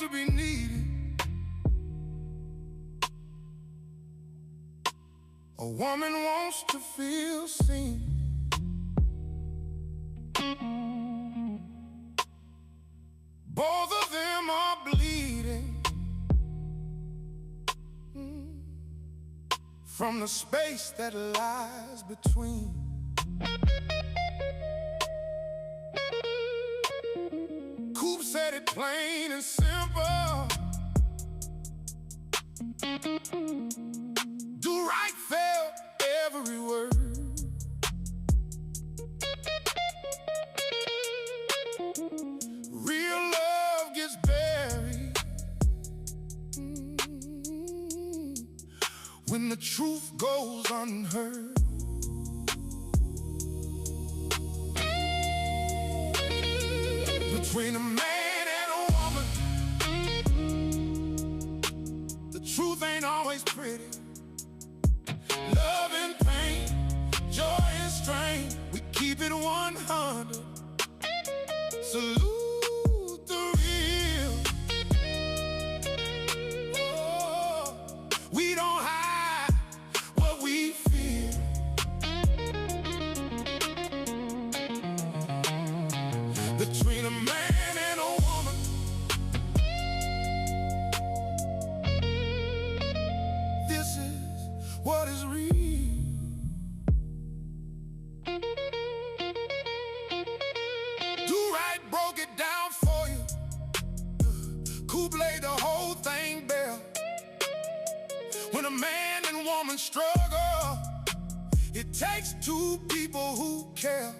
to be needed. A woman wants to feel seen. Both of them are bleeding from the space that lies between. Coop said it plain and simple. Do right felt every word. Real love gets buried when the truth goes unheard. Between a man and a woman, the truth ain't always pretty. Love and pain, joy and strain, we keep it 100. Salute the real. Oh, we don't hide what we feel. Between a man and a woman, this is what is real. Do Right broke it down for you. Coop laid the whole thing bare. When a man and woman struggle, it takes two people who care.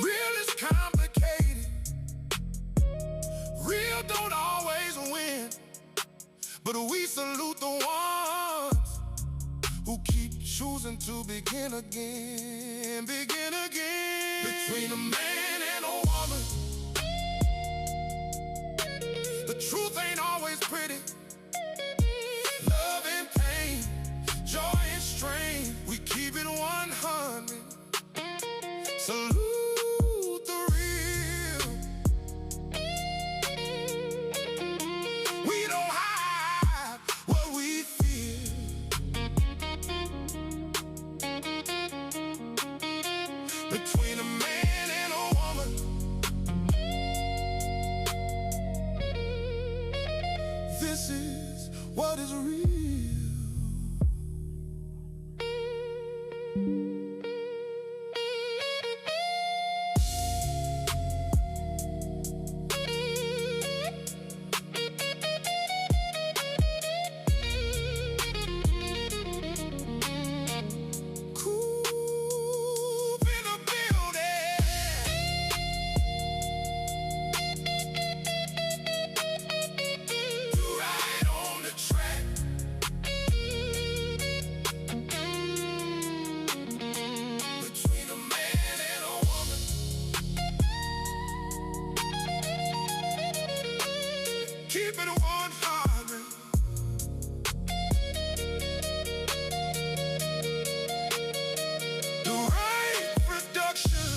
Real is complicated. Real don't always win, but we salute the ones who keep choosing to begin again, begin again. Between a man and a woman, the truth ain't always pretty. Love and pain, joy and strain, we keep it 100. Salute the real. We don't hide what we feel. Between a man and a woman, this is what is real. Coop in the building. Do right on the track. Between a man and a woman, keep it 100. The right production.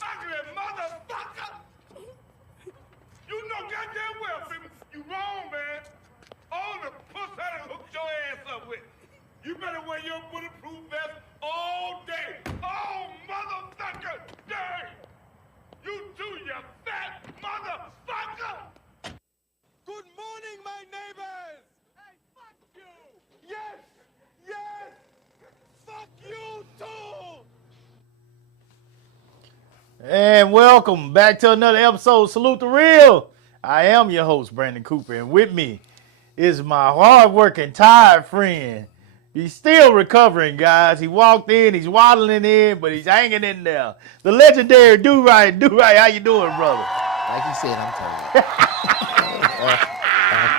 Ugly motherfucker! You know goddamn well, people, you wrong, man. All the puss I done hooked your ass up with. You better wear your bulletproof vest all day. Oh, motherfucker day! You too, you fat motherfucker! Good morning, my neighbors! Hey, fuck you! Yes! Yes! Fuck you too! And welcome back to another episode of Salute the Real. I am your host, Brandon Cooper, and with me is my hard-working, tired friend. He's still recovering, guys. He walked in, he's waddling in, but he's hanging in there. The legendary Do Right. How you doing, brother? How Like he said, I'm tired. I'm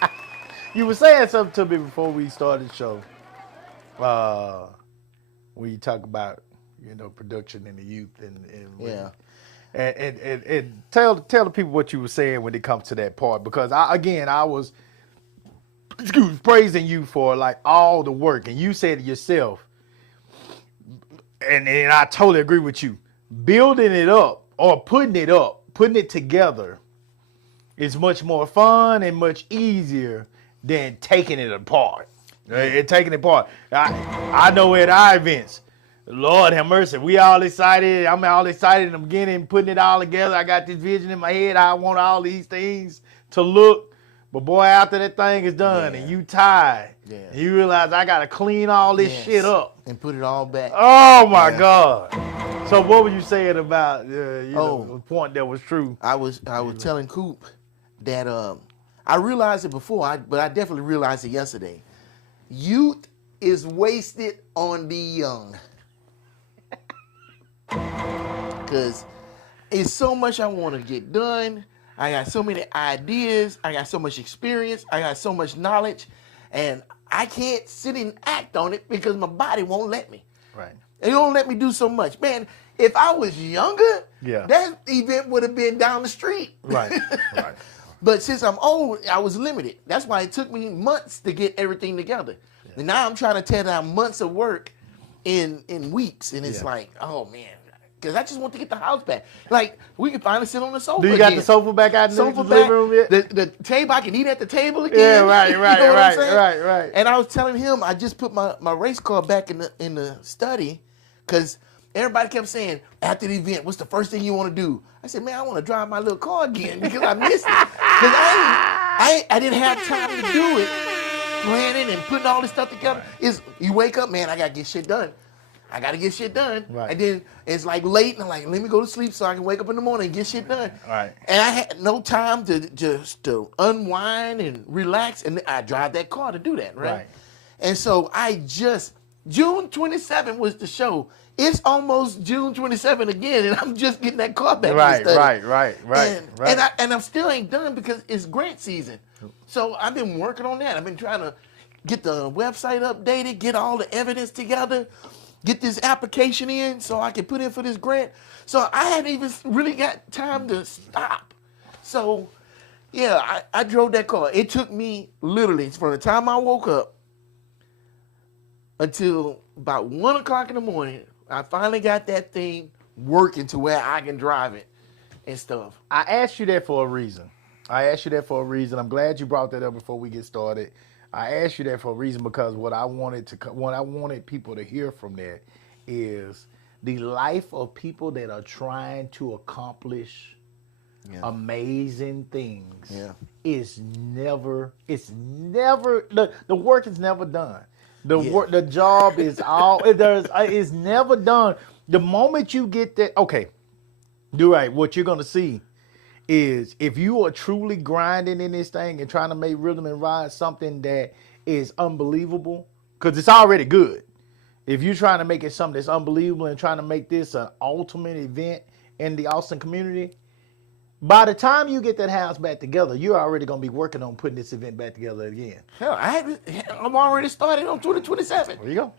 tired. You were saying something to me before we started the show. When you talk about, production in the youth Yeah. and tell the people what you were saying when it comes to that part, because I was praising you for like all the work, and you said it yourself, and I totally agree with you. Building it up or putting it together is much more fun and much easier than taking it apart. And taking it apart. I know at our events, Lord have mercy, we all excited. I'm all excited in the beginning, putting it all together. I got this vision in my head. I want all these things to look. But boy, after that thing is done and you tired, you realize I got to clean all this shit up. And put it all back. Oh, my God. So what were you saying about the point that was true? I was telling Coop that I realized it before, but I definitely realized it yesterday. Youth is wasted on the young. Because it's so much I want to get done. I got so many ideas. I got so much experience. I got so much knowledge. And I can't sit and act on it because my body won't let me. Right. It don't let me do so much. Man, if I was younger, Yeah. that event would have been down the street. Right. Right. But since I'm old, I was limited. That's why it took me months to get everything together. Yeah. And now I'm trying to tear down months of work in weeks. And it's like, oh, man. Because I just want to get the house back. Like, we can finally sit on the sofa Do you again. got the sofa back out in the living room yet? The table, I can eat at the table again. Yeah, right. You know what I'm saying? Right. And I was telling him, I just put my race car back in the study because everybody kept saying, after the event, what's the first thing you want to do? I said, man, I want to drive my little car again because I missed it. Because I didn't have time to do it, planning and putting all this stuff together. Is you wake up, man, I got to get shit done. I got to get shit done. Right. And then it's like late, and I'm like, let me go to sleep so I can wake up in the morning and get shit done. Right. And I had no time to unwind and relax, and I drive that car to do that, right? And so June 27th was the show. It's almost June 27th again, and I'm just getting that car back. Right. And I still ain't done because it's grant season. So I've been working on that. I've been trying to get the website updated, get all the evidence together, get this application in so I can put in for this grant. So I hadn't even really got time to stop. So, yeah, I drove that car. It took me literally from the time I woke up until about 1 o'clock in the morning. I finally got that thing working to where I can drive it and stuff. I asked you that for a reason. I'm glad you brought that up before we get started. I asked you that for a reason because what I wanted people to hear from that is the life of people that are trying to accomplish amazing things. Is never the work is never done. The job is is never done. The moment you get that, okay, do right. What you're gonna see is if you are truly grinding in this thing and trying to make Rhythm and Ride something that is unbelievable, because it's already good. If you're trying to make it something that's unbelievable and trying to make this an ultimate event in the Austin community, by the time you get that house back together, you're already going to be working on putting this event back together again. Hell, I'm already started on 2027. There you go.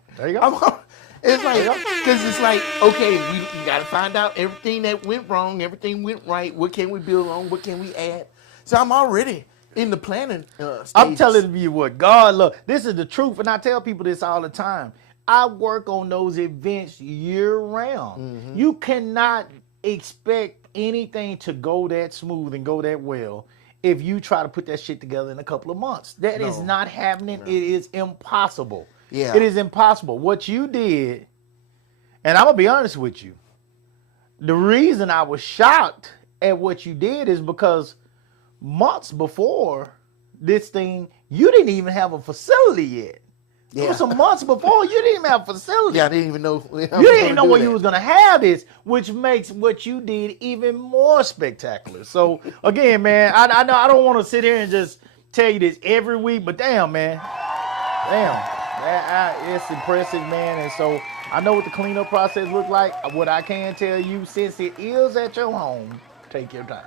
It's like, because it's like, okay, we got to find out everything that went wrong, everything went right. What can we build on? What can we add? So I'm already in the planning stages. I'm telling you what God loves. This is the truth, and I tell people this all the time. I work on those events year round. Mm-hmm. You cannot expect anything to go that smooth and go that well if you try to put that shit together in a couple of months. That is not happening. No. It is impossible. Yeah. It is impossible. What you did, and I'm going to be honest with you, the reason I was shocked at what you did is because months before this thing, you didn't even have a facility yet. Yeah. It was some months before you didn't even have a facility. Yeah, I didn't even know. You didn't even know where you was going to have this, which makes what you did even more spectacular. So, again, man, I know I don't want to sit here and just tell you this every week, but damn, man. Damn. It's impressive, man. And so I know what the cleanup process look like. What I can tell you, since it is at your home, take your time.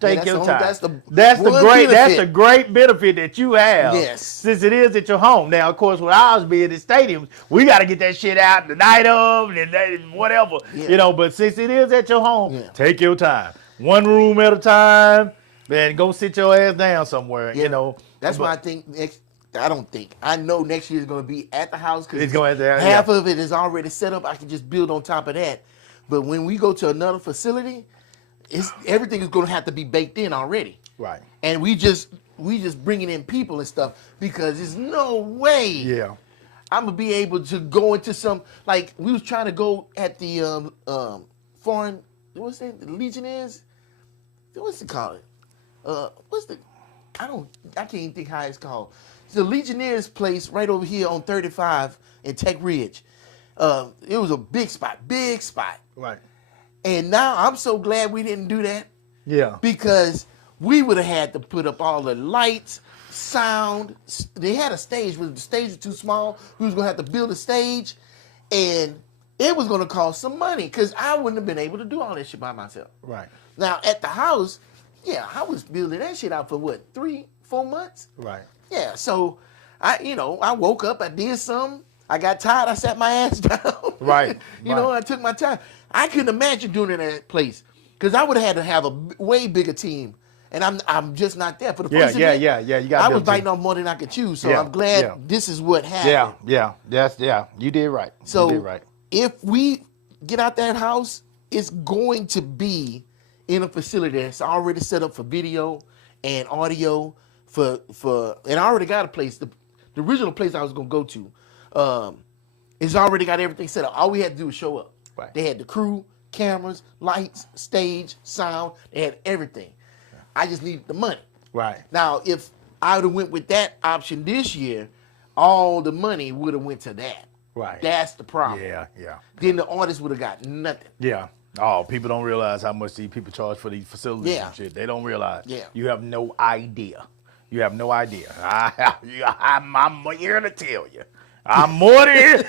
Take that's your the- time. that's the That's the one great. That's benefit. the great benefit that you have. Yes. Since it is at your home. Now, of course, with ours being the stadiums, we got to get that shit out the night of and whatever. Yeah. You know, but since it is at your home, Yeah. take your time. One room at a time. Man, go sit your ass down somewhere. Yeah. You know. That's But- why I think next. I don't think. I know next year is going to be at the house because It's gonna be at the- half yeah. of it is already set up. I can just build on top of that. But when we go to another facility, everything is going to have to be baked in already. Right. And we just bringing in people and stuff because there's no way Yeah. I'm gonna be able to go into some, like we was trying to go at the foreign, what's that, the Legionnaires? What's it called? I can't even think how it's called. It's the Legionnaires place right over here on 35 in Tech Ridge. It was a big spot. Right. And now I'm so glad we didn't do that Yeah. because we would have had to put up all the lights, sound. They had a stage, but the stage was too small. We was gonna have to build a stage, and it was gonna cost some money because I wouldn't have been able to do all that shit by myself. Right. Now at the house, yeah, I was building that shit out for what, 3-4 months? Right. Yeah, so I woke up, I did something, I got tired, I sat my ass down. Right, You know, right. I took my time. I couldn't imagine doing it in that place because I would have had to have a way bigger team, and I'm just not there for the Yeah, first yeah, event. yeah, yeah. You got. I was biting off more than I could chew, so Yeah, I'm glad yeah. this is what happened. Yeah. You did right. So you did right. if we get out that house, it's going to be in a facility that's already set up for video and audio and I already got a place. The original place I was gonna go to, it's already got everything set up. All we had to do was show up. Right. They had the crew, cameras, lights, stage, sound. They had everything. I just needed the money. Right. Now, if I would have went with that option this year, all the money would have went to that. Right. That's the problem. Yeah. Then the artist would have got nothing. Yeah. Oh, people don't realize how much these people charge for these facilities Yeah. and shit. They don't realize. Yeah. You have no idea. You have no idea. I'm here to tell you. I'm more than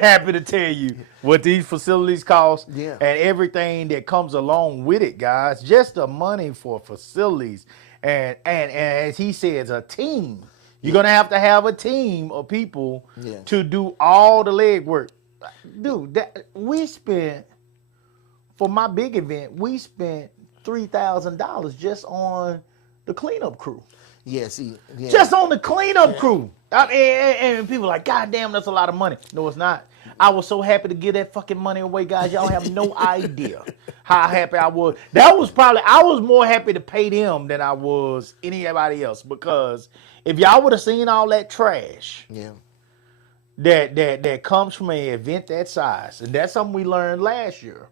happy to tell you what these facilities cost Yeah. and everything that comes along with it, guys. Just the money for facilities and as he says, a team. You're gonna have to have a team of people Yeah. to do all the legwork. Dude, we spent for my big event, we spent $3,000 just on the cleanup crew. Yeah, see. Yeah. Just on the cleanup crew. And people are like, God damn, that's a lot of money. No, it's not. I was so happy to give that fucking money away, guys. Y'all have no idea how happy I was. I was more happy to pay them than I was anybody else because if y'all would have seen all that trash Yeah. that comes from an event that size, and that's something we learned last year.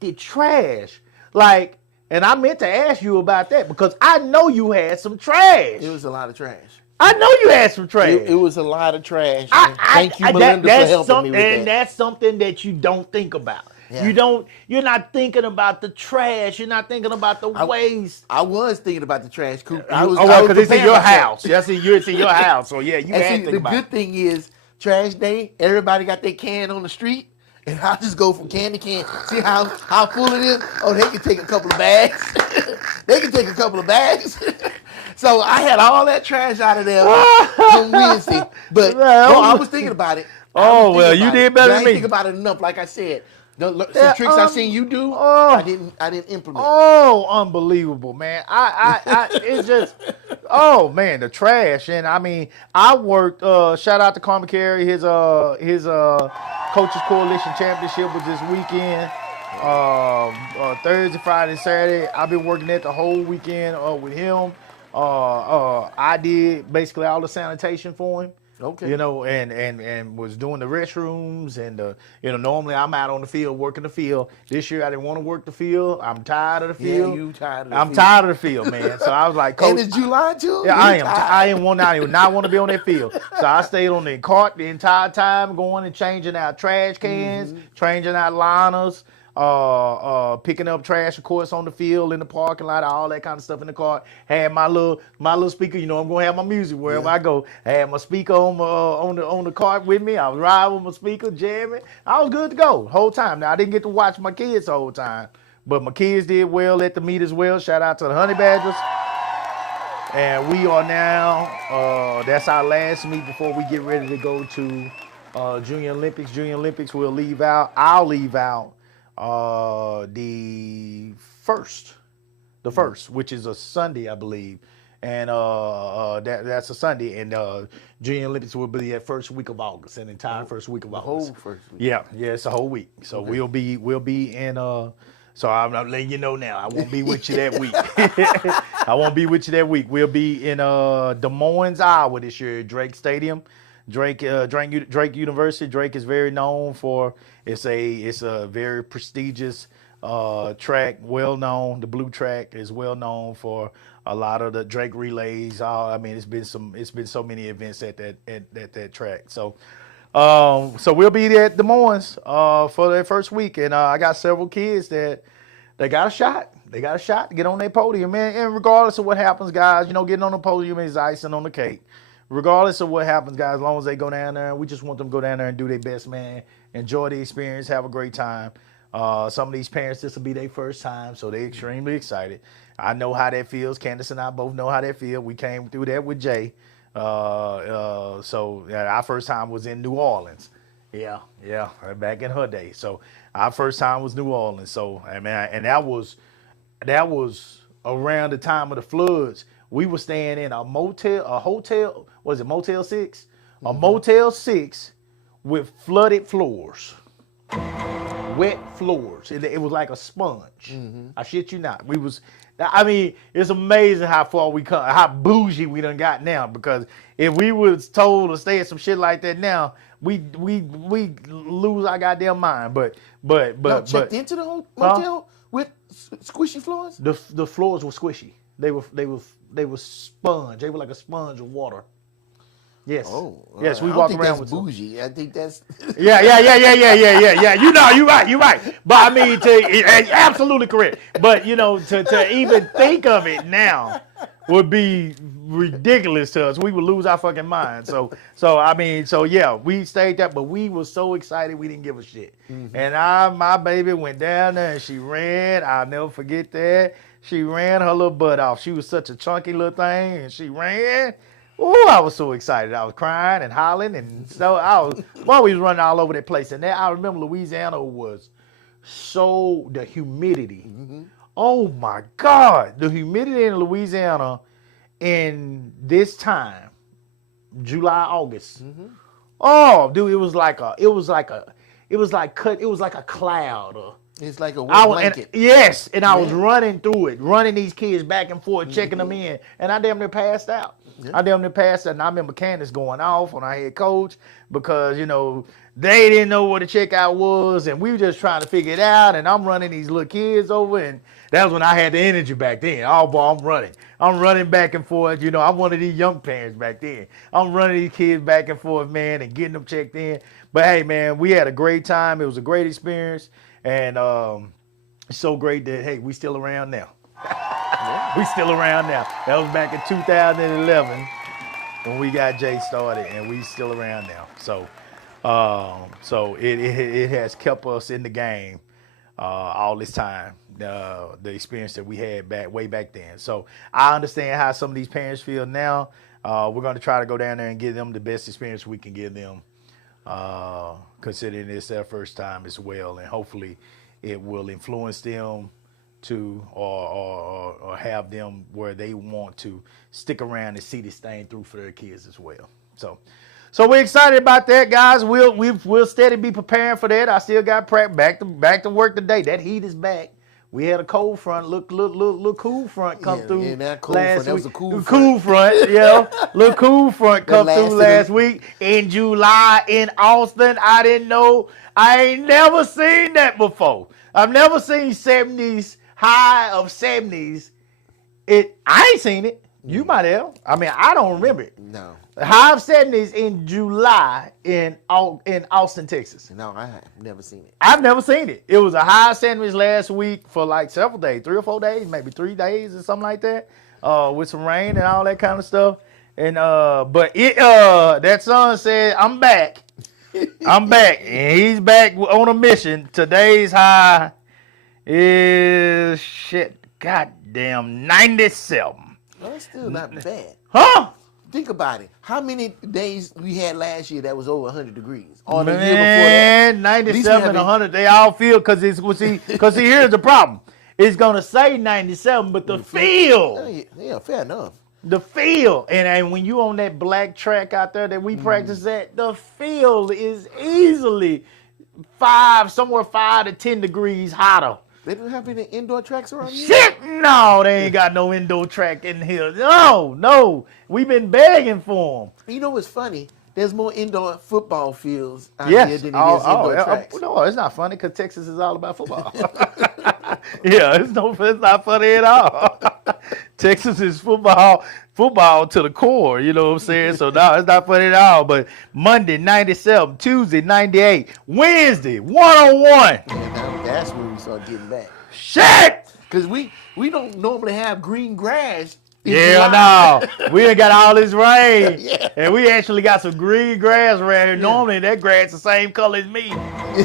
The trash, and I meant to ask you about that because I know you had some trash. It was a lot of trash. I know you had some trash. It was a lot of trash. Thank you, Melinda, for helping me with that. And that's something that you don't think about. Yeah. You're not thinking about the trash. You're not thinking about the waste. I was thinking about the trash, Coop. I was because it's in preparing your myself. house. Yes, it's in your house. So yeah, you And had see, to think the about good it. thing is, trash day, everybody got their can on the street, and I just go from can to can. See how full it is? Oh, they can take a couple of bags. They can take a couple of bags. So I had all that trash out of there on Wednesday. But no, I was thinking about it. Oh, well, you did better I than didn't me. think about it enough. Like I said, some Yeah, tricks I seen you do, I didn't implement. Oh, unbelievable, man. It's just, oh man, the trash. And I mean, I worked, shout out to Carmen Carey, his Coaches Coalition Championship was this weekend. Thursday, Friday, Saturday. I've been working that the whole weekend with him. I did basically all the sanitation for him. Okay. You know, and was doing the restrooms and normally I'm out on the field working the field. This year I didn't want to work the field. I'm tired of the field. Yeah, you tired of the I'm field. tired of the field, man. So I was like, Coach, And it's July too? yeah, You I am. tired. I did not want to be on that field. So I stayed on the cart the entire time, going and changing out trash cans, changing out liners, picking up trash, of course, on the field, in the parking lot, all that kind of stuff in the car. Had my little speaker. You know, I'm gonna have my music wherever I go. I had my speaker on the cart with me. I was riding with my speaker, jamming. I was good to go the whole time. Now I didn't get to watch my kids the whole time, but my kids did well at the meet as well. Shout out to the Honey Badgers. And we are now, that's our last meet before we get ready to go to Junior Olympics. Junior Olympics will leave out, I'll leave out the first, which is a Sunday, I believe. And that's a Sunday. And Junior Olympics will be that first week of August, an entire first week of August. Whole first week. Yeah, it's a whole week. So we'll be in so I'm letting you know now. I won't be with you that week. I won't be with you that week. We'll be in Des Moines, Iowa this year, Drake Stadium. Drake University. Drake is very known for it's a very prestigious track, well known. The blue track is well known for a lot of the Drake relays. I mean, it's been so many events at that track. So we'll be there at Des Moines for their first week, and I got several kids that they got a shot. They got a shot to get on their podium, man. And regardless of what happens, guys, you know, getting on the podium is icing on the cake. Regardless of what happens, guys, as long as they go down there, we just want them to go down there and do their best, man. Enjoy the experience, have a great time. Some of these parents, this will be their first time, so they're extremely excited. I know how that feels. Candace and I both know how that feels. We came through that with Jay. So our first time was in New Orleans. Yeah, back in her day. So our first time was New Orleans. So I mean, and that was around the time of the floods. We were staying in a hotel. Was it Motel 6? A Motel 6 with flooded floors, wet floors. It was like a sponge. I shit you not. I mean, it's amazing how far we come, how bougie we done got now. Because if we was told to stay in some shit like that now, we lose our goddamn mind. But checked into the motel with squishy floors. The floors were squishy. They were sponge. They were like a sponge of water. Yes. Oh, yes. We I walk don't think around that's with bougie. I think that's Yeah. You know, you're right. But I mean, absolutely correct. But you know, to even think of it now would be ridiculous to us. We would lose our fucking mind. So yeah, we stayed there, but we were so excited we didn't give a shit. And my baby went down there and she ran. I'll never forget that. She ran her little butt off. She was such a chunky little thing, and she ran. Oh, I was so excited. I was crying and hollering, and so we was running all over that place. And I remember Louisiana was the humidity. Oh my God, the humidity in Louisiana in this time, July, August. Oh, dude, it was like a cloud. It's like a wet blanket. And I was running through it, running these kids back and forth, checking them in, and I damn near passed out. And I remember Candace going off on our head coach because, you know, they didn't know what a checkout was, and we were just trying to figure it out, and I'm running these little kids over, and that was when I had the energy back then. Oh, boy, I'm running back and forth. You know, I'm one of these young parents back then. I'm running these kids back and forth, man, and getting them checked in. But, hey, man, we had a great time. It was a great experience. And it's so great that, hey, we still around now. We still around now. That was back in 2011 when we got Jay started, and we still around now. So it has kept us in the game all this time, the experience that we had way back then. So I understand how some of these parents feel now. We're going to try to go down there and give them the best experience we can give them. Considering it's their first time as well, and hopefully it will influence them to or have them where they want to stick around and see this thing through for their kids as well. So we're excited about that, guys. We'll steady be preparing for that. I still got prep back to work today. That heat is back. We had a cold front, look cool front come through. Yeah, that cold last front. That week. was a cool front. Yeah, little cool front come through last week in July in Austin. I didn't know. I ain't never seen that before. I've never seen 70s, high of 70s. I ain't seen it. You might have. I mean, I don't remember it. No. High of 70s in July in Austin, Texas. No, I have never seen it. I've never seen it. It was a high of 70s last week for like several days, 3 or 4 days, maybe 3 days or something like that, with some rain and all that kind of stuff. And but it that son said, "I'm back, I'm back," and he's back on a mission. Today's high is goddamn 97. Well, that's still not bad. Huh? Think about it. How many days we had last year that was over 100 degrees? Or the year before Man, that? 97 and 100, they all feel because here's the problem. It's gonna say 97, but the feel. Yeah, fair enough. The feel, and when you on that black track out there that we practice at, the feel is easily 5 to 10 degrees hotter. They don't have any indoor tracks around here? Shit, no, they ain't got no indoor track in here. No, we've been begging for them. You know what's funny? There's more indoor football fields out here than it is indoor tracks. No, it's not funny because Texas is all about football. Yeah, it's not funny at all. Texas is football to the core, you know what I'm saying? So no, it's not funny at all. But Monday 97, Tuesday 98, Wednesday 101. That's when we start getting back. Shit! Because we don't normally have green grass. Yeah, no. We ain't got all this rain. Yeah. And we actually got some green grass around here. Normally that grass the same color as me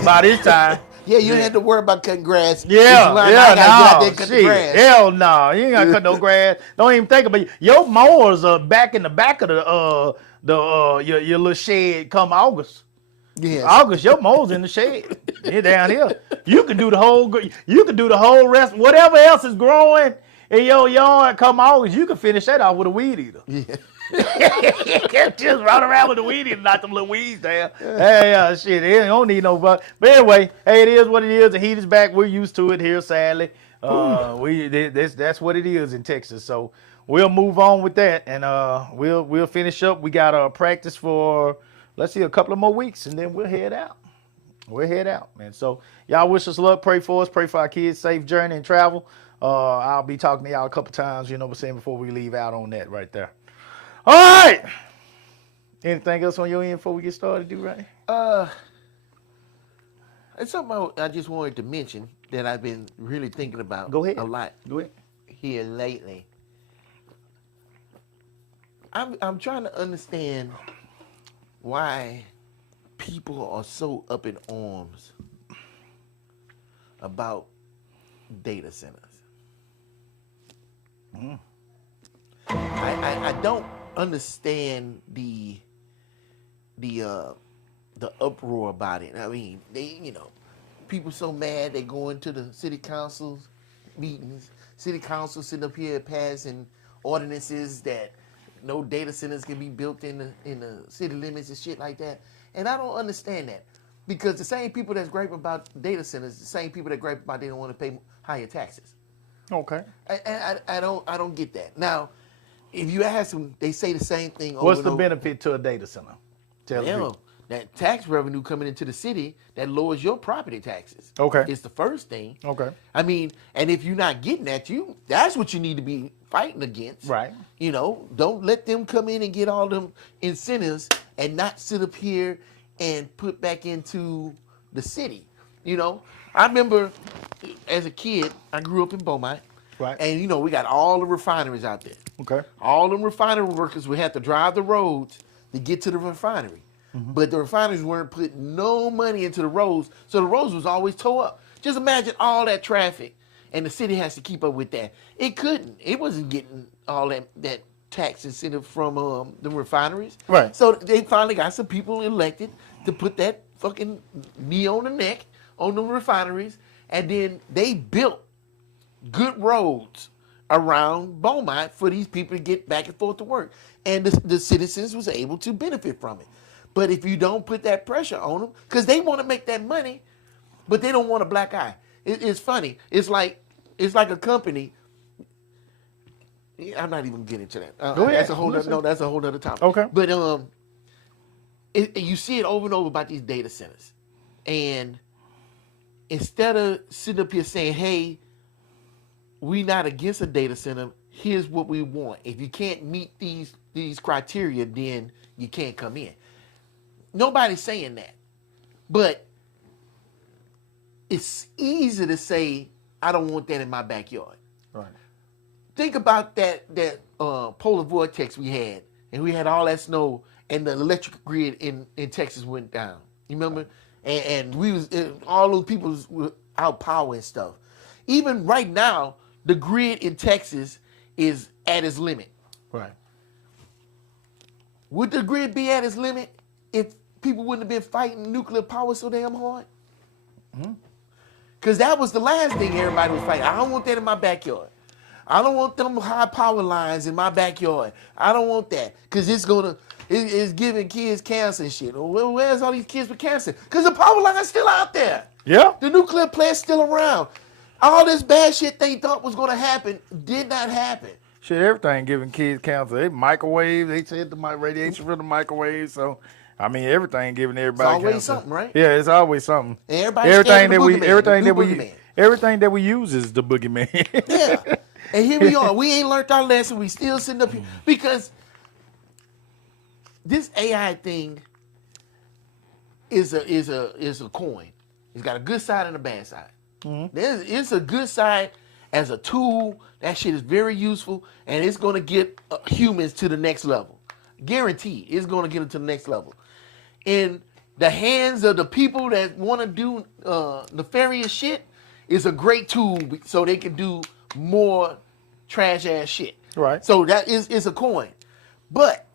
by this time. Yeah, you had to worry about cutting grass. Yeah, no. Cut the grass. Hell no. You ain't gotta cut no grass. Don't even think about it. Your mowers are back in the back of your little shed come August. Yes. August, your mowers in the shed. You're down here. You can do the whole rest. Whatever else is growing in your yard come August, you can finish that off with a weed eater. Yeah. Just run around with the weed eater, knock them little weeds down. Hey, shit, it don't need no but anyway, hey, it is what it is. The heat is back. We're used to it here, sadly. That's what it is in Texas. So we'll move on with that, and we'll finish up. We got practice for let's see a couple of more weeks, and then we'll head out. Man. So y'all wish us luck. Pray for us. Pray for our kids. Safe journey and travel. I'll be talking to y'all a couple times, you know what I'm saying, before we leave out on that right there. All right. Anything else on your end before we get started, D-Ray? It's something I just wanted to mention that I've been really thinking about Go ahead. a lot here lately. I'm trying to understand why people are so up in arms about data centers. I don't understand the uproar about it. I mean, people so mad they go into the city council meetings. City council sitting up here passing ordinances that no data centers can be built in the city limits and shit like that. And I don't understand that because the same people that's griping about data centers, the same people that gripe about they don't want to pay higher taxes. Okay. I don't get that. Now, if you ask them, they say the same thing. What's the benefit to a data center? Tell me. That tax revenue coming into the city that lowers your property taxes. Okay. It's the first thing. Okay. I mean, and if you're not getting that, that's what you need to be fighting against. Right. Don't let them come in and get all them incentives and not sit up here and put back into the city. I remember as a kid, I grew up in Beaumont. Right. And, we got all the refineries out there. Okay. All them refinery workers would have to drive the roads to get to the refinery. Mm-hmm. But the refineries weren't putting no money into the roads, so the roads was always tore up. Just imagine all that traffic, and the city has to keep up with that. It couldn't. It wasn't getting all that tax incentive from the refineries. Right. So they finally got some people elected to put that fucking knee on the neck on the refineries, and then they built good roads around Beaumont for these people to get back and forth to work. And the citizens was able to benefit from it. But if you don't put that pressure on them, because they want to make that money, but they don't want a black eye. It's funny. It's like a company. I'm not even getting to that. Go ahead. That's a whole other topic. Okay. But you see it over and over about these data centers. And instead of sitting up here saying, hey, we not against a data center, here's what we want. If you can't meet these criteria, then you can't come in. Nobody's saying that. But it's easy to say, I don't want that in my backyard. Right. Think about that polar vortex we had, and we had all that snow, and the electric grid in Texas went down. You remember? And we was all those people were out power and stuff. Even right now, the grid in Texas is at its limit. Right. Would the grid be at its limit if people wouldn't have been fighting nuclear power so damn hard? Because that was the last thing everybody was fighting. I don't want that in my backyard. I don't want them high power lines in my backyard. I don't want that because it's giving kids cancer and shit. Well, where's all these kids with cancer? Because the power line's still out there. Yeah. The nuclear plant's still around. All this bad shit they thought was going to happen did not happen. Shit, everything giving kids cancer. They microwave. They said the radiation from the microwave. So, I mean, everything giving everybody It's always cancer. something, right? Yeah, it's always something. And everybody's scared of the boogeyman, everything that we use is the boogeyman. Yeah. And here we are. We ain't learned our lesson. We still sitting up here because this AI thing is a coin. It's got a good side and a bad side. It's a good side as a tool. That shit is very useful, and it's going to get humans to the next level. Guaranteed, it's going to get them to the next level. In the hands of the people that want to do nefarious shit, is a great tool so they can do more trash ass shit. Right. So that is a coin, but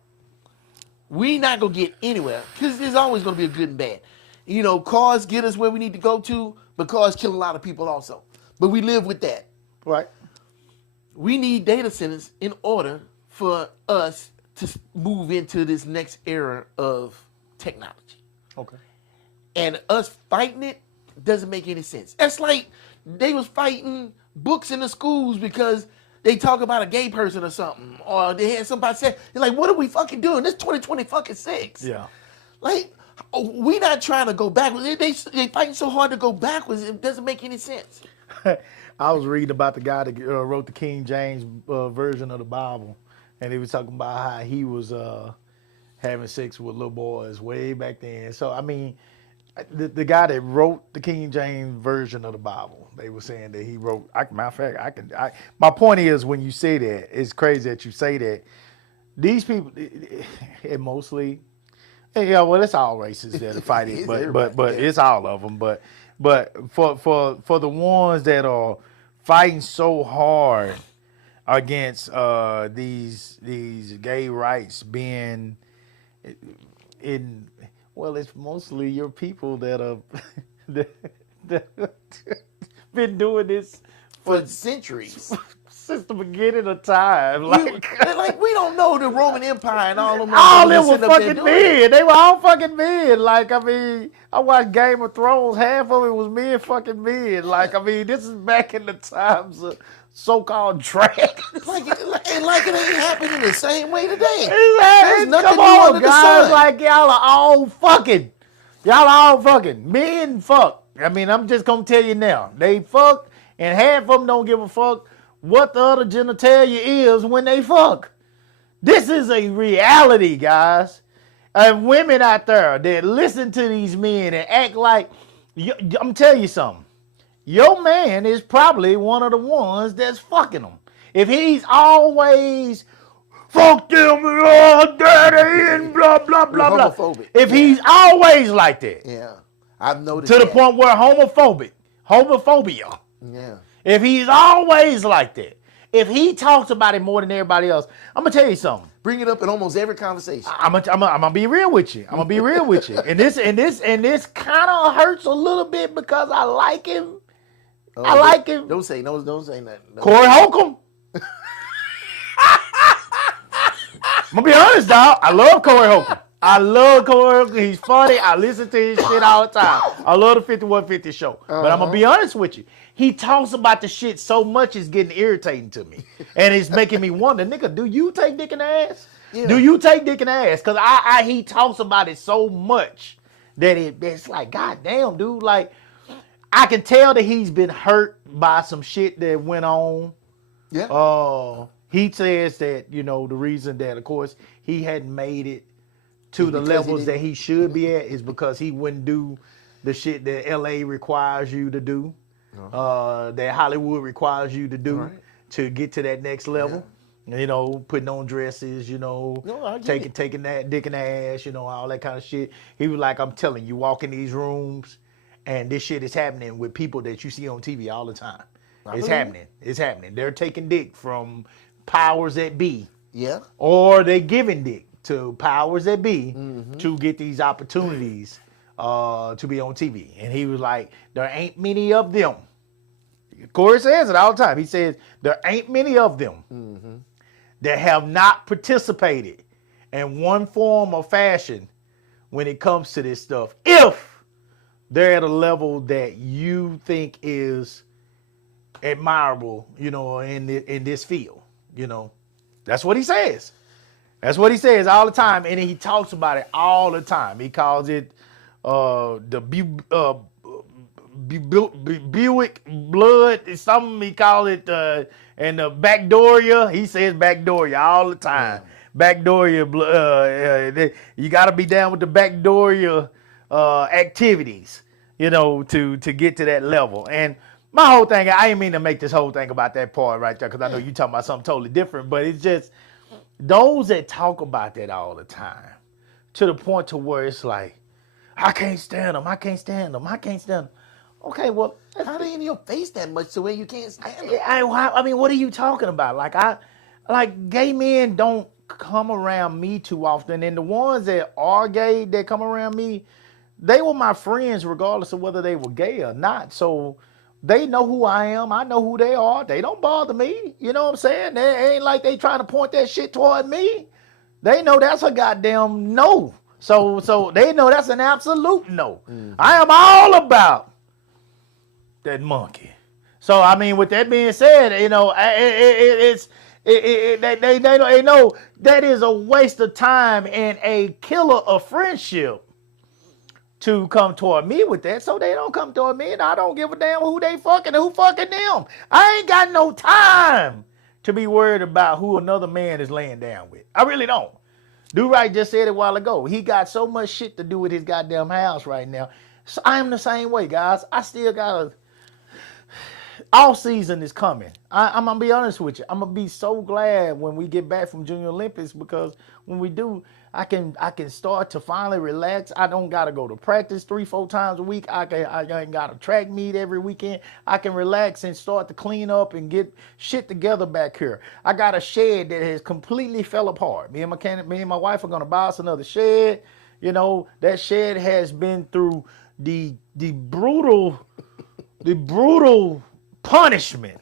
we not gonna get anywhere because there's always gonna be a good and bad. You know, cars get us where we need to go to, but cars kill a lot of people also. But we live with that. Right. We need data centers in order for us to move into this next era of technology. Okay. And us fighting it doesn't make any sense. That's like they was fighting books in the schools because they talk about a gay person or something, or they had somebody say, they're like, what are we fucking doing? This 2020 fucking 6. Yeah. Like, we not trying to go backwards. They fighting so hard to go backwards, it doesn't make any sense. I was reading about the guy that wrote the King James version of the Bible, and he was talking about how he was having sex with little boys way back then. So, I mean, the guy that wrote the King James version of the Bible, they were saying that he wrote. Matter of fact, my point is, when you say that, it's crazy that you say that. These people, and mostly, yeah, well, it's all races that fight it, but it's all of them. But for the ones that are fighting so hard against these gay rights being in. Well, it's mostly your people that have been doing this for centuries. Since the beginning of time. Like we don't know the Roman Empire and all them. All them were fucking men. They were all fucking men. Like, I mean, I watched Game of Thrones. Half of it was men fucking men. Like, I mean, this is back in the times of so-called dragons. like it ain't happening the same way today. There's nothing come on, guys. Like, y'all are all fucking. Y'all are all fucking. Men fuck. I mean, I'm just going to tell you now. They fuck, and half of them don't give a fuck what the other genitalia is when they fuck. This is a reality, guys. Women out there that listen to these men and act like, I'm telling you something. Your man is probably one of the ones that's fucking them. If he's always fuck them, daddy, and blah, blah, blah, blah. Homophobic. If he's always like that. Yeah. I've noticed to the point where homophobia. Yeah. If he's always like that, if he talks about it more than everybody else, I'm gonna tell you something. Bring it up in almost every conversation. I'm gonna be real with you. I'm gonna be real with you. And this kind of hurts a little bit because I like him. I like him. Don't say nothing. Corey Holcomb. I'm gonna be honest, dog. I love Corey Holcomb. He's funny. I listen to his shit all the time. I love the 5150 show. But I'm gonna be honest with you. He talks about the shit so much it's getting irritating to me. And it's making me wonder, nigga, do you take dick in the ass? Yeah. Do you take dick in the ass? Because he talks about it so much that it's like, God damn, dude. Like, I can tell that he's been hurt by some shit that went on. Yeah. he says that, you know, the reason that, of course, he hadn't made it to Is the because he levels that didn't- he should be at is because he wouldn't do the shit that LA requires you to do, that Hollywood requires you to do Right. to get to that next level. You know, putting on dresses, you know, No, I get it. taking that dick in the ass, you know, all that kind of shit. He was like, I'm telling you, walk in these rooms and this shit is happening with people that you see on TV all the time. It's believe it. happening. It's happening. They're taking dick from powers that be, Yeah. or they giving dick to powers that be to get these opportunities to be on TV. And he was like, there ain't many of them. Corey says it all the time. He says, there ain't many of them that have not participated in one form or fashion when it comes to this stuff, if they're at a level that you think is admirable, you know, in this field, you know. That's what he says. That's what he says all the time, and he talks about it all the time. He calls it the Buick blood, something he called it, and the Backdooria. He says Backdooria all the time. Backdooria, you got to be down with the Backdooria activities, you know, to get to that level. And my whole thing, I didn't mean to make this whole thing about that part right there, because I know you're talking about something totally different, but it's just those that talk about that all the time, to the point to where it's like, I can't stand them, I can't stand them, I can't stand them. Okay, well, How they in your face that much to where you can't stand them? I mean, what are you talking about? Like gay men don't come around me too often, and the ones that are gay that come around me, they were my friends regardless of whether they were gay or not. So they know who I am. I know who they are. They don't bother me. You know what I'm saying? They ain't like they trying to point that shit toward me. They know that's a goddamn no. So they know that's an absolute no. I am all about that monkey. So I mean, with that being said, you know, they know that is a waste of time and a killer of friendship to come toward me with that. So they don't come toward me, and I don't give a damn who they fucking, who fucking them. I ain't got no time to be worried about who another man is laying down with. I really don't. Do-Right just said it a while ago. He got so much shit to do with his goddamn house right now. So I am the same way, guys. I still gotta. All season is coming. I'm gonna be honest with you. I'm gonna be so glad when we get back from Junior Olympics, because when we do, I can start to finally relax. I don't gotta go to practice 3-4 times a week. I ain't got a track meet every weekend. I can relax and start to clean up and get shit together back here. I got a shed that has completely fell apart. Me and my wife are gonna buy us another shed. You know, that shed has been through the brutal punishment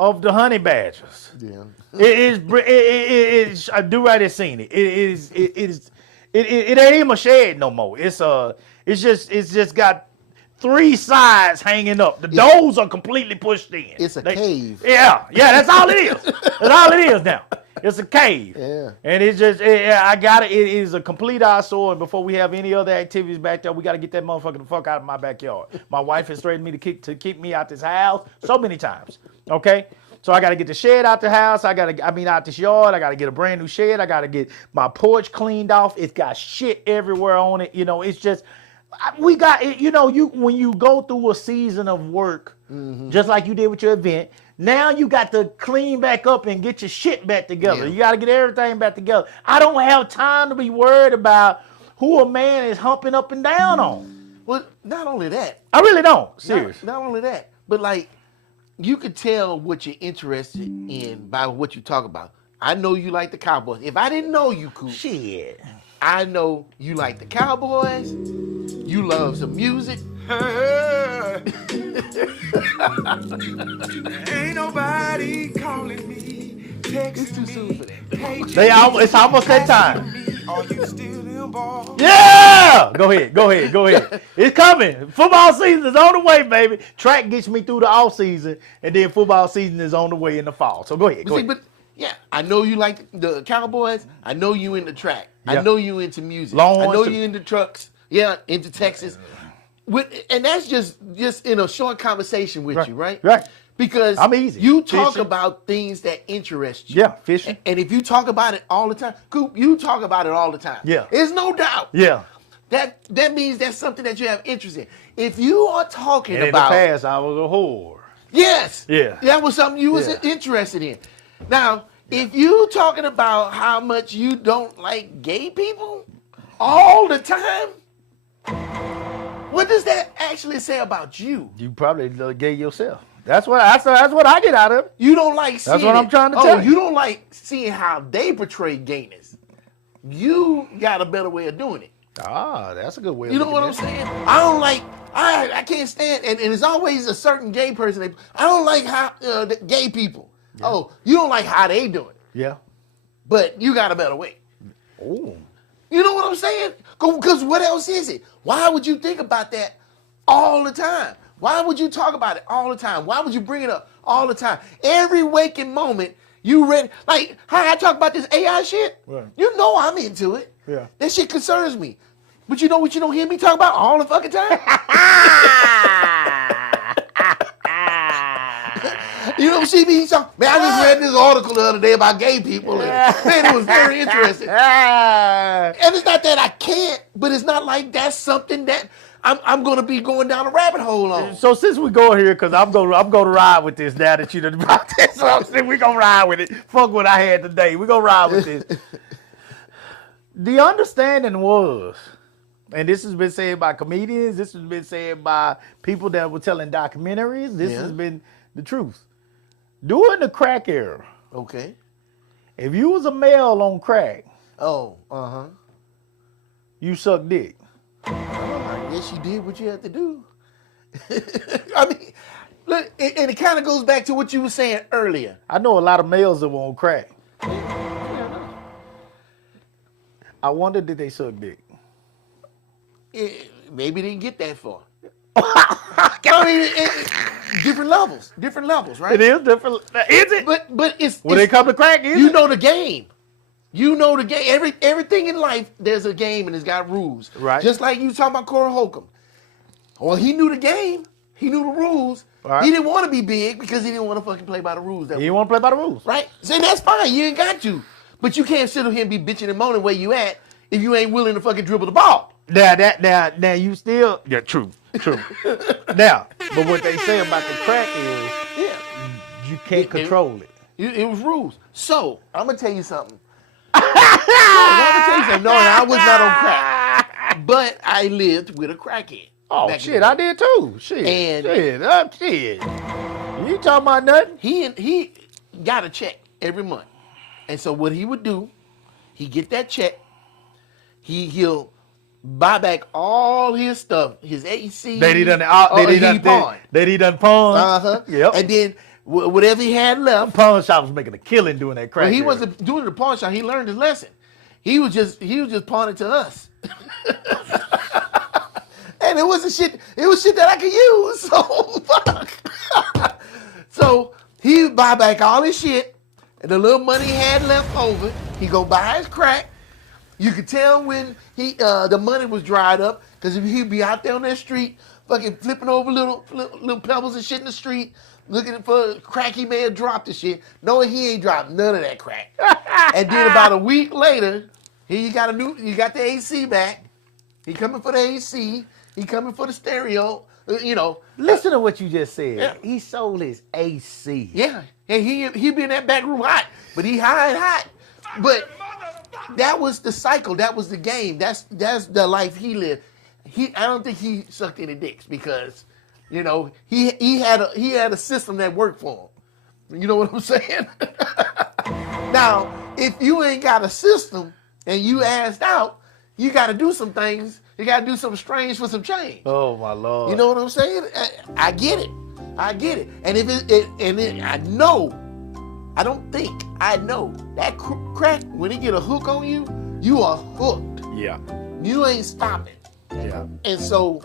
of the honey badgers. Yeah. It Do-Right has seen it. It ain't even a shed no more. It's just got 3 sides hanging up. The doors are completely pushed in. It's a cave. Yeah, that's all it is. That's all it is now. It's a cave. Yeah. And it's just, I got it. It is a complete eyesore. And before we have any other activities back there, we got to get that motherfucker the fuck out of my backyard. My wife has threatened me to keep me out this house so many times. Okay? So I got to get the shed out the house. Out this yard. I got to get a brand new shed. I got to get my porch cleaned off. It's got shit everywhere on it. You know, it's just, we got it. You know, when you go through a season of work, just like you did with your event, now you got to clean back up and get your shit back together. Yeah. You got to get everything back together. I don't have time to be worried about who a man is humping up and down on. Well, not only that. I really don't. Serious. Not only that, but like, you could tell what you're interested in by what you talk about. I know you like the Cowboys. If I didn't know you, Coop, Shit. I know you like the Cowboys. You love some music. Ain't nobody calling me, texting It's too soon for that. It's almost that time. Are you still involved? Yeah! Go ahead. It's coming. Football season is on the way, baby. Track gets me through the off season, and then football season is on the way in the fall. So go ahead. But yeah, I know you like the Cowboys. I know you into track. I Yeah. know you into music. Longhorns I know too. you into trucks. Yeah, into Texas. And that's just in a short conversation with you, right? Right. Because I'm easy. you talk Fishing. about things that interest you. Yeah, fishing. And if you talk about it all the time, Coop, you talk about it all the time. Yeah. There's no doubt. Yeah. That means that's something that you have interest in. If you are talking And in about the past, I was a whore. yes, Yeah. that was something you was Yeah. interested in. Now, if you talking about how much you don't like gay people all the time, what does that actually say about you? You probably gay yourself. That's what I get out of it. You don't like seeing That's what I'm trying to oh, tell you. you don't like seeing how they portray gayness. You got a better way of doing it. Ah, that's a good way. You know what I'm saying? I don't like. I can't stand, and it's always a certain gay person. I don't like how the gay people. Yeah. Oh, you don't like how they do it, Yeah. but you got a better way. Oh. You know what I'm saying? Because what else is it? Why would you think about that all the time? Why would you talk about it all the time? Why would you bring it up all the time? Every waking moment, you ready? Like how I talk about this AI shit. Right. You know I'm into it. Yeah. That shit concerns me. But you know what you don't hear me talk about all the fucking time? You don't see me talk. Man, I just read this article the other day about gay people. And, man, it was very interesting. And it's not that I can't, but it's not like that's something that I'm going to be going down a rabbit hole on. So since we go here, because I'm going to ride with this now that you done brought this up, so we going to ride with it. Fuck what I had today. We going to ride with this. The understanding was, and this has been said by comedians, this has been said by people that were telling documentaries, this has been the truth. During the crack era, Okay. if you was a male on crack, Oh, you suck dick. I guess you did what you had to do. I mean, look, and it kind of goes back to what you were saying earlier. I know a lot of males that were on crack. I wonder did they suck dick? Maybe they didn't get that far. I mean, different levels, right? It is different. Is it? But it's When they come to crack, is you it? know the game. You know the game. Everything in life, there's a game and it's got rules. Right. Just like you talking about Corey Holcomb. Well, he knew the game. He knew the rules. Right. He didn't want to be big because he didn't want to fucking play by the rules. You want to play by the rules. Right? So that's fine. You ain't got to. But you can't sit here and be bitching and moaning where you at if you ain't willing to fucking dribble the ball. Now you still true. Now, but what they say about the crack is you can't control it. It was rules. So I'm gonna tell you something. No, I was not on crack, but I lived with a crackhead. Oh back in shit, the I day. did too. Shit, And- shit. You talking about nothing? He got a check every month, and so what he would do, he get that check, he'll buy back all his stuff, his AC. They done pawned. Uh-huh. Yep. And then whatever he had left. Pawn shop was making a killing doing that crack. Well, he era. wasn't doing the pawn shop. He learned his lesson. He was just pawning to us. And it was shit that I could use. So fuck. So he would buy back all his shit, and the little money he had left over, he go buy his crack. You could tell when the money was dried up, because he'd be out there on that street, fucking flipping over little pebbles and shit in the street, looking for crack he may have dropped and shit, knowing he ain't dropped none of that crack. And then about a week later, you got the AC back. He coming for the AC. He coming for the stereo. Listen to what you just said. Yeah. He sold his AC. Yeah, and he be in that back room hot, but he high and hot. But that was the cycle. That was the game. That's the life he lived. I don't think he sucked any dicks because, he had a system that worked for him. You know what I'm saying? Now, if you ain't got a system and you asked out, you got to do some things. You got to do something strange for some change. Oh my Lord. You know what I'm saying? I get it. And I know that crack, when it get a hook on you, you are hooked. Yeah. You ain't stopping. Yeah. And so,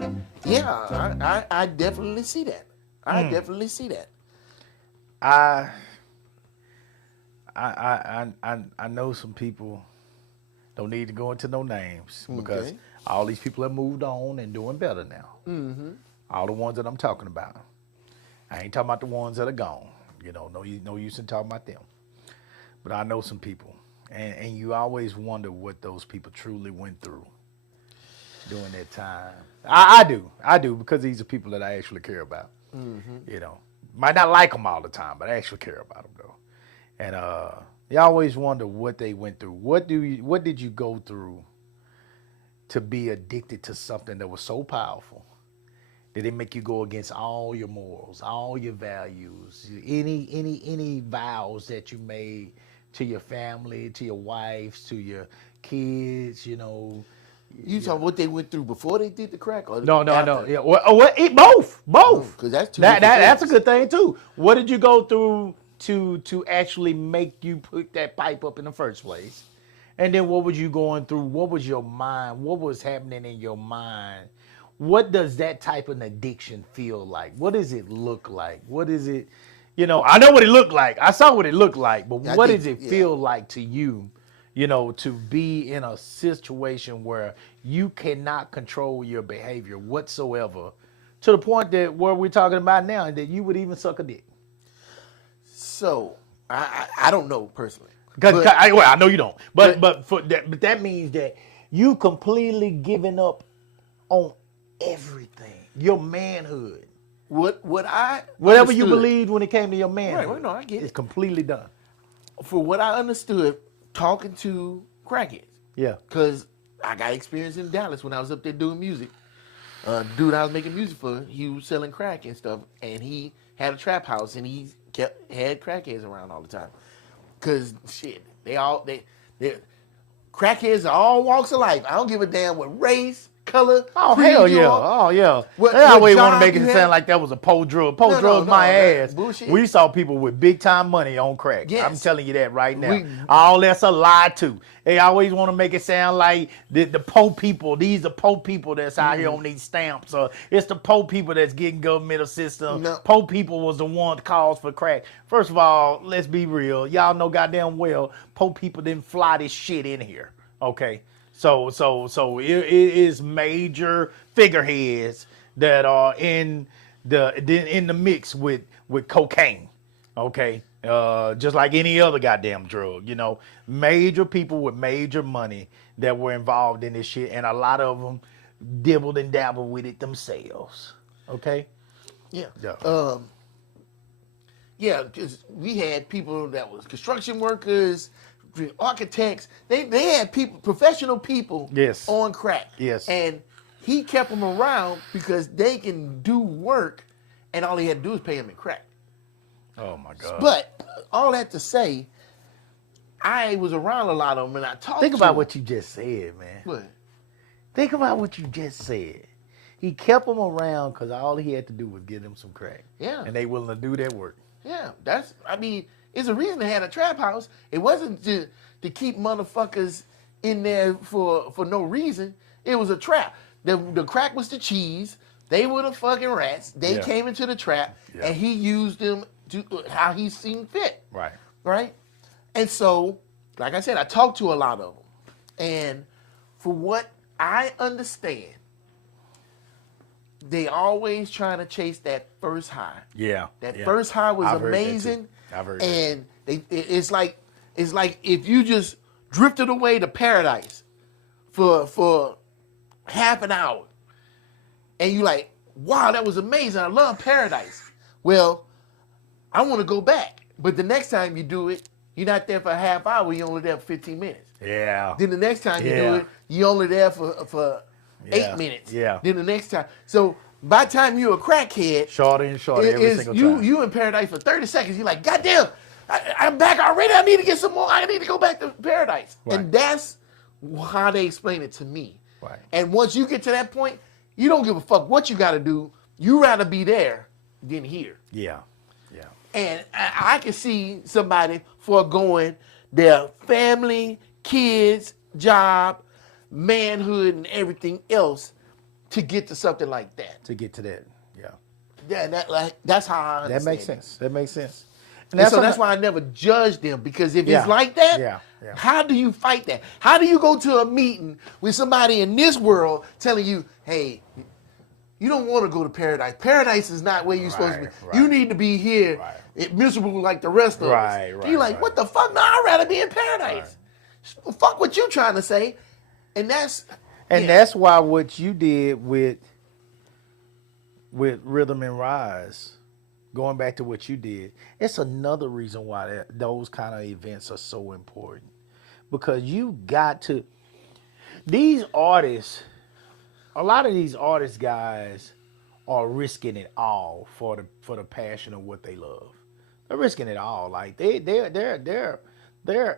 yeah, I definitely see that. I definitely see that. I know some people, don't need to go into no names because Okay. all these people have moved on and doing better now. Mm-hmm. All the ones that I'm talking about. I ain't talking about the ones that are gone. You know, no use in talking about them. But I know some people, and you always wonder what those people truly went through during that time. I do, because these are people that I actually care about. You know, might not like them all the time, but I actually care about them though. And you always wonder what they went through. What did you go through to be addicted to something that was so powerful? Did it make you go against all your morals, all your values, any vows that you made to your family, to your wives, to your kids? You know. You talking what they went through before they did the crack? Or No. after? Yeah, both. Because that's two. That's a good thing too. What did you go through to actually make you put that pipe up in the first place? And then what was you going through? What was your mind? What was happening in your mind? What does that type of addiction feel like? What does it look like? What is it? You know, I know what it looked like. I saw what it looked like, but what does it feel like to you? You know, to be in a situation where you cannot control your behavior whatsoever, to the point that where we're talking about now, that you would even suck a dick. So I don't know personally. I know you don't, but that means that you completely given up on everything. Your manhood. Whatever you believed when it came to your manhood. Right, no, I get it. It's completely done. For what I understood, talking to crackheads. Yeah. Because I got experience in Dallas when I was up there doing music. Dude I was making music for, he was selling crack and stuff, and he had a trap house, and he had crackheads around all the time. Because, shit, they're crackheads are all walks of life. I don't give a damn what race, color, hell yeah. Oh, yeah. They always want to make it sound like that was a pole drug. Pole drug my ass. Bullshit. We saw people with big time money on crack. Yes. I'm telling you that right now. All that's a lie too. They always want to make it sound like the poor people, these are poor people that's out here on these stamps. Or it's the poor people that's getting governmental system. No. Poor people was the one that caused for crack. First of all, let's be real. Y'all know goddamn well poor people didn't fly this shit in here. Okay. So it is major figureheads that are in the mix with cocaine, okay? Just like any other goddamn drug, you know. Major people with major money that were involved in this shit, and a lot of them dibbled and dabbled with it themselves, okay? Yeah. Yeah. Yeah, because we had people that was construction workers, architects. They had people, professional people, Yes. on crack. Yes. And he kept them around because they can do work, and all he had to do is pay them in crack. Oh my God. But all that to say, I was around a lot of them, and I talked. Think to about them. what you just said, man. What? Think about what you just said. He kept them around because all he had to do was give them some crack. Yeah. And they willing to do that work. Yeah, it's a reason they had a trap house. It wasn't to keep motherfuckers in there for no reason. It was a trap. The crack was the cheese. They were the fucking rats. They came into the trap, and he used them to how he seen fit. Right. Right? And so, like I said, I talked to a lot of them. And for what I understand, they always trying to chase that first high. Yeah. That first high was I've heard that too. amazing. I've heard that and it's like if you just drifted away to paradise for half an hour, and you like, wow, that was amazing. I love paradise. Well, I want to go back, but the next time you do it, you're not there for a half hour. You're only there for 15 minutes. Yeah. Then the next time you do it, you're only there for 8 minutes. Yeah. Then the next time. So by the time you're a crackhead, Shorter and shorter every single time. You in paradise for 30 seconds. You're like, goddamn, I'm back already. I need to get some more. I need to go back to paradise. Right. And that's how they explain it to me. Right. And once you get to that point, you don't give a fuck what you got to do. You rather be there than here. Yeah. Yeah. And I can see somebody foregoing their family, kids, job, manhood, and everything else to get to something like that. To get to that. Yeah. Yeah, that's how I understand That makes it. sense. That makes sense. And so that's why I never judge them, because if it's like that, how do you fight that? How do you go to a meeting with somebody in this world telling you, hey, You don't want to go to paradise. Paradise is not where you're supposed to be. Right, You need to be here, miserable like the rest of us. You're like, what the fuck? No, I'd rather be in paradise. Fuck what you trying to say. And that's why what you did with Rhythm and Rise, going back to what you did, it's another reason why those kind of events are so important. Because you got to, these artists, a lot of these artist guys are risking it all for the passion of what they love. They're risking it all. Like they're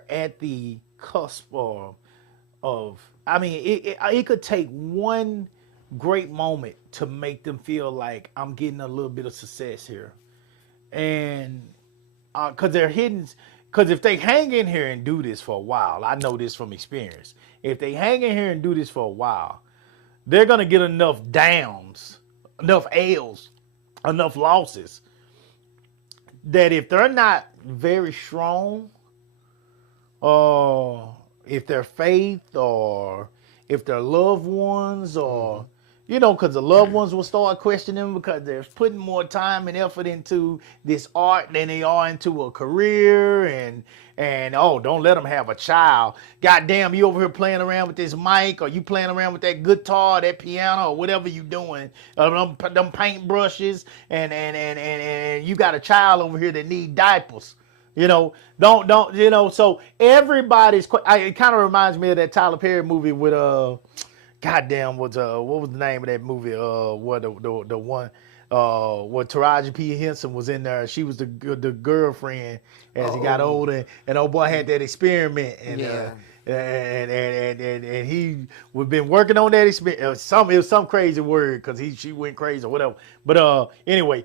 at the cusp of I mean, it could take one great moment to make them feel like I'm getting a little bit of success here. And because they're hidden, because if they hang in here and do this for a while, I know this from experience. If they hang in here and do this for a while, they're going to get enough downs, enough L's, enough losses, that if they're not very strong, if their faith or if their loved ones or, you know, because the loved ones will start questioning them because they're putting more time and effort into this art than they are into a career. And oh, don't let them have a child. Goddamn, you over here playing around with this mic, or you playing around with that guitar, that piano, or whatever you doing, them paint brushes, and you got a child over here that need diapers. You know, don't you know? So everybody's. It kind of reminds me of that Tyler Perry movie with goddamn, what was the name of that movie? What the one? What Taraji P. Henson was in there. She was the girlfriend as he got older, and old boy had that experiment, and and he was been working on that experiment. It was some crazy word because she went crazy or whatever. But anyway.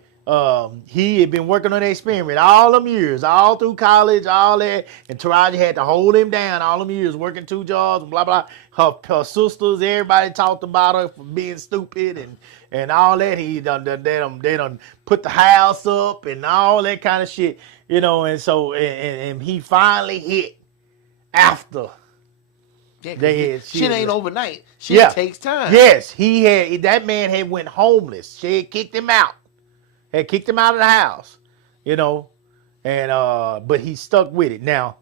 He had been working on that experiment all them years, all through college, all that, and Taraji had to hold him down all them years, working 2 jobs, blah blah. Her sisters, everybody talked about her for being stupid and all that. They done put the house up and all that kind of shit, you know. And so and he finally hit after. Yeah, shit ain't overnight. Shit takes time. Yes, that man had went homeless. She had kicked him out. Had kicked him out of the house, you know, and but he stuck with it. Now,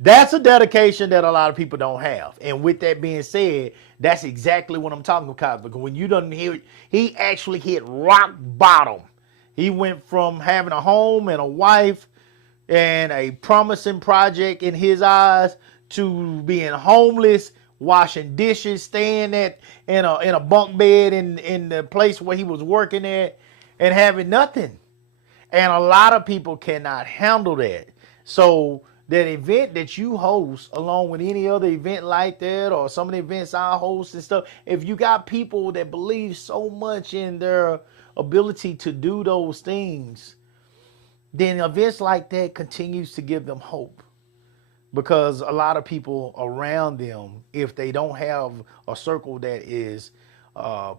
that's a dedication that a lot of people don't have. And with that being said, that's exactly what I'm talking about. Because when you done hear, he actually hit rock bottom. He went from having a home and a wife and a promising project in his eyes to being homeless, washing dishes, staying in a bunk bed in the place where he was working at, and having nothing. And a lot of people cannot handle that. So that event that you host, along with any other event like that, or some of the events I host and stuff, if you got people that believe so much in their ability to do those things, then events like that continues to give them hope. Because a lot of people around them, if they don't have a circle that is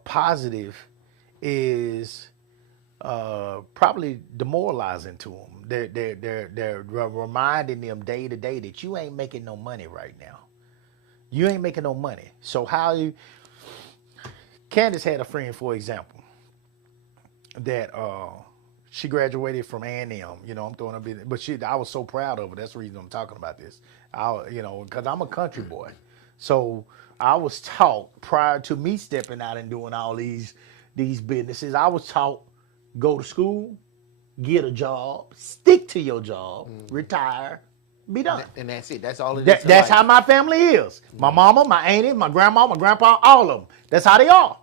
positive, is probably demoralizing to them. They're reminding them day to day that you ain't making no money right now. You ain't making no money. So how you? Candace had a friend, for example, that she graduated from A&M. You know, I'm throwing a bit, but I was so proud of her. That's the reason I'm talking about this. Because I'm a country boy, so I was taught prior to me stepping out and doing all these businesses. I was taught. Go to school, get a job, stick to your job, retire, be done. And that's it. That's all it is. That's how my family is. My mama, my auntie, my grandma, my grandpa, all of them. That's how they are.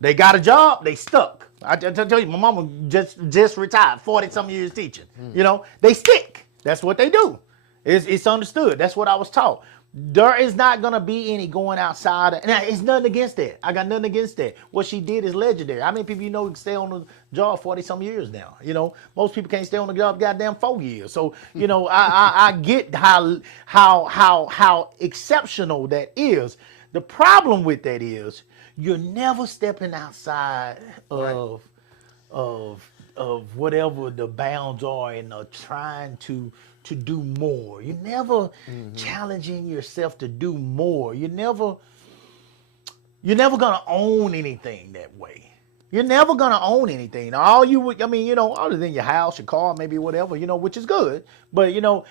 They got a job, they stuck. I tell you, my mama just retired, 40-some years teaching. You know, they stick. That's what they do. It's understood. That's what I was taught. There is not going to be any going outside. Now, it's nothing against that. I got nothing against that. What she did is legendary. How many people you know can stay on the job 40-some years now? You know, most people can't stay on the job goddamn 4 years. So, you know, I get how exceptional that is. The problem with that is you're never stepping outside of whatever the bounds are and trying to do more. You're never challenging yourself to do more. You're never gonna own anything that way. You're never gonna own anything. All you would, I mean, you know, other than your house, your car, maybe whatever, you know, which is good. But you know,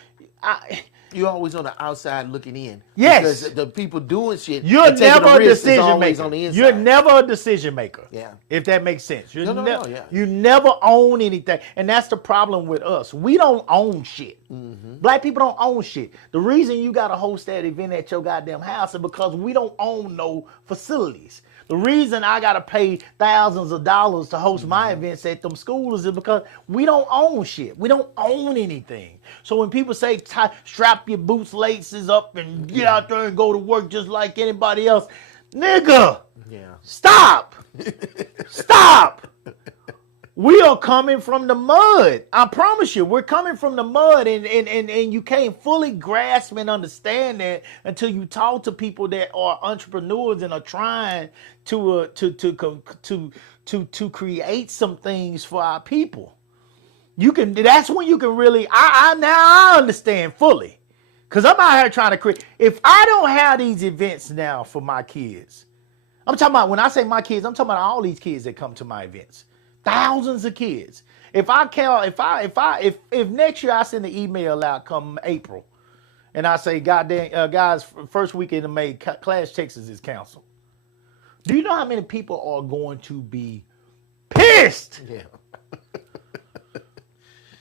You're always on the outside looking in. Yes. Because the people doing shit. you're and taking never the a risk is decision always maker. on the inside. You're never a decision maker. Yeah. If that makes sense. You're No, yeah. You never own anything. And that's the problem with us. We don't own shit. Mm-hmm. Black people don't own shit. The reason you got to host that event at your goddamn house is because we don't own no facilities. The reason I got to pay thousands of dollars to host my events at them schools is because we don't own shit. We don't own anything. So when people say strap your boots laces up and get out there and go to work just like anybody else, nigga, Yeah. stop. Stop. We are coming from the mud. I promise you, we're coming from the mud, and you can't fully grasp and understand that until you talk to people that are entrepreneurs and are trying to create some things for our people. You can. That's when you can really. I understand fully, cause I'm out here trying to create. If I don't have these events now for my kids, I'm talking about when I say my kids, I'm talking about all these kids that come to my events. Thousands of kids. If next year I send an email out come April, and I say, goddamn, guys, first weekend of May, Clash Texas is canceled. Do you know how many people are going to be pissed? Yeah.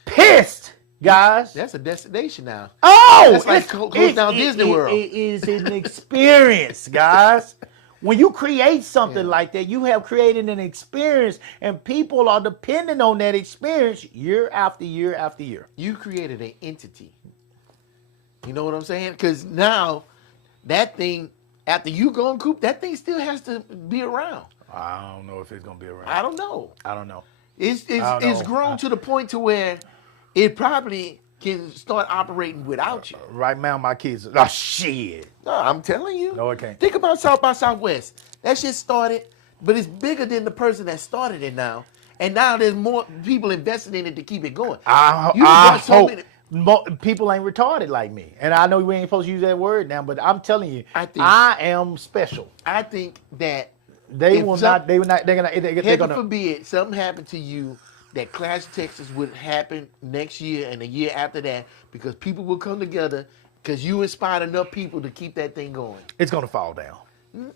Pissed, guys. That's a destination now. Oh, That's like close down Disney World. It is an experience, guys. When you create something like that, you have created an experience, and people are depending on that experience year after year after year. You created an entity. You know what I'm saying? Because now that thing, after you go and Coop, that thing still has to be around. I don't know if it's gonna be around. I don't know. I don't know. It's don't know. grown to the point to where it probably can start operating without you. Right now, my kids. Oh shit. No, I'm telling you. No, it can't. Think about South by Southwest. That shit started, but it's bigger than the person that started it now. And now there's more people investing in it to keep it going. I got so hope many- people ain't retarded like me. And I know we ain't supposed to use that word now, but I'm telling you, I am special. I think that They if will some- not. They will not. They're heaven gonna. forbid something happened to you, that Clash Texas would happen next year and the year after that, because people will come together because you inspired enough people to keep that thing going. It's gonna fall down.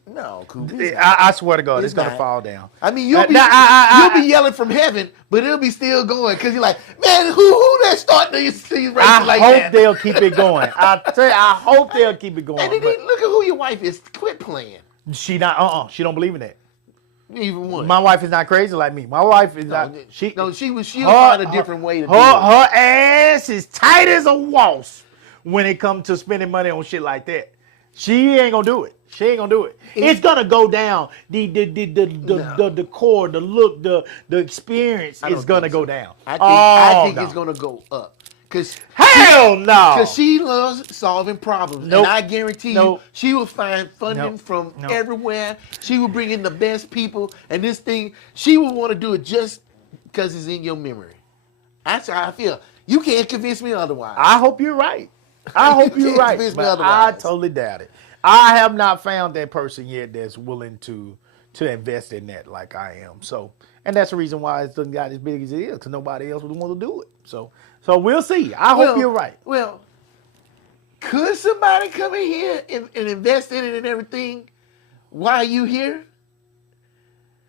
No, cool. I swear to God, it's gonna not. fall down. I mean, you'll be Now, you'll be yelling from heaven, but it'll be still going because you're like, man, who that starting these races I like hope that? they'll keep it going. I hope they'll keep it going. And then but look at who your wife is. Quit playing. she not. She don't believe in that. Even one. My wife is not crazy like me. My wife is not. She'll find a different way to do it. Her ass is tight as a wasp when it comes to spending money on shit like that. She ain't gonna do it. She ain't gonna do it. It's gonna go down. The decor, the look, the experience is gonna go down. I think no. it's gonna go up. Cause Hell no. Because she loves solving problems. Nope. And I guarantee you, Nope. she will find funding Nope. from Nope. everywhere. She will bring in the best people. And this thing, she will want to do it just because it's in your memory. That's how I feel. You can't convince me otherwise. I hope you're right. I hope you're can't right. convince me But I otherwise. totally doubt it. I have not found that person yet that's willing to invest in that like I am. So, and that's the reason why it doesn't got as big as it is, because nobody else would want to do it. So we'll see. I hope you're right. Well, could somebody come in here and invest in it and everything while you here?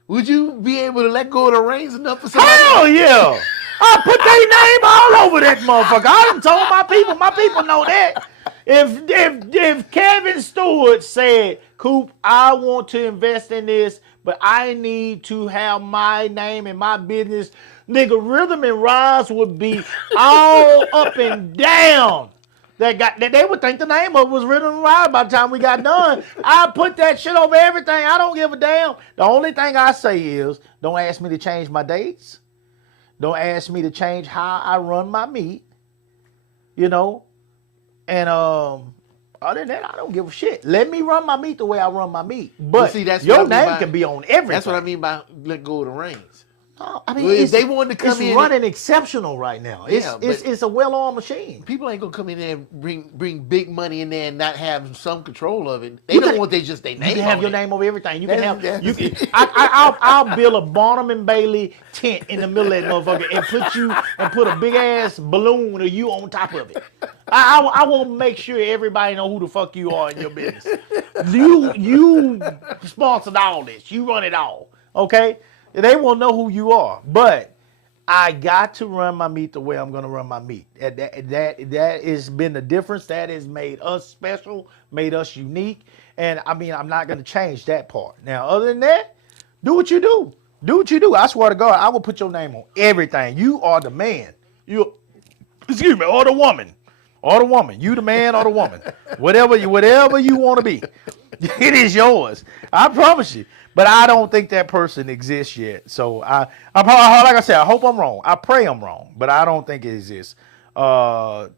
Would you be able to let go of the reins enough for somebody? Hell yeah! I put their name all over that motherfucker. I done told my people know that. If Kevin Stewart said, Coop, I want to invest in this, but I need to have my name and my business, nigga, Rhythm and Rise would be all up and down. They would think the name of it was Rhythm and Rise by the time we got done. I put that shit over everything. I don't give a damn. The only thing I say is, don't ask me to change my dates. Don't ask me to change how I run my meet. You know? And other than that, I don't give a shit. Let me run my meet the way I run my meet. But see, that's your what I mean name by- can be on everything. That's what I mean by let go of the reins. No, I mean, Well, if they wanted to come it's in, running exceptional right now. Yeah, It's a well-oiled machine. people ain't gonna come in there and bring big money in there and not have some control of it. They You don't can- want they just their name. You can have on your it. name over everything. You can That's- have you can. that's- I'll build a Barnum and Bailey tent in the middle of that motherfucker and put a big ass balloon of you on top of it. I want to make sure everybody know who the fuck you are in your business. You sponsored all this. You run it all. Okay, they won't know who you are, but I got to run my meat the way I'm going to run my meat. That has been the difference. That has made us special, made us unique. And I mean, I'm not going to change that part. Now, other than that, do what you do. Do what you do. I swear to God, I will put your name on everything. You are the man. Excuse me, or the woman. Or the woman. You the man or the woman. Whatever you want to be. It is yours. I promise you. But I don't think that person exists yet. So I like I said, I hope I'm wrong. I pray I'm wrong, but I don't think it exists. Tell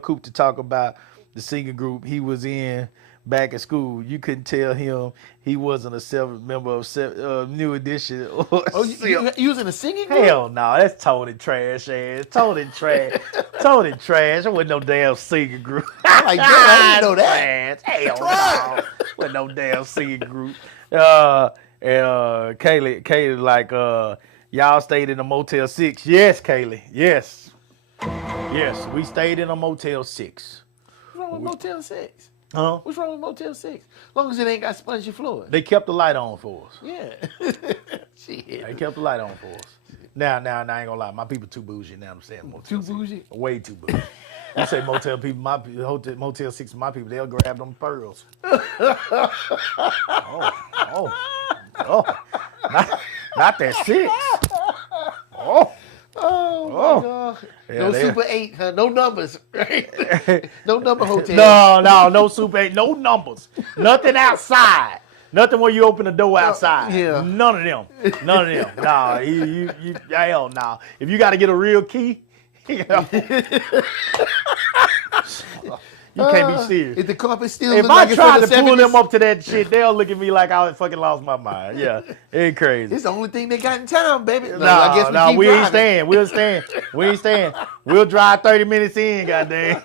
Coop to talk about the singing group he was in back in school. You couldn't tell him he wasn't a member of New Edition. Or Oh, you using a singing group? hell no, that's totally trash ass. Totally trash. Totally trash. There wasn't no damn singing group. Like that, I didn't know that. Trash. Hell no. Wasn't no damn singing group. And Kaylee like, y'all stayed in a Motel 6. Yes, Kaylee. Yes. Yes, we stayed in a Motel 6. What's wrong with Motel 6? Huh? What's wrong with Motel 6? As long as it ain't got spongy floors. They kept the light on for us. Yeah. Shit. They kept the light on for us. Now, I ain't gonna lie. My people too bougie now. I'm saying Motel Too 6. bougie? Way too bougie. You say Motel people, Motel 6, my people, they'll grab them pearls. Not that 6. Oh, Oh, Oh. my God. Yeah, No they- Super 8, huh? No numbers, right? No number hotel. no Super 8, no numbers, nothing outside, nothing where you open the door outside. yeah. None of them. Nah, you hell no. If you got to get a real key, you can't be serious. If the carpet still If look I like it's tried from to the pull 70s, them up to that shit, they'll look at me like I fucking lost my mind. Yeah, it's crazy. it's the only thing they got in town, baby. No, No, I guess keep we ain't driving. staying. We ain't staying. We'll drive 30 minutes in, goddamn.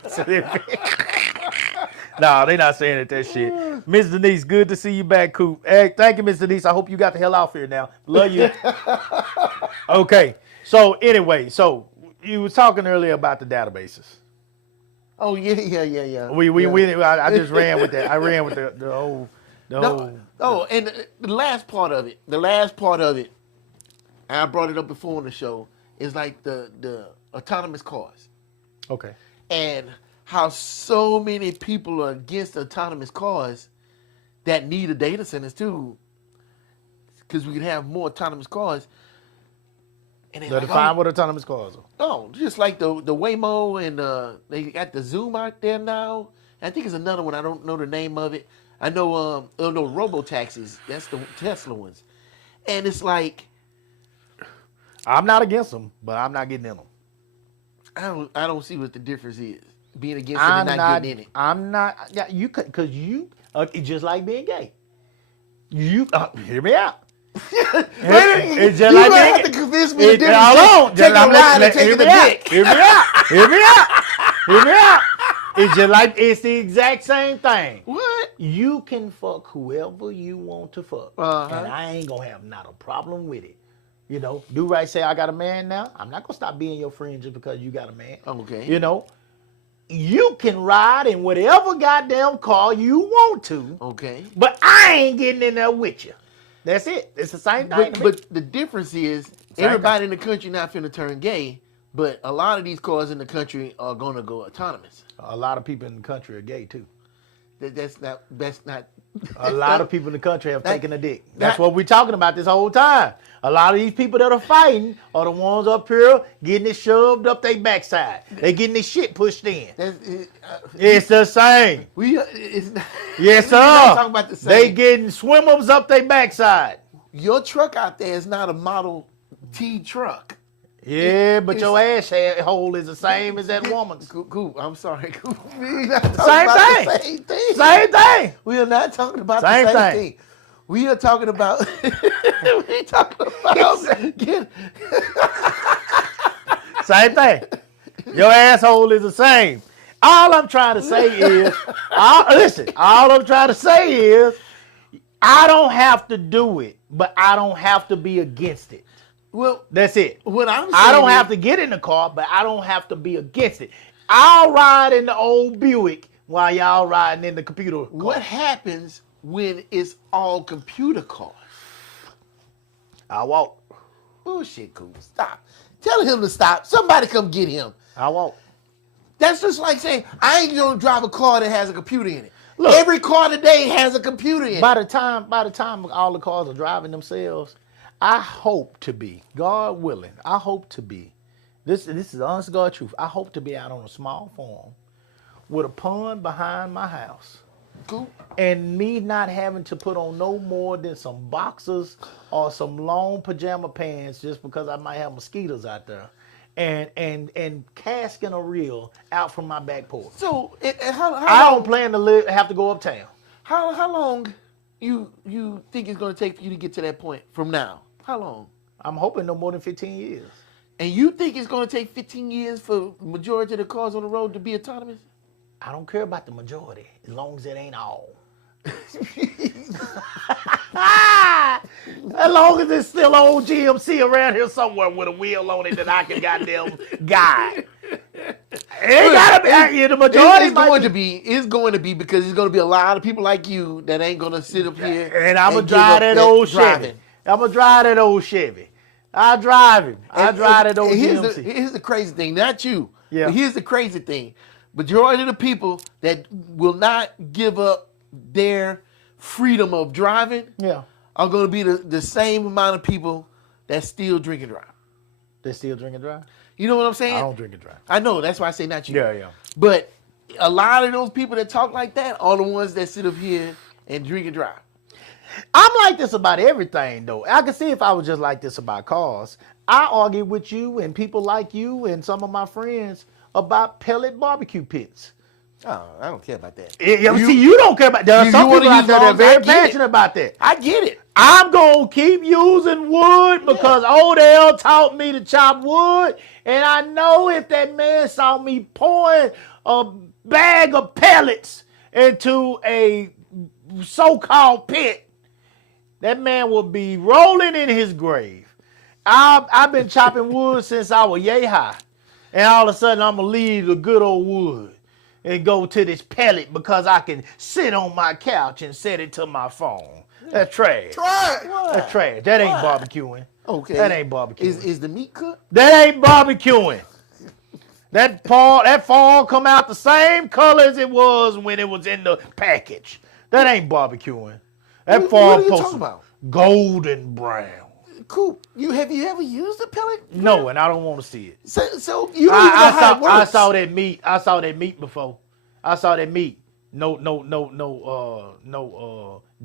No, they not staying at that shit. Miss Denise, good to see you back, Coop. Hey, thank you, Miss Denise. I hope you got the hell out here now. Love you. Okay. So anyway, you was talking earlier about the databases. Oh, yeah. I just ran with that. I ran with the whole. No, and the last part of it, and I brought it up before on the show, is like the autonomous cars. Okay. And how so many people are against autonomous cars that need a data centers too, because we can have more autonomous cars. And So define what autonomous cars are. Oh, just like the Waymo and they got the Zoom out there now. I think it's another one. I don't know the name of it. I know no robo taxis. That's the Tesla ones. And it's like I'm not against them, but I'm not getting in them. I don't see what the difference is. Being against it and not getting in it. I'm not. Yeah, you could, because you it's just like being gay. You hear me out. It's just You like gonna being have to convince me the difference Hold on, between taking a ride and hear taking me a out. dick. Hear me out. Hear me out. Hear me out. It's just like it's the exact same thing. What? You can fuck whoever you want to fuck, Uh-huh. and I ain't gonna have not a problem with it. You know, do right. Say I got a man now. I'm not gonna stop being your friend just because you got a man. Okay. You know, you can ride in whatever goddamn car you want to, Okay. but I ain't getting in there with you. That's it. It's the same thing. But the difference is Same everybody in the country not finna turn gay, but a lot of these cars in the country are gonna go autonomous. A lot of people in the country are gay too. That's not. A lot of people in the country have taken a dick. That's that- what we're talking about this whole time. A lot of these people that are fighting are the ones up here getting it shoved up their backside. They getting this shit pushed in. It's the same. It's not. Yes, sir. We're not talking about the same. They getting swimmers up their backside. Your truck out there is not a Model T truck. Yeah, but your asshole is the same as that woman's. Coop, I'm sorry, Coop. We're not talking Same about thing. the same thing. Same thing. We are not talking about Same the same thing. thing. We are talking about. We talking about. Same thing. Your asshole is the same. All I'm trying to say is, listen, all I'm trying to say is, I don't have to do it, but I don't have to be against it. Well, That's it. what I'm saying I don't is- have to get in the car, but I don't have to be against it. I'll ride in the old Buick while y'all riding in the computer car. what happens when it's all computer cars? I walk. Bullshit, Coop. Stop. Tell him to stop. Somebody come get him. I walk. That's just like saying, I ain't gonna drive a car that has a computer in it. Look. Every car today has a computer in it. By the time all the cars are driving themselves, I hope to be, God willing, I hope to be, this is the honest God truth, I hope to be out on a small farm with a pond behind my house. Coop. And me not having to put on no more than some boxers or some long pajama pants just because I might have mosquitoes out there. And casking a reel out from my back porch. So, I don't plan to have to go uptown. How long you think it's gonna take for you to get to that point from now? How long? I'm hoping no more than 15 years. And you think it's gonna take 15 years for majority of the cars on the road to be autonomous? I don't care about the majority as long as it ain't all. As long as it's still old GMC around here somewhere with a wheel on it that I can goddamn guide. It ain't gotta be the majority. It's going to be because there's going to be a lot of people like you that ain't going to sit up here And I'm gonna give drive up that old driving. Chevy. I'm gonna drive that old Chevy. I drive him. I drive that old GMC. Here's the crazy thing, not you. Yeah. But here's the crazy thing. Majority of the people that will not give up their freedom of driving Yeah. are going to be the same amount of people that still drink and drive. They still drink and drive? You know what I'm saying? I don't drink and drive. I know. That's why I say not you. Yeah. But a lot of those people that talk like that are the ones that sit up here and drink and drive. I'm like this about everything, though. I can see if I was just like this about cars. I argue with you and people like you and some of my friends about pellet barbecue pits. Oh, I don't care about that. You don't care about that. There are some wanna people out use there that are logs, I very get it. passionate about that. I get it. I'm going to keep using wood because old L taught me to chop wood. And I know if that man saw me pouring a bag of pellets into a so-called pit, that man would be rolling in his grave. I've been chopping wood since I was yay high. And all of a sudden, I'm going to leave the good old wood and go to this pellet because I can sit on my couch and set it to my phone. That's trash. That's trash. That ain't barbecuing. Okay. That ain't barbecuing. Is the meat cooked? That ain't barbecuing. That fall come out the same color as it was when it was in the package. That ain't barbecuing. That fall What are you supposed talking to about? golden brown. Coop, have you ever used a pellet? No, and I don't want to see it. So you don't even know how it works. I saw that meat. I saw that meat before. I saw that meat. No,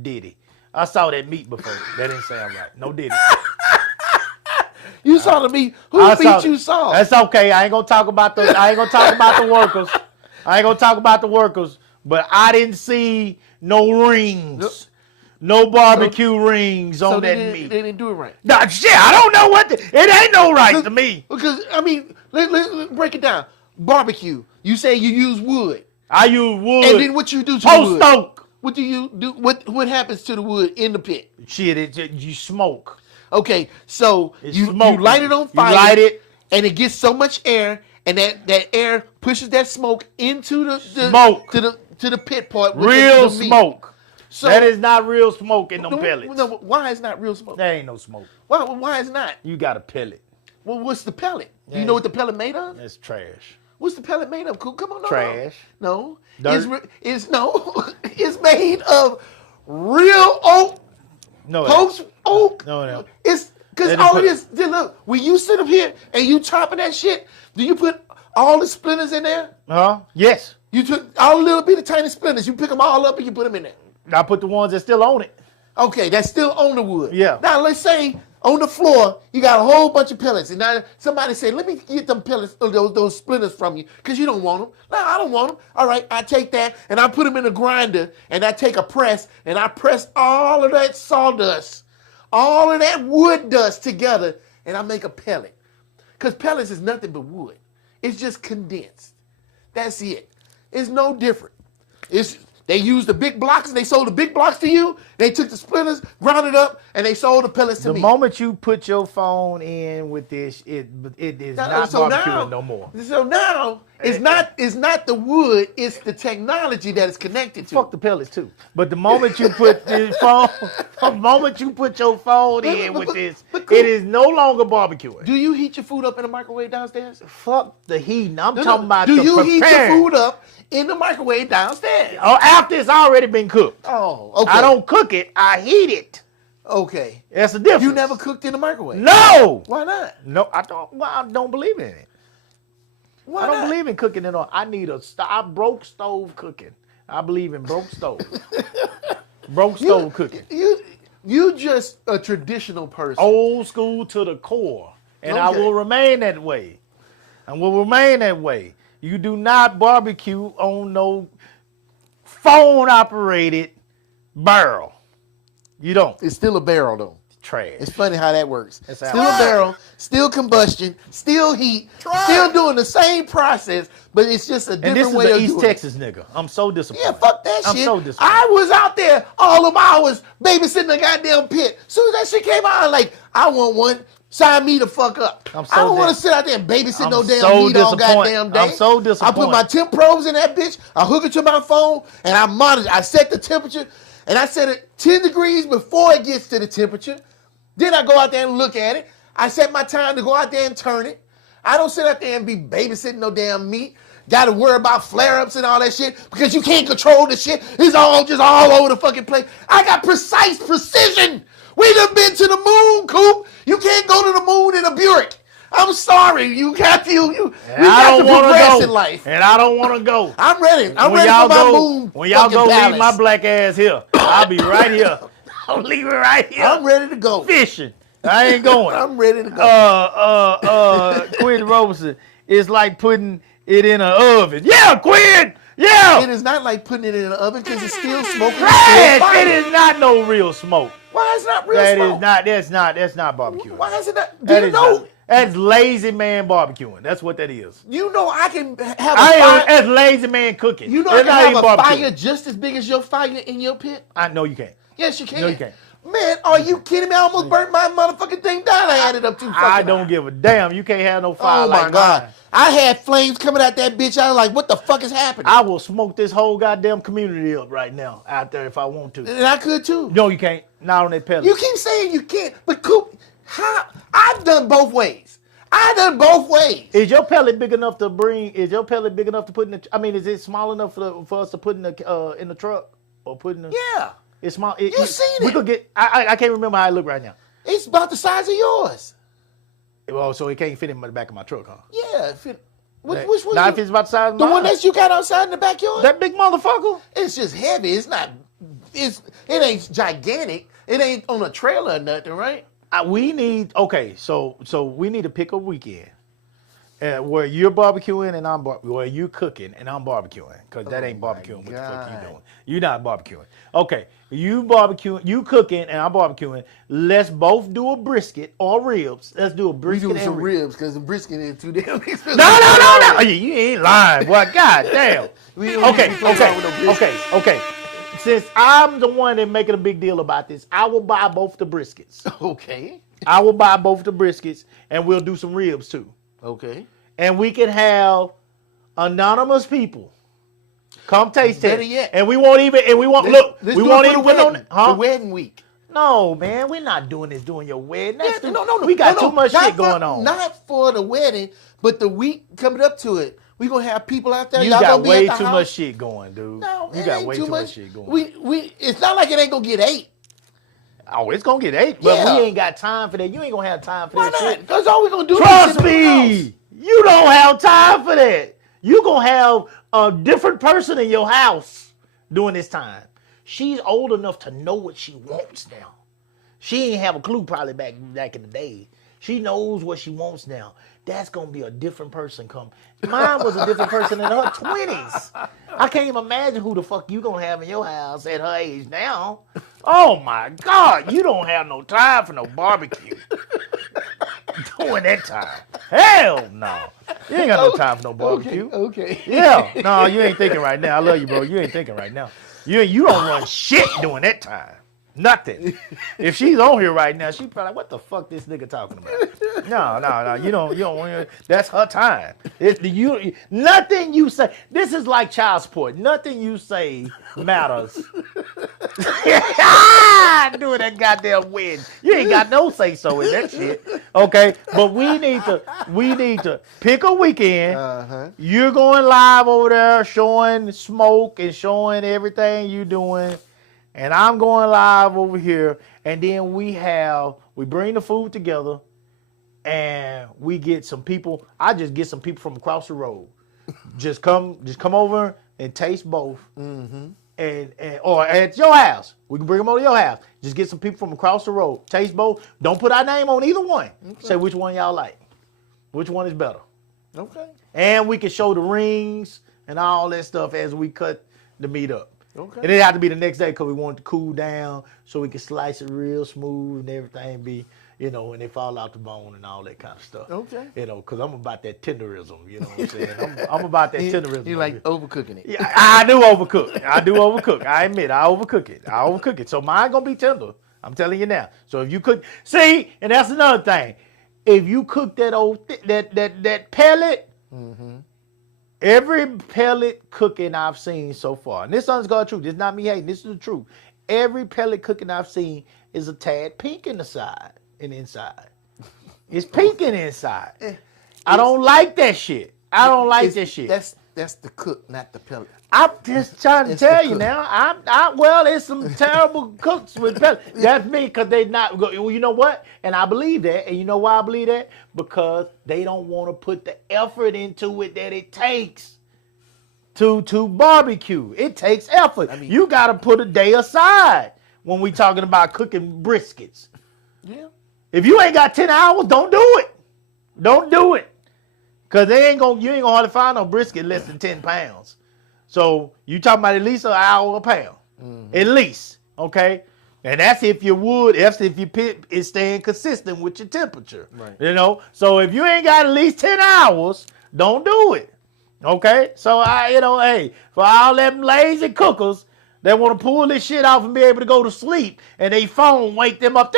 Diddy. I saw that meat before. That didn't sound right. No Diddy. You saw the meat. Who I meat you it. saw? That's okay. I ain't gonna talk about the workers. I ain't gonna talk about the workers. But I didn't see no rings. No barbecue rings on that meat. They didn't do it right. Nah, shit, I don't know it ain't no right to me. Because I mean, let's break it down. Barbecue. You say you use wood, I use wood. and then what you do to the Post wood? oak. What do you do? What happens to the wood in the pit? Shit, you smoke. Okay, so It's you smoke. light it on You fire. light it. and it gets so much air, and that air pushes that smoke into the Smoke. to the pit part. With Real the meat. smoke. So That is not real smoke in them pellets. No, why is not real smoke? That ain't no smoke. Why is not? You got a pellet. Well, what's the pellet? Do you Yeah. know what the pellet made of? That's trash. What's the pellet made of? Come on, no. Trash. No. Dirt. It's it's made of real oak, No. post oak. No. It's because They didn't all put- of this. Look, when you sit up here and you chopping that shit, do you put all the splinters in there? Huh? Yes. You took all the little bitty tiny splinters. You pick them all up and you put them in there. I put the ones that still on it. Okay, that's still on the wood. Yeah. Now let's say, On the floor, you got a whole bunch of pellets. And now somebody said, let me get them pellets, those splinters from you, because you don't want them. No, I don't want them. All right, I take that, and I put them in a grinder, and I take a press, and I press all of that sawdust, all of that wood dust together, and I make a pellet. Because pellets is nothing but wood. It's just condensed. That's it. It's no different. They used the big blocks, and they sold the big blocks to you. They took the splinters, ground it up, and they sold the pellets to me. The moment you put your phone in with this, it is not barbecuing no more. So now it's not the wood, it's the technology that it's connected to. Fuck the pellets too. But the moment you put this phone, the moment you put your phone in with this, it is no longer barbecuing. Do you heat your food up in the microwave downstairs? Fuck the heat. I'm talking about Do the you heat your preparing. food up in the microwave downstairs? Oh, after it's already been cooked. Oh, okay. I don't cook it. I heat it. Okay. That's the difference. You never cooked in the microwave? No. Why not? No, I don't. Well, I don't believe in it. Why I don't not? believe in cooking it on. I need I broke stove cooking. I believe in broke stove. Broke stove cooking. You just a traditional person. Old school to the core. And I Okay. will remain that way. I will remain that way. You do not barbecue on no phone operated barrel. You don't. It's still a barrel though. Trash. It's funny how that works. It's Still out. a barrel, still combustion, still heat, still doing the same process, but it's just a And different this is way an of East doing it. Texas nigga. I'm so disappointed. Yeah, fuck that I'm shit. so disappointed. I was out there all them hours babysitting the goddamn pit. Soon as that shit came out, I'm like, I want one. Sign me the fuck up. I'm so I don't want to dis- sit out there and babysit I'm no damn so meat all disappointed. goddamn day. I'm so I disappointed. put my temp probes in that bitch. I hook it to my phone and I monitor. I set the temperature and I set it 10 degrees before it gets to the temperature. Then I go out there and look at it. I set my time to go out there and turn it. I don't sit out there and be babysitting no damn meat. Got to worry about flare-ups and all that shit because you can't control the shit. It's all just all over the fucking place. I got precise precision. We done been to the moon, Coop. You can't go to the moon in a Buick. I'm sorry. You got to. We And I got to don't want progress to in go. life. And I don't want to go. I'm ready. I'm when ready y'all for my go, moon. when y'all fucking go palace. leave my black ass here, I'll be right here. I'll leave it right here. I'm ready to go. Fishing. I ain't going. I'm ready to go. Quinn Roberson, it's like putting it in an oven. Yeah, Quinn. Yeah. It is not like putting it in an oven because it's still smoking. Trash. It is not no real smoke. Why is it not real That smoke? is not. That's not barbecue. Why is it not? Do That you is know? not- That's lazy man barbecuing. That's what that is. You know I can have I a ain't. fire. That's lazy man cooking. You know I That's can not have even a barbecuing. fire just as big as your fire in your pit. I know you can't. Yes, you can. No, you can't. Man, are you kidding me? I almost burnt my motherfucking thing down. I had it up too fucking I don't high. give a damn. You can't have no fire Oh my like God. mine. I had flames coming out that bitch. I was like, what the fuck is happening? I will smoke this whole goddamn community up right now out there if I want to. And I could too. No, you can't. Not on that pellet. You keep saying you can't, but Coop, how? I've done both ways. I've done both ways. Is your pellet big enough to bring? Is your pellet big enough to put in the? I mean, is it small enough for us to put in the truck or put in the? Yeah. It's small. You seen We it. could get. I can't remember how it look right now. It's about the size of yours. Well, so it can't fit in the back of my truck, huh? Yeah. Which one? Now if it's about the size of The mine, one that you got outside in the backyard? that big motherfucker. It's just heavy. It's not. It ain't gigantic. It ain't on a trailer or nothing, right? We need so we need to pick a weekend where you're barbecuing and I'm where you cooking and I'm barbecuing because that ain't barbecuing. What the fuck you God. doing? You're not barbecuing. Okay, you barbecuing, you cooking and I'm barbecuing. Let's both do a brisket or ribs. Let's do a We brisket doing and some ribs. ribs because the brisket is too damn expensive. No. Oh, you ain't lying, boy. God damn. We don't Okay. play around with no brisket. Since I'm the one that making a big deal about this, I will buy both the briskets. Okay. I will buy both the briskets and we'll do some ribs too. Okay. And we can have anonymous people come taste Better it. yet. And we won't even. And we won't Let's we do it won't for even the put on. wedding, Huh? the wedding week. No, man, we're not doing this during your wedding. That's Yeah, too, no. We got too much not shit for- going on. Not for the wedding, but the week coming up to it. We gonna have people out there. You Y'all got gonna be way at the too house. much shit going, dude. No, you it got ain't way too too much shit going. We. It's not like it ain't gonna get 8. Oh, it's gonna get 8, but Yeah. we ain't got time for that. You ain't gonna have time for Why that not? shit. Because all we gonna do is Trust sit in the house. me, you don't have time for that. You gonna have a different person in your house during this time. She's old enough to know what she wants now. She ain't have a clue probably back in the day. She knows what she wants now. That's gonna be a different person come. Mine was a different person in her 20s. I can't even imagine who the fuck you gonna have in your house at her age now. Oh my God, you don't have no time for no barbecue. Doing that time. Hell no. You ain't got no time for no barbecue. Okay. Yeah. No, you ain't thinking right now. I love you, bro. You ain't thinking right now. You don't run shit during that time. Nothing. If she's on here right now, she probably like, what the fuck this nigga talking about? No. You don't want to. That's her time. Nothing you say. This is like child support. Nothing you say matters. Doing that goddamn win. You ain't got no say so in that shit. Okay, but we need to pick a weekend. You're going live over there showing smoke and showing everything you doing. And I'm going live over here, and then we bring the food together, and we get some people. I just get some people from across the road. Just come over and taste both, or at your house. We can bring them over to your house. Just get some people from across the road, taste both. Don't put our name on either one. Okay. Say which one y'all like, which one is better. Okay. And we can show the rings and all that stuff as we cut the meat up. Okay. And it had to be the next day because we wanted to cool down so we could slice it real smooth and everything be, and it fall out the bone and all that kind of stuff. Okay. Because I'm about that tenderism, you know what I'm saying? I'm about that tenderism. You like overcooking it. Yeah, I do overcook. I admit, I overcook it. So mine going to be tender. I'm telling you now. So if you cook, see, and that's another thing. If you cook that pellet, every pellet cooking I've seen so far, and this is God's truth, this is not me hating, this is the truth. Every pellet cooking I've seen is a tad pink in the side and inside. It's pink in the inside. I don't like that shit. That shit. That's the cook, not the pellet. I'm just trying to tell you now. There's some terrible cooks with pellets. That's me, because they not. Well, you know what? And I believe that. And you know why I believe that? Because they don't want to put the effort into it that it takes to barbecue. It takes effort. I mean, you got to put a day aside when we talking about cooking briskets. Yeah. If you ain't got 10 hours, don't do it. Don't do it. Because you ain't gonna hardly find no brisket less than 10 pounds. So you talking about at least an hour a pound, at least, okay? And that's if your wood, that's if your pit is staying consistent with your temperature, right? So if you ain't got at least 10 hours, don't do it, okay? So hey, for all them lazy cookers that want to pull this shit off and be able to go to sleep, and they phone wake them up,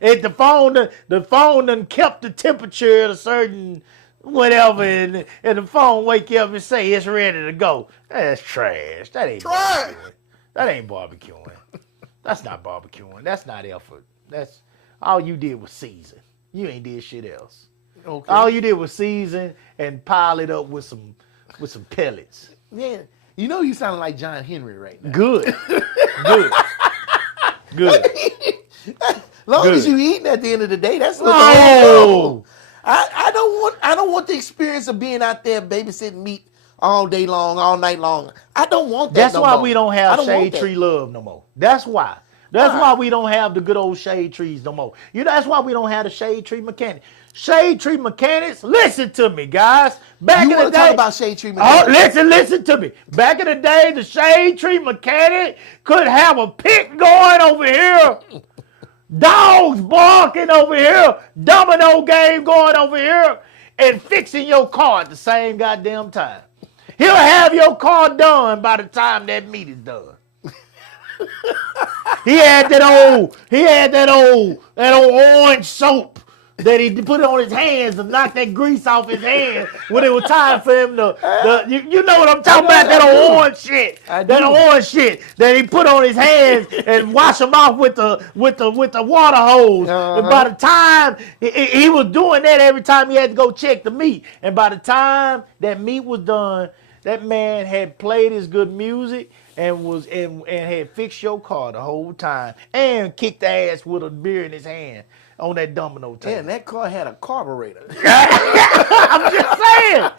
and the phone done kept the temperature at a certain whatever, and the phone wake you up and say it's ready to go. That's trash. That ain't trash. That ain't barbecuing. That's not barbecuing. That's not effort. That's all you did was season. You ain't did shit else. Okay. All you did was season and pile it up with some pellets. Man, you sound like John Henry right now. Good. Long as you eating at the end of the day, that's what I don't want the experience of being out there babysitting meat all day long, all night long. I don't want that. That's why we don't have shade tree love no more. That's why. That's why we don't have the good old shade trees no more. That's why we don't have the shade tree mechanic. Shade tree mechanics, listen to me, guys. Back in the day, you want to talk about shade tree mechanics? Listen to me. Back in the day, the shade tree mechanic could have a pit going over here. Dogs barking over here, domino game going over here, and fixing your car at the same goddamn time. He'll have your car done by the time that meat is done. He had that old orange soap that he put on his hands to knock that grease off his hands when it was time for him to. You know what I'm talking about? That orange shit. That orange shit that he put on his hands and wash them off with the water hose. And by the time he was doing that every time he had to go check the meat, and by the time that meat was done, that man had played his good music and had fixed your car the whole time and kicked the ass with a beer in his hand on that domino table. Yeah, and that car had a carburetor. I'm just saying.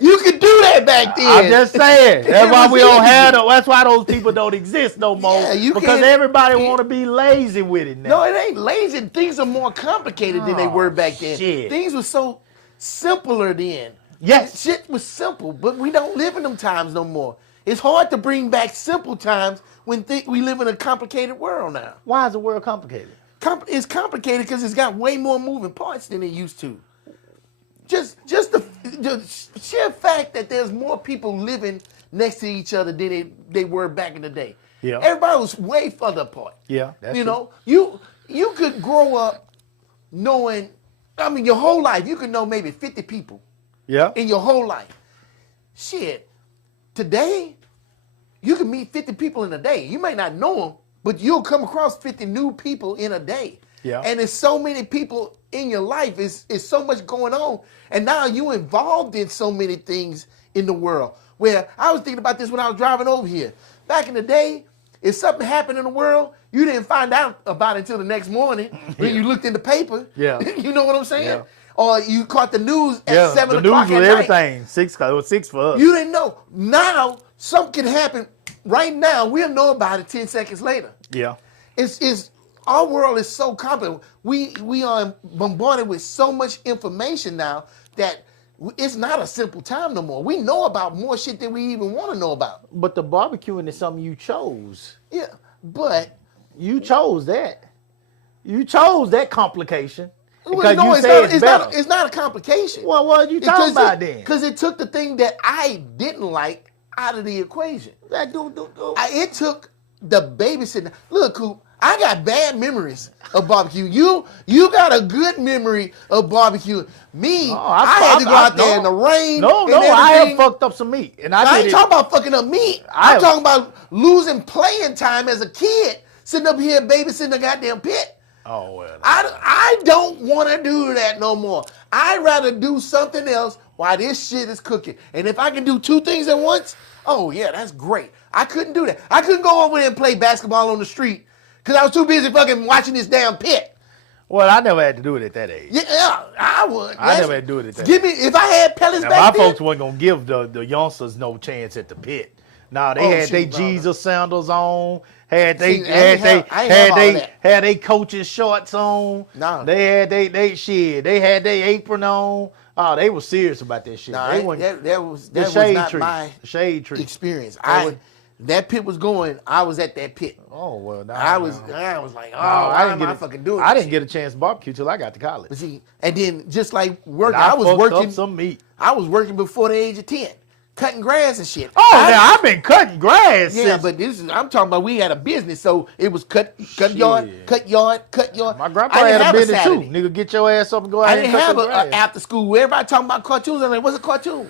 You could do that back then. Just saying. That's It why was we don't easy. have. That's why those people don't exist no more. Yeah, you because can't- everybody want to be lazy with it now. No, it ain't lazy. Things are more complicated than they Oh, were back then. shit. Things were so simpler then. Yes. Shit was simple, but we don't live in them times no more. It's hard to bring back simple times when we live in a complicated world now. Why is the world complicated? It's complicated because it's got way more moving parts than it used to. Just the sheer fact that there's more people living next to each other than they were back in the day. Yeah. Everybody was way further apart. Yeah, that's you true. know, you could grow up knowing, I mean, your whole life, you could know maybe 50 people Yeah. in your whole life. Shit, today, you can meet 50 people in a day. You may not know them, but you'll come across 50 new people in a day. Yeah. And there's so many people in your life. It's so much going on. And now you're involved in so many things in the world. Where I was thinking about this when I was driving over here. Back in the day, if something happened in the world, you didn't find out about it until the next morning when you looked in the paper. Yeah. You know what I'm saying? Yeah. Or you caught the news at Yeah. 7 The o'clock news at was night. everything. 6 'cause it was 6 for us. You didn't know. Now, something can happen right now. We'll know about it 10 seconds later. Yeah. It's our world is so complicated. We are bombarded with so much information now that it's not a simple time no more. We know about more shit than we even want to know about. But the barbecuing is something you chose. Yeah, but You chose that. You chose that complication. Because well, no, you it's said not, it's better. it's not a complication. Well, what are you talking about then? Because it took the thing that I didn't like out of the equation. That do. It took the babysitting. Look, Coop, I got bad memories of barbecue. You got a good memory of barbecue. Me, I had to go out there in the rain. No, and I have everything. fucked up some meat. And I I ain't did talking it. about fucking up meat. I I'm have- talking about losing playing time as a kid, sitting up here babysitting a goddamn pit. Oh, well. I don't want to do that no more. I'd rather do something else while this shit is cooking. And if I can do two things at once, oh yeah, that's great. I couldn't do that. I couldn't go over there and play basketball on the street because I was too busy fucking watching this damn pit. Well, I never had to do it at that age. Yeah, I would. I never had to do it at that Give me, if I had pellets Now, back my then. folks wasn't going to give the youngsters no chance at the pit. Nah, they Oh, had shit, they no, no. Jesus sandals on. Had they See, I ain't have all that. had they coaching shorts on. No. They had they shit. They had their apron on. Oh, they were serious about that shit. Nah, they wasn't- that was the that was shade not tree. my The shade tree. experience. That That pit was going. I was at that pit. Oh well, nah, I was like, oh, why am I fucking doing I this didn't get a chance to barbecue till I got to college. But see, and then just like working, I I was fucked working. up some meat. I was working before the age of 10, cutting grass and shit. Oh, now I've been cutting grass. Yeah, since, but I'm talking about we had a business, so it was cut yard, Shit. cut yard, cut yard. my grandpa I didn't had a have business too. Saturday. Nigga, get your ass up and go out I and didn't cut have the a grass. after school. Everybody talking about cartoons. I'm like, what's a cartoon?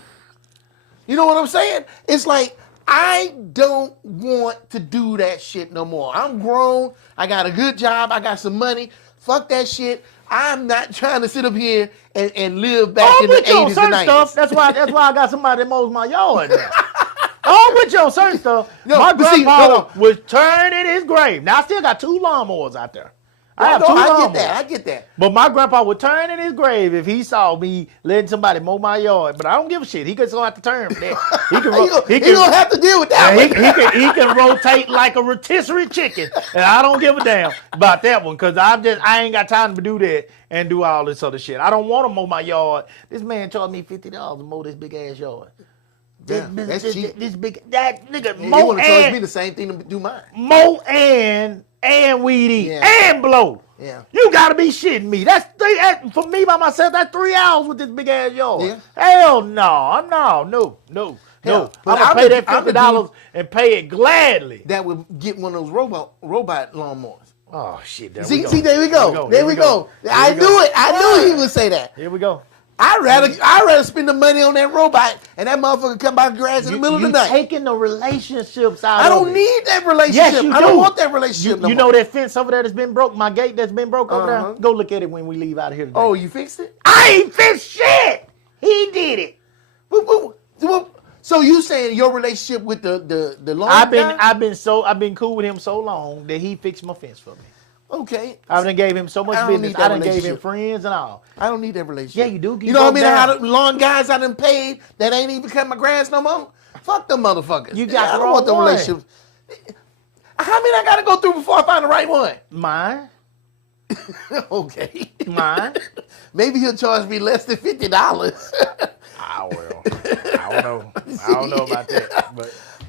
You know what I'm saying? It's like, I don't want to do that shit no more. I'm grown. I got a good job. I got some money. Fuck that shit. I'm not trying to sit up here and live back I'm in the with you on 80s and certain 90s. stuff. That's why I got somebody that mows my yard now. I'm with you on certain stuff. No, my but see, grandpa no. was turning his grave. Now I still got 2 lawnmowers out there. I have No, 2 I lawnmowers. get that. I get that. But my grandpa would turn in his grave if he saw me letting somebody mow my yard. But I don't give a shit. He just gonna have to turn for that. He can. He gonna have to deal with that Yeah, one. he can rotate like a rotisserie chicken, and I don't give a damn about that one because I ain't got time to do that and do all this other shit. I don't want to mow my yard. This man charged me $50 to mow this big ass yard. Damn, that's cheap. This big that nigga He mow want to charge me and the same thing to do mine. mow and weed eat Yeah. and blow. Yeah. You gotta be shitting me. For me by myself. That's 3 hours with this big ass yard. Yeah. Hell no. Hell, I'm but gonna I'm pay the- that I'm the $50 and pay it gladly. That would get one of those robot lawnmowers. Oh shit! There See, we go. there we go. There we go. I knew it. I knew he would say that. Here we go. I'd rather spend the money on that robot and that motherfucker come by the grass in the middle of the You night. taking the relationships out. I don't of it. need that relationship. Yes, you I don't do. want that relationship. You know that fence over there that's been broke. My gate that's been broke over Uh-huh. there. Go look at it when we leave out of here today. Oh, you fixed it? I ain't fixed shit. He did it. So you saying your relationship with the lawn I've guy? been cool with him so long that he fixed my fence for me. Okay. I done gave him so much I don't business. need that I done gave him relationship. friends and all. I don't need that relationship. Yeah, you do. You know what I mean? How the lawn guys I done paid that ain't even cut my grass no more? Fuck them motherfuckers. You got I the don't want wrong them one. relationships. How many I gotta go through before I find the right one? Mine. Okay. Mine. Maybe he'll charge me less than $50. I will. I don't know about that.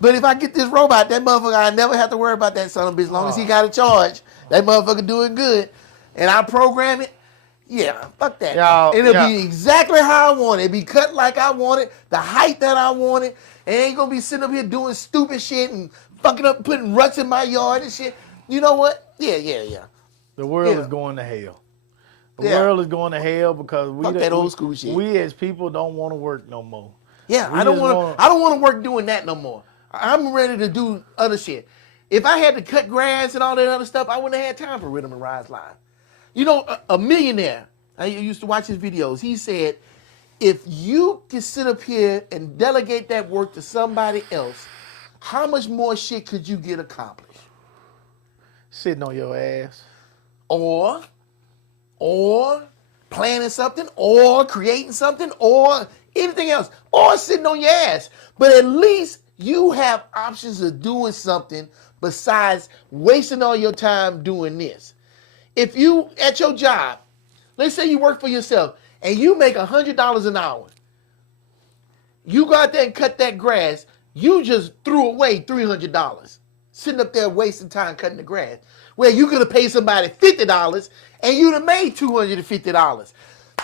But if I get this robot, that motherfucker, I never have to worry about that son of a bitch. As long as he got a charge, that motherfucker doing good. And I program it, yeah, fuck that. Y'all, It'll be exactly how I want it. It'll be cut like I want it, the height that I want it. And ain't gonna be sitting up here doing stupid shit and fucking up, putting ruts in my yard and shit. You know what? Yeah. The world Yeah. is going to hell. The Yeah. world is going to hell because Fuck that old school shit. We as people don't want to work no more. Yeah, We I don't just want wanna- to. I don't want to work doing that no more. I'm ready to do other shit. If I had to cut grass and all that other stuff, I wouldn't have had time for Rhythm and Rise Live. You know, a millionaire. I used to watch his videos. He said, if you can sit up here and delegate that work to somebody else, how much more shit could you get accomplished? Sitting on your ass. Or planning something, or creating something, or anything else, or sitting on your ass. But at least you have options of doing something besides wasting all your time doing this. If you, at your job, let's say you work for yourself, and you make $100 an hour, you go out there and cut that grass, you just threw away $300, sitting up there wasting time cutting the grass. Where you could have paid somebody $50 and you'd have made $250.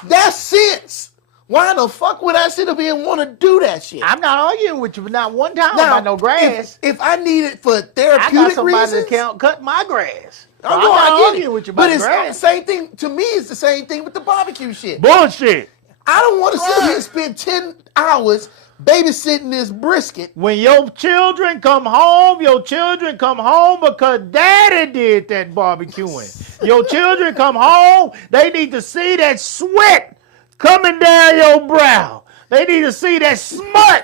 That's sense. Why the fuck would I sit up here and want to do that shit? I'm not arguing with you, but not one time about no grass. If I need it for I therapeutic got somebody reasons, to cut my grass. So I know, I'm not I get arguing it. with you But about it's the grass. same thing. To me, it's the same thing with the barbecue shit. Bullshit. I don't want to sit here and spend 10 hours babysitting this brisket. When your children come home because daddy did that barbecuing. Your children come home, they need to see that sweat coming down your brow. They need to see that smut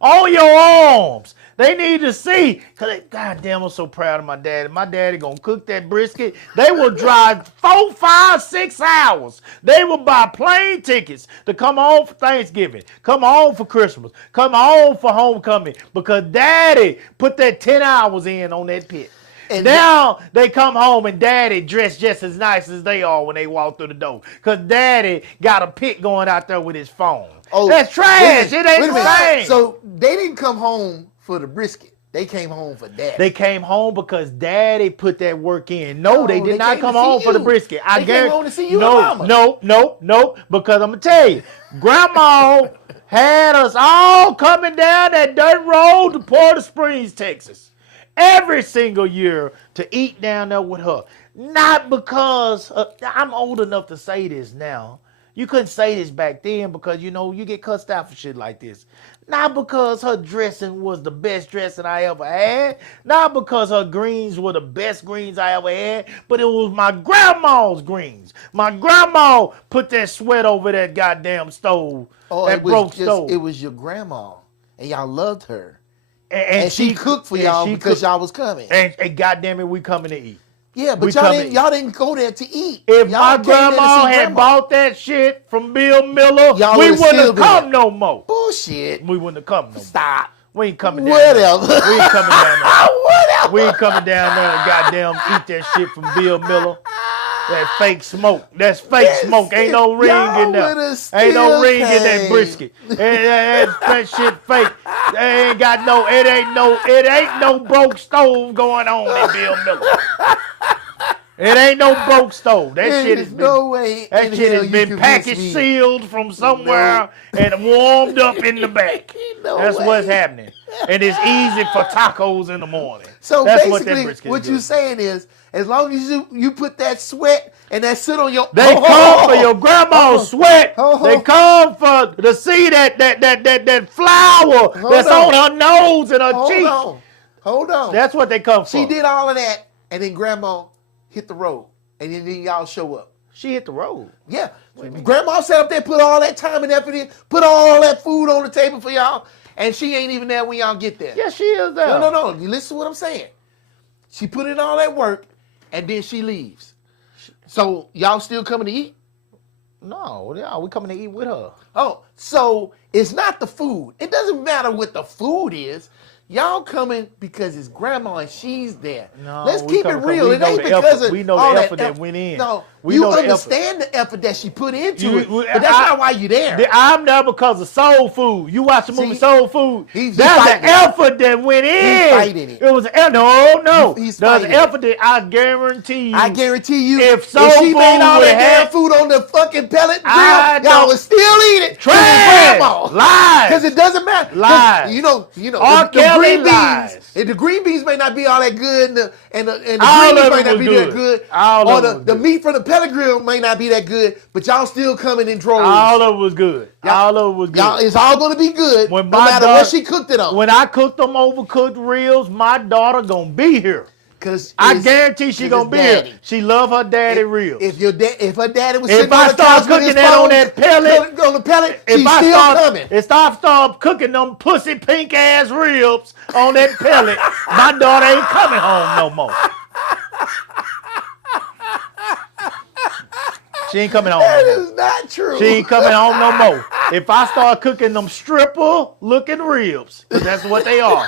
on your arms. They need to see, because goddamn, I'm so proud of my daddy. My daddy gonna cook that brisket. They will drive 4, 5, 6 hours. They will buy plane tickets to come home for Thanksgiving, come home for Christmas, come home for homecoming, because daddy put that 10 hours in on that pit. And now they come home and daddy dressed just as nice as they are when they walk through the door. Because daddy got a pic going out there with his phone. That's trash. It ain't the same. So they didn't come home for the brisket. They came home for daddy. They came home because daddy put that work in. No, they No, did they not came come to see home for the you. brisket. I They came guarantee. home to see you and mama. No. Because I'm going to tell you, Grandma had us all coming down that dirt road to Port Springs, Texas, every single year to eat down there with her. Not because I'm old enough to say this now. You couldn't say this back then because, you know, you get cussed out for shit like this. Not because her dressing was the best dressing I ever had. Not because her greens were the best greens I ever had. But it was my grandma's greens. My grandma put that sweat over that goddamn stove. That broke stove. It was your grandma, and y'all loved her. And she cooked for y'all because y'all was coming. And goddamn it, we coming to eat. Yeah, but we y'all didn't go there to eat. If Y'all my came there to grandma see had grandma. bought that shit from Bill Miller, Y'all we would've wouldn't still have been come there. no more. Bullshit. We wouldn't have come no more. Stop. We ain't coming down there. Whatever. We ain't coming down there. Whatever. We ain't coming down there and goddamn eat that shit from Bill Miller. That fake smoke. That's fake smoke. Ain't no ring in there. Ain't no ring in that brisket. That shit fake. It ain't no broke stove going on in Bill Miller. It ain't no broke stove. That shit has been, no way. that shit has been packaged sealed from somewhere and warmed up in the back. No That's way. what's happening. And it's easy for tacos in the morning. So That's basically, brisket what is you're doing. saying is, as long as you put that sweat and that sit on your, They come for your grandma's sweat. Oh. They come for to see that flour that's on her nose and her cheek. Hold on. That's what they come for. She did all of that, and then grandma hit the road, and then y'all show up. She hit the road. Yeah. Grandma sat up there, put all that time and effort in, put all that food on the table for y'all, and she ain't even there when y'all get there. Yeah, she is there. No. You listen to what I'm saying. She put in all that work, and then she leaves. So y'all still coming to eat? No, yeah, we coming to eat with her. Oh, so it's not the food. It doesn't matter what the food is. Y'all coming because it's grandma and she's there. No, Let's we keep it coming 'cause real. we It know ain't the because effort. of We know the all effort that effort. went in. No, We you know the understand the effort that she put into You- it, we- but that's not why you there. I'm there because of Soul Food. You watch the movie See, Soul Food. he's That's fighting the it. effort that went in. fighting it. It was no. He's There's fighting effort that I guarantee you. I guarantee you, If if Soul she made Food all that would've damn had- food on the fucking pellet grill, I y'all don't- would still eat it. 'cause it's Trash. grandma. Lies. Because it doesn't matter. 'Cause Lies. You know, R. the Kelly green lies. beans. And the green beans may not be all that good, and the All greens of may it not was be that good. good, All or of it was the good. meat from the pellet grill may not be that good, but y'all still coming in droves. All of it was good. All of it was good. Y'all, it's all going to be good, When no my matter daughter- what she cooked it on. When I cook them overcooked ribs, my daughter gonna be here. Because I guarantee she gonna be here. She love her daddy ribs. If her daddy was If sitting I on the start couch with cooking his that on phone, that pellet, on the pellet, If she's I still coming. start cooking them pussy pink ass ribs on that pellet, my daughter ain't coming home no more. She ain't coming home That no more. is not true. She ain't coming home no more. If I start cooking them stripper looking ribs, because that's what they are.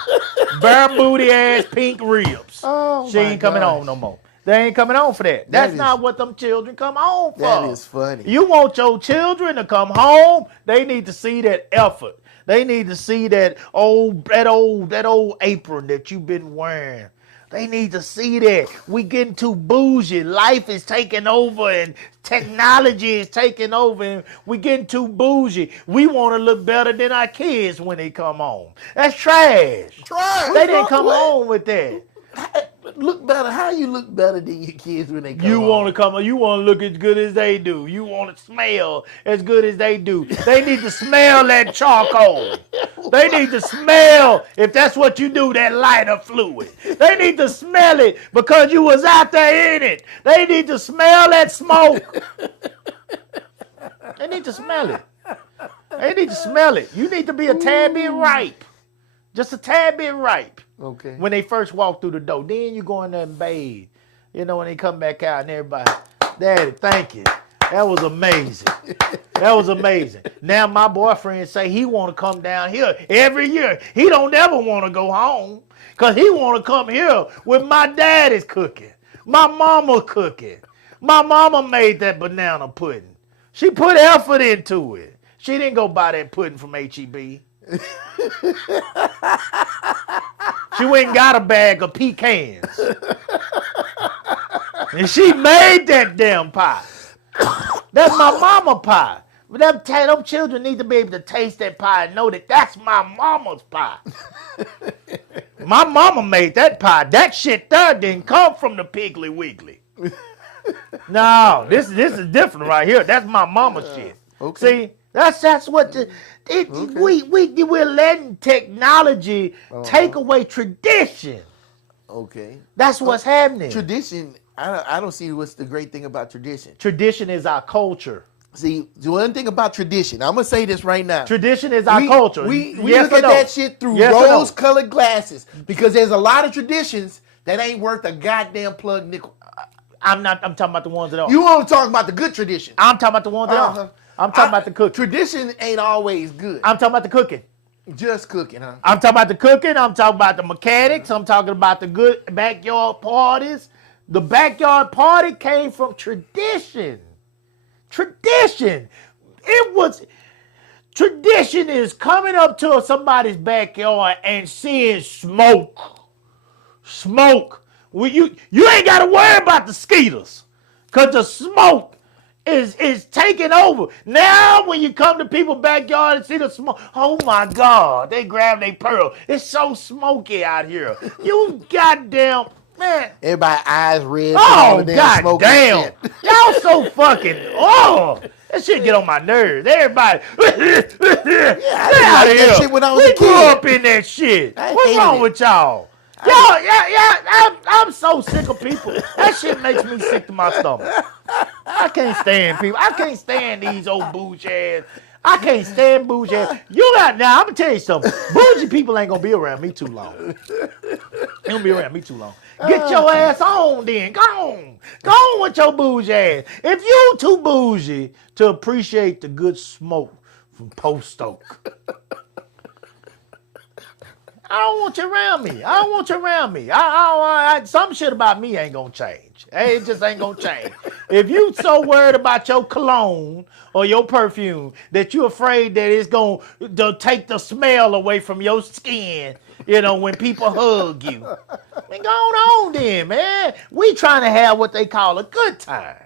Bare booty ass pink ribs. Oh, she my ain't coming gosh. home no more. They ain't coming home for that. That's is- not what them children come home for. That is funny. You want your children to come home, they need to see that effort. They need to see that old apron that you've been wearing. They need to see that. We getting too bougie. Life is taking over and technology is taking over and we getting too bougie. We want to look better than our kids when they come home. That's trash. Trash. They didn't come What? home with that. Look better. How you look better than your kids when they come You home? want to come. You want to look as good as they do. You want to smell as good as they do. They need to smell that charcoal. They need to smell, if that's what you do, that lighter fluid. They need to smell it because you was out there in it. They need to smell that smoke. They need to smell it. They need to smell it. You need to be a tad bit ripe. Just a tad bit ripe. Okay. When they first walk through the door. Then you go in there and bathe. You know, when they come back out and everybody, Daddy, thank you. That was amazing. That was amazing. Now my boyfriend say he want to come down here every year. He don't ever want to go home because he want to come here with my daddy's cooking. My mama cooking. My mama made that banana pudding. She put effort into it. She didn't go buy that pudding from H-E-B. She went and got a bag of pecans. And she made that damn pie. That's my mama pie. But them children need to be able to taste that pie and know that that's my mama's pie. My mama made that pie. That shit there didn't come from the Piggly Wiggly. No, this is different right here. That's my mama's shit. Okay. See, that's what we're letting technology take away tradition. Okay. That's what's happening. Tradition. I don't see what's the great thing about tradition. Tradition is our culture. See, the one thing about tradition, I'm gonna say this right now. Tradition is our culture. We Yes look or at no? that shit through Yes or no? rose-colored glasses because there's a lot of traditions that ain't worth a goddamn plug nickel. I'm talking about the ones that are. You want to talk about the good tradition? I'm talking about the ones that Uh-huh. are. I'm talking about the cooking. Tradition ain't always good. I'm talking about the cooking. Just cooking, huh? I'm talking about the cooking. I'm talking about the mechanics. I'm talking about the good backyard parties. The backyard party came from tradition. Tradition. Tradition is coming up to somebody's backyard and seeing smoke. Smoke. Well, you ain't got to worry about the skeeters because the smoke is taking over. Now when you come to people's backyard and see the smoke, oh my God, they grab their pearl. It's so smoky out here. You goddamn, man. Everybody eyes red. from all Oh, the damn God smoke and damn. shit. Y'all so fucking, that shit get on my nerves. Everybody, I get didn't out like of that here. shit when I was We a grew kid. up in that shit. I What's hated wrong it. with y'all? Y'all, yeah, I'm so sick of people. That shit makes me sick to my stomach. I can't stand people. I can't stand these old bougie ass. I can't stand bougie ass. You got now. I'm gonna tell you something. Bougie people ain't gonna be around me too long. They gonna be around me too long. Get your ass on then. Go on with your bougie ass. If you too bougie to appreciate the good smoke from Post Oak, I don't want you around me. I don't want you around me. Some shit about me ain't gonna change. Hey, it just ain't gonna change. If you so worried about your cologne or your perfume that you afraid that it's gonna take the smell away from your skin, when people hug you, man, go on then, man. We trying to have what they call a good time.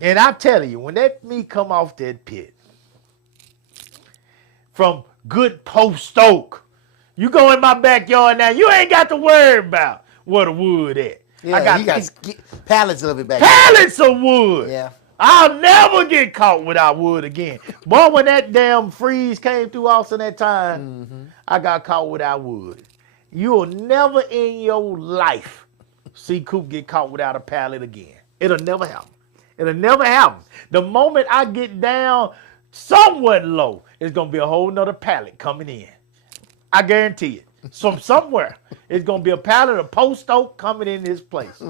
And I'm telling you, when that meat come off that pit from good Post Oak, you go in my backyard now, you ain't got to worry about where the wood at. Yeah, I got you got pallets of it back pallets of wood. Yeah. I'll never get caught without wood again. Boy, when that damn freeze came through Austin that time, I got caught without wood. You'll never in your life see Coop get caught without a pallet again. It'll never happen. It'll never happen. The moment I get down somewhat low, it's going to be a whole nother pallet coming in. I guarantee it. From somewhere, it's going to be a pallet of Post Oak coming in this place.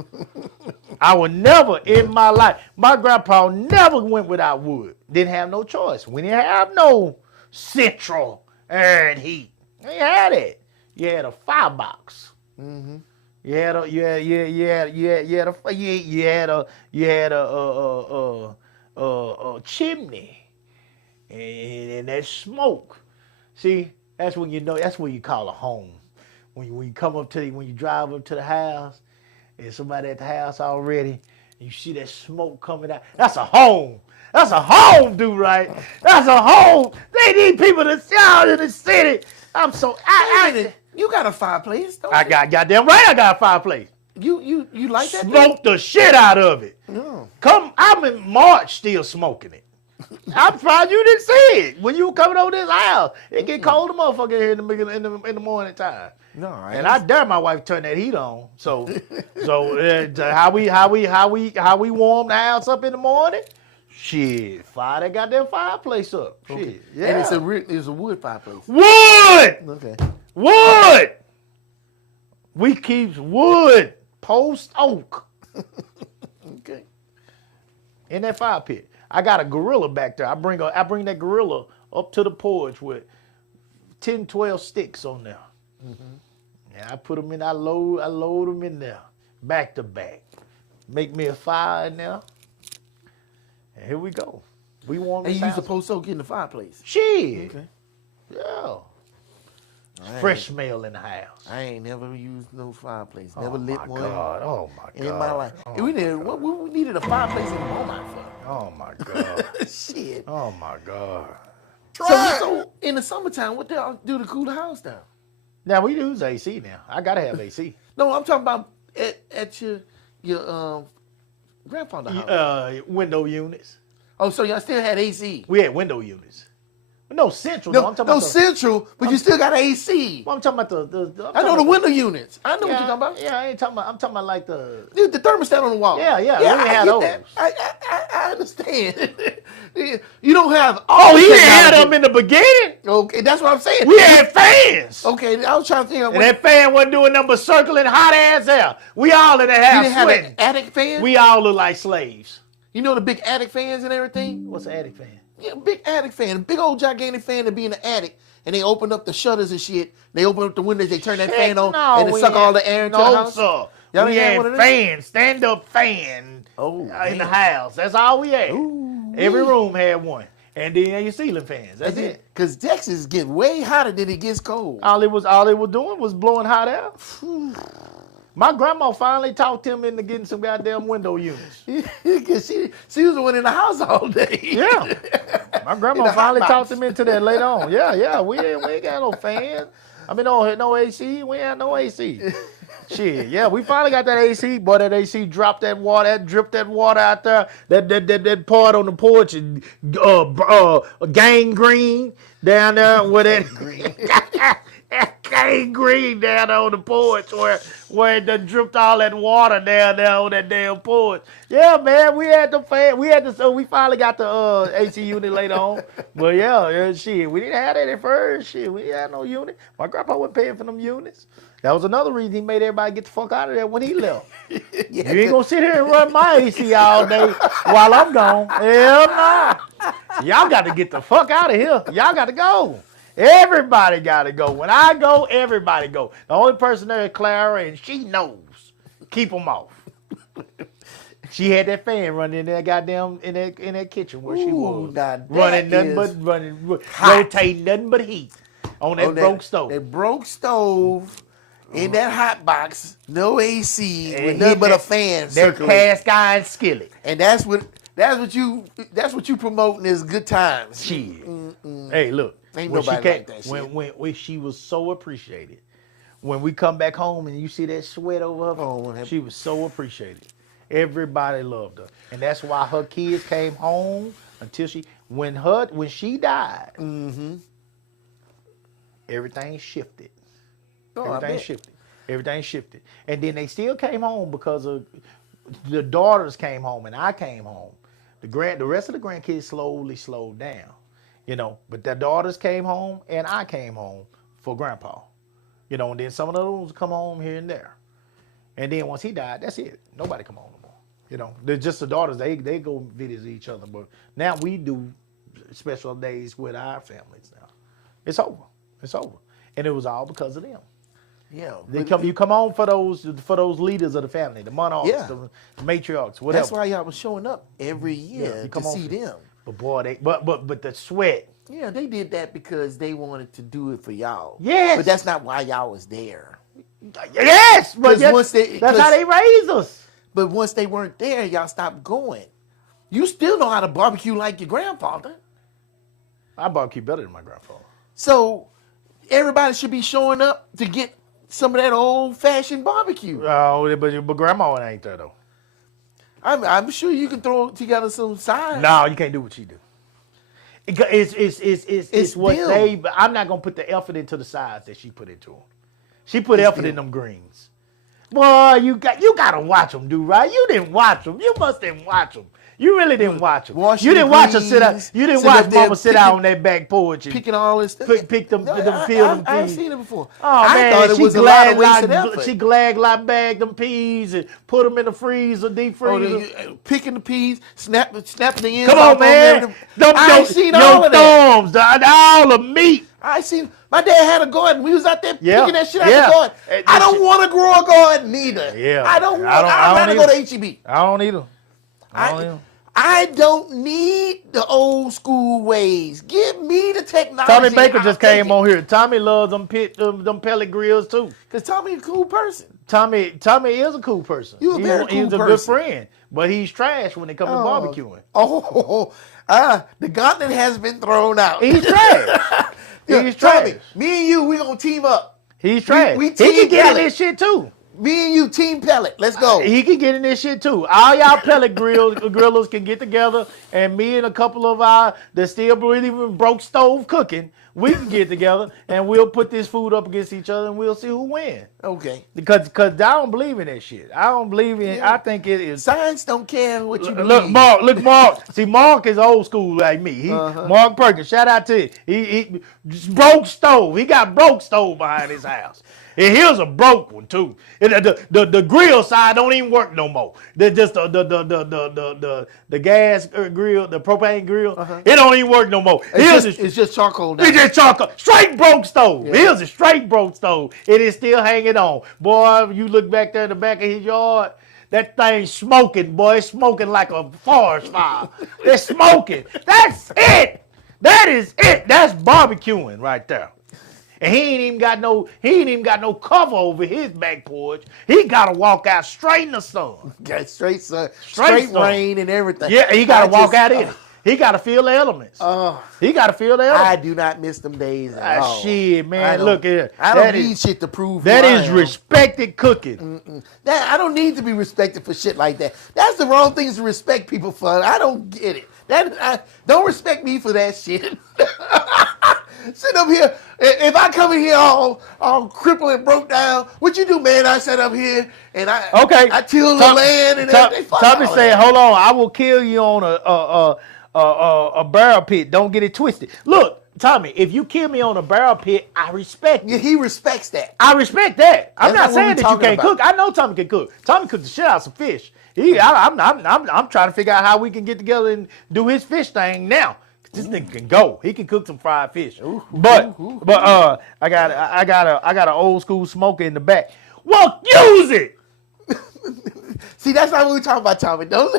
I would never in my life, my grandpa never went without wood. Didn't have no choice. We didn't have no central air and heat. We didn't have that. You had a firebox. Mm-hmm. You had a chimney and that smoke. See, that's when you know. That's what you call a home. When you drive up to the house, and somebody at the house already, and you see that smoke coming out. That's a home. That's a home, dude. Right? That's a home. They need people to sit out in the city. I'm so. You got a fireplace, don't I you? got goddamn right. I got a fireplace. You like that? Smoke the shit out of it. No. I'm in March still smoking it. I'm surprised you didn't see it when you were coming over this house. It get cold, the motherfucker here in the morning time. No, and I dare my wife to turn that heat on. So how we warm the house up in the morning? Shit, fire that goddamn fireplace up. Okay. Shit, yeah. And it's a wood fireplace. Wood. Okay. Wood. We keep wood. Post Oak. Okay. In that fire pit. I got a gorilla back there. I bring that gorilla up to the porch with 10, 12 sticks on there. Mm-hmm. And I put them in, I load them in there, back to back. Make me a fire in there. And here we go. We warm And this you use house. the Post Oak in the fireplace. Shit. Okay. Yeah. Fresh smell in the house. I ain't never used no fireplace. Never lit one. Oh my God. In my life. Oh, we needed a fireplace in Beaumont for. oh my God. Shit. Oh my God. So in the summertime, what the hell do to cool the house down? Now we use AC now. I gotta have AC. No, I'm talking about at your grandfather's house. Window units. Oh, so y'all still had AC? We had window units. No central. No, I'm talking about central, but you still got AC. I'm talking about the I know the window units. I know what you're talking about. Yeah, I ain't talking about. I'm talking about like the thermostat on the wall. Yeah, we didn't I have get those. that. I understand. You don't have. Oh, he didn't have them in the beginning. Okay, that's what I'm saying. We had fans. Okay, I was trying to think. And that fan wasn't doing nothing but circling hot ass air. We all in the house you didn't have sweating. an attic fan? We all look like slaves. You know the big attic fans and everything? What's an attic fan? Yeah, big attic fan. Big old gigantic fan to be in the attic. And they open up the shutters and shit. They open up the windows, they turn that fan on, and it suck all the air into the house. No, sir. Y'all We ain't had had one of them? fans, stand-up fan in the house. That's all we had. Every room had one. And then your ceiling fans. That's it. Because Texas get way hotter than it gets cold. All it was doing was blowing hot air. My grandma finally talked him into getting some goddamn window units. Because she was the one in the house all day. Yeah. My grandma finally talked him into that later on. Yeah. We ain't got no fans. I mean, no AC. We ain't had no AC. Shit, yeah, we finally got that AC. Boy, that AC dropped that water, dripped that water out there. That part on the porch and gangrene down there with that. Cane Green down on the porch where it done dripped all that water down there on that damn porch. Yeah, man, we had the fan. So we finally got the AC unit later on. But yeah, shit, we didn't have that at first. Shit, we didn't have no unit. My grandpa wasn't paying for them units. That was another reason he made everybody get the fuck out of there when he left. You ain't gonna sit here and run my AC all day while I'm gone. Hell no. Y'all got to get the fuck out of here. Y'all got to go. Everybody got to go. When I go, everybody go. The only person there is Clara, and she knows. Keep them off. She had that fan running in there, goddamn, in that kitchen where she was. Running nothing but rotating nothing but heat on that broke stove. That broke stove. In that hot box, no AC, with nothing but a fan circulating. That cast iron skillet. And that's what you promoting as good times. Shit. Hey, look. Ain't nobody like that shit. When she was so appreciated. When we come back home and you see that sweat over her face, she was so appreciated. Everybody loved her. And that's why her kids came home until when she died, everything shifted. Everything shifted. And then they still came home because of the daughters came home and I came home. The rest of the grandkids slowly slowed down, but the daughters came home and I came home for grandpa, and then some of those come home here and there. And then once he died, that's it. Nobody come home no more. They're just the daughters, they go visit each other. But now we do special days with our families now. It's over. And it was all because of them. Yeah, you come home for those leaders of the family, the monarchs, the matriarchs, whatever. That's why y'all was showing up every year to see them. But boy, but the sweat. Yeah, they did that because they wanted to do it for y'all. Yes, but that's not why y'all was there. Yes, but that's how they raised us. But once they weren't there, y'all stopped going. You still know how to barbecue like your grandfather. I barbecue better than my grandfather. So everybody should be showing up to get some of that old-fashioned barbecue. Oh, but grandma ain't there though. I'm sure you can throw together some sides. No, you can't do what she do. It's what them. they. I'm not gonna put the effort into the sides that she put into them. She put effort in them greens. Boy, you gotta watch them, do right. You didn't watch them. You must didn't watch them. You really didn't watch them. You didn't watch her sit out. You didn't watch Mama sit out on that back porch and picking all this stuff. Pick them, peel them peas. I've seen it before. Oh I man, thought it was a lot of wasted effort. She glad bagged them peas and put them in the freezer, deep freezer. Picking the peas, snapping the ends. Come on, man. I seen all of that. Thumbs, all the meat. I seen. My dad had a garden. We was out there picking that shit out the garden. I don't want to grow a garden either. Yeah. I don't want. I'd rather go to HEB. I don't either. I don't need the old school ways. Give me the technology. Tommy Baker just came on here. Tommy loves them pellet grills too. Cause Tommy's a cool person. Tommy is a cool person. He's a good friend, but he's trash when it comes to barbecuing. The gauntlet has been thrown out. He's trash. He's trash. Tommy, me and you, we gonna team up. He's trash. We he can get in this shit too. Me and you, team pellet. Let's go. He can get in this shit too. All y'all pellet grillers can get together, and me and a couple of our that still believe in broke stove cooking, we can get together and we'll put this food up against each other and we'll see who wins. Okay. Because I don't believe in that shit. I don't believe in. I think it is. Science don't care what you believe. Look, Mark. See, Mark is old school like me. Mark Perkins. Shout out to him. He broke stove. He got broke stove behind his house. And here's a broke one too. The grill side don't even work no more. The gas grill, the propane grill, it don't even work no more. It's just charcoal now. It's just charcoal. Straight broke stove. Yeah. Here's a straight broke stove. It is still hanging on. Boy, you look back there in the back of his yard, that thing's smoking, boy. It's smoking like a forest fire. It's smoking. That's it. That is it. That's barbecuing right there. And he ain't even got no cover over his back porch. He gotta walk out straight in the sun. Got straight sun, straight rain and everything. Yeah, he gotta walk out in it. He gotta feel the elements. He gotta feel the elements. I do not miss them days at all. Shit, man. Look here. I don't need shit to prove that is respected cooking. I don't need to be respected for shit like that. That's the wrong things to respect people for. I don't get it. Don't respect me for that shit. Sit up here If I come in here all crippled and broke down, what you do, man? I sat up here and I tilled the land and everything. Tommy said, "Hold on, I will kill you on a barrel pit. Don't get it twisted." Look, Tommy, if you kill me on a barrel pit, I respect Yeah, it. he respects that. I respect that. I'm That's not not saying what that we you can't talking cook. I know Tommy can cook. Tommy cooked the shit out of some fish. I'm trying to figure out how we can get together and do his fish thing now. This nigga can go. He can cook some fried fish. But I got an old school smoker in the back. Well, use it. See, that's not what we're talking about, Tommy. Don't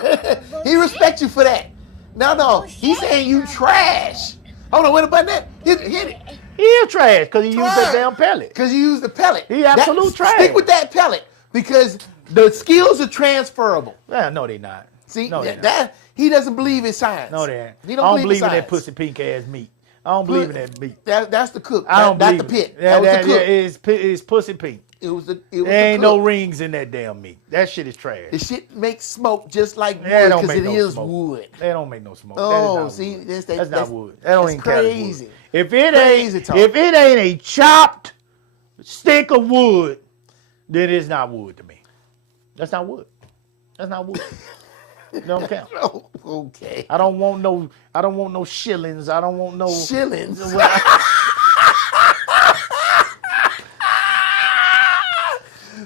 he respects you for that? No. He's saying you trash. Hold on, wait a minute. Hit it. He is trash because he used that damn pellet. Because you used the pellet. He absolute trash. Stick with that pellet because the skills are transferable. Yeah, no, they not. See, no, they not. that he doesn't believe in science. No, they ain't. He I don't don't believe in science. that pussy pink ass meat. I don't believe in that meat. That's the cook. I don't That's believe the pit. it. That was the cook. It's pussy pink. It was the There ain't no rings in that damn meat. That shit is trash. The shit makes smoke just like wood That don't because make it no is smoke. wood. They don't make no smoke. Oh, that is not see, wood. that's not wood. That don't even count as wood. crazy. If it Crazy ain't, talk. if it ain't a chopped stick of wood, then it's not wood to me. That's not wood. That's not wood. It don't count. Oh, okay. I don't want no shillings. I don't want no Shillings.